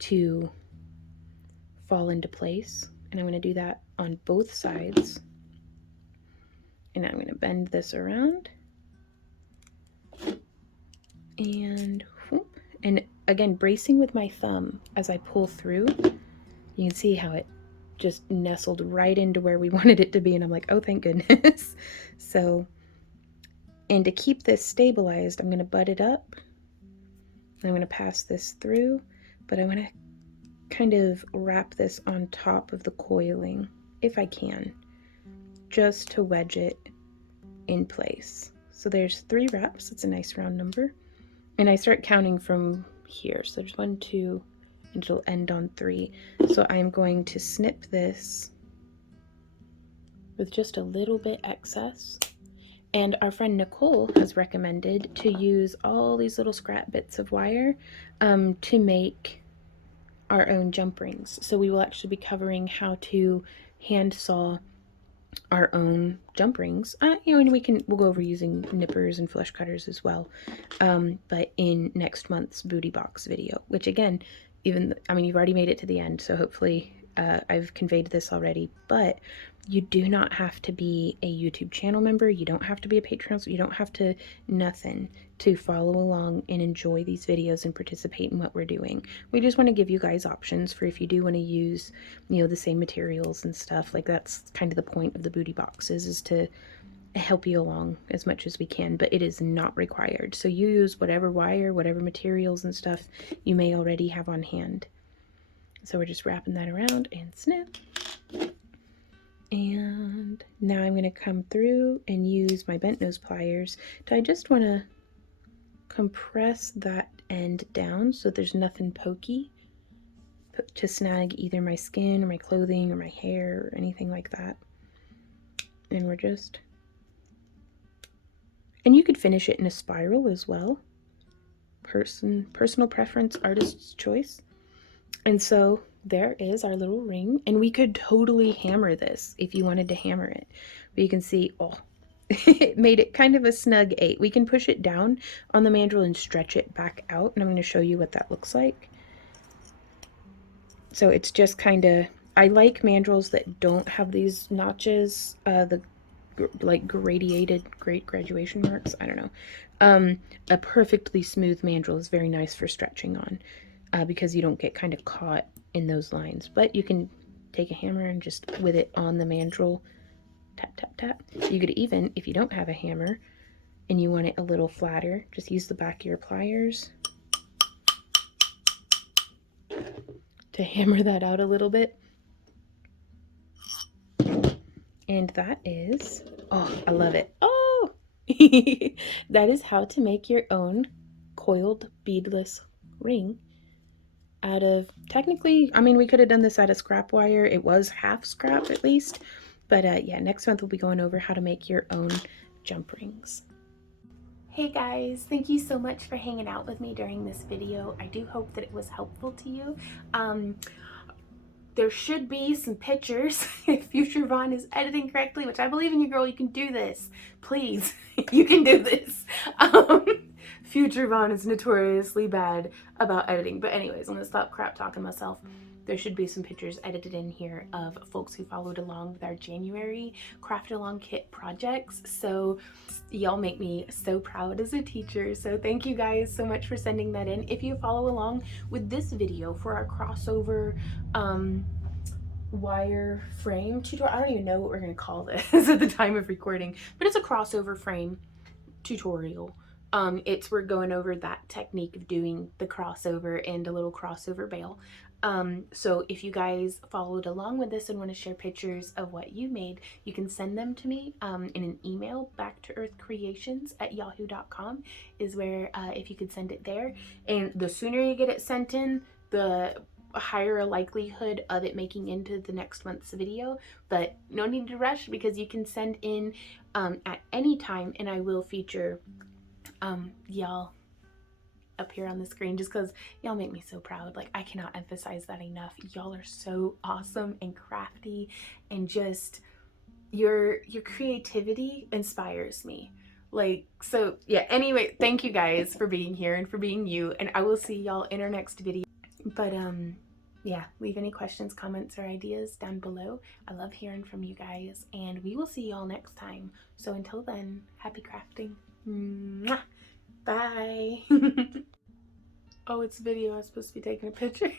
to fall into place. And I'm going to do that on both sides. And I'm going to bend this around. And whoop. And again, bracing with my thumb as I pull through, you can see how it just nestled right into where we wanted it to be. And I'm like, oh, thank goodness. So, and to keep this stabilized, I'm going to butt it up. I'm going to pass this through, but I want to kind of wrap this on top of the coiling if I can, just to wedge it in place. So there's 3 wraps. It's a nice round number. And I start counting from here. So there's 1, 2, and it'll end on 3. So I'm going to snip this with just a little bit excess. And our friend Nicole has recommended to use all these little scrap bits of wire to make our own jump rings. So we will actually be covering how to hand saw our own jump rings. You know, and we'll go over using nippers and flush cutters as well. But in next month's booty box video, which again, you've already made it to the end, so hopefully I've conveyed this already, but you do not have to be a YouTube channel member. You don't have to be a Patreon. You don't have to nothing to follow along and enjoy these videos and participate in what we're doing. We just want to give you guys options for if you do want to use, you know, the same materials and stuff. Like, that's kind of the point of the booty boxes, is to help you along as much as we can, but it is not required. So you use whatever wire, whatever materials and stuff you may already have on hand. So we're just wrapping that around and snip. And now I'm going to come through and use my bent nose pliers I just want to compress that end down so there's nothing pokey to snag either my skin or my clothing or my hair or anything like that. And we're just, and you could finish it in a spiral as well. Personal preference, artist's choice. And so there is our little ring, and we could totally hammer this if you wanted to hammer it. But you can see, oh, it made it kind of a snug 8. We can push it down on the mandrel and stretch it back out, and I'm going to show you what that looks like. So it's just kind of, I like mandrels that don't have these notches, like gradiated, great graduation marks, I don't know. A perfectly smooth mandrel is very nice for stretching on. Because you don't get kind of caught in those lines. But you can take a hammer and just with it on the mandrel, tap, tap, tap. You could even, if you don't have a hammer and you want it a little flatter, just use the back of your pliers to hammer that out a little bit. And that is, oh, I love it. Oh, that is how to make your own coiled beadless ring out of, technically, we could have done this out of scrap wire. It was half scrap at least. But yeah, next month we'll be going over how to make your own jump rings. Hey guys, thank you so much for hanging out with me during this video. I do hope that it was helpful to you. There should be some pictures if Future Vaughn is editing correctly, which I believe in you, girl. You can do this. Please, you can do this. future Vaughn is notoriously bad about editing. But anyways, I'm gonna stop crap talking myself. There should be some pictures edited in here of folks who followed along with our January craft along kit projects. So y'all make me so proud as a teacher. So thank you guys so much for sending that in. If you follow along with this video for our crossover wire frame tutorial, I don't even know what we're gonna call this at the time of recording, but it's a crossover frame tutorial. We're going over that technique of doing the crossover and a little crossover bail. So if you guys followed along with this and want to share pictures of what you made, you can send them to me in an email, backtoearthcreations@yahoo.com is where if you could send it there. And the sooner you get it sent in, the higher a likelihood of it making into the next month's video. But no need to rush, because you can send in at any time, and I will feature y'all up here on the screen, just because y'all make me so proud. Like, I cannot emphasize that enough. Y'all are so awesome and crafty, and just your creativity inspires me. Like, so yeah, anyway, thank you guys for being here and for being you, and I will see y'all in our next video. But yeah, leave any questions, comments, or ideas down below. I love hearing from you guys, and we will see y'all next time. So until then, happy crafting. Mwah! Bye. Oh, it's video. I was supposed to be taking a picture.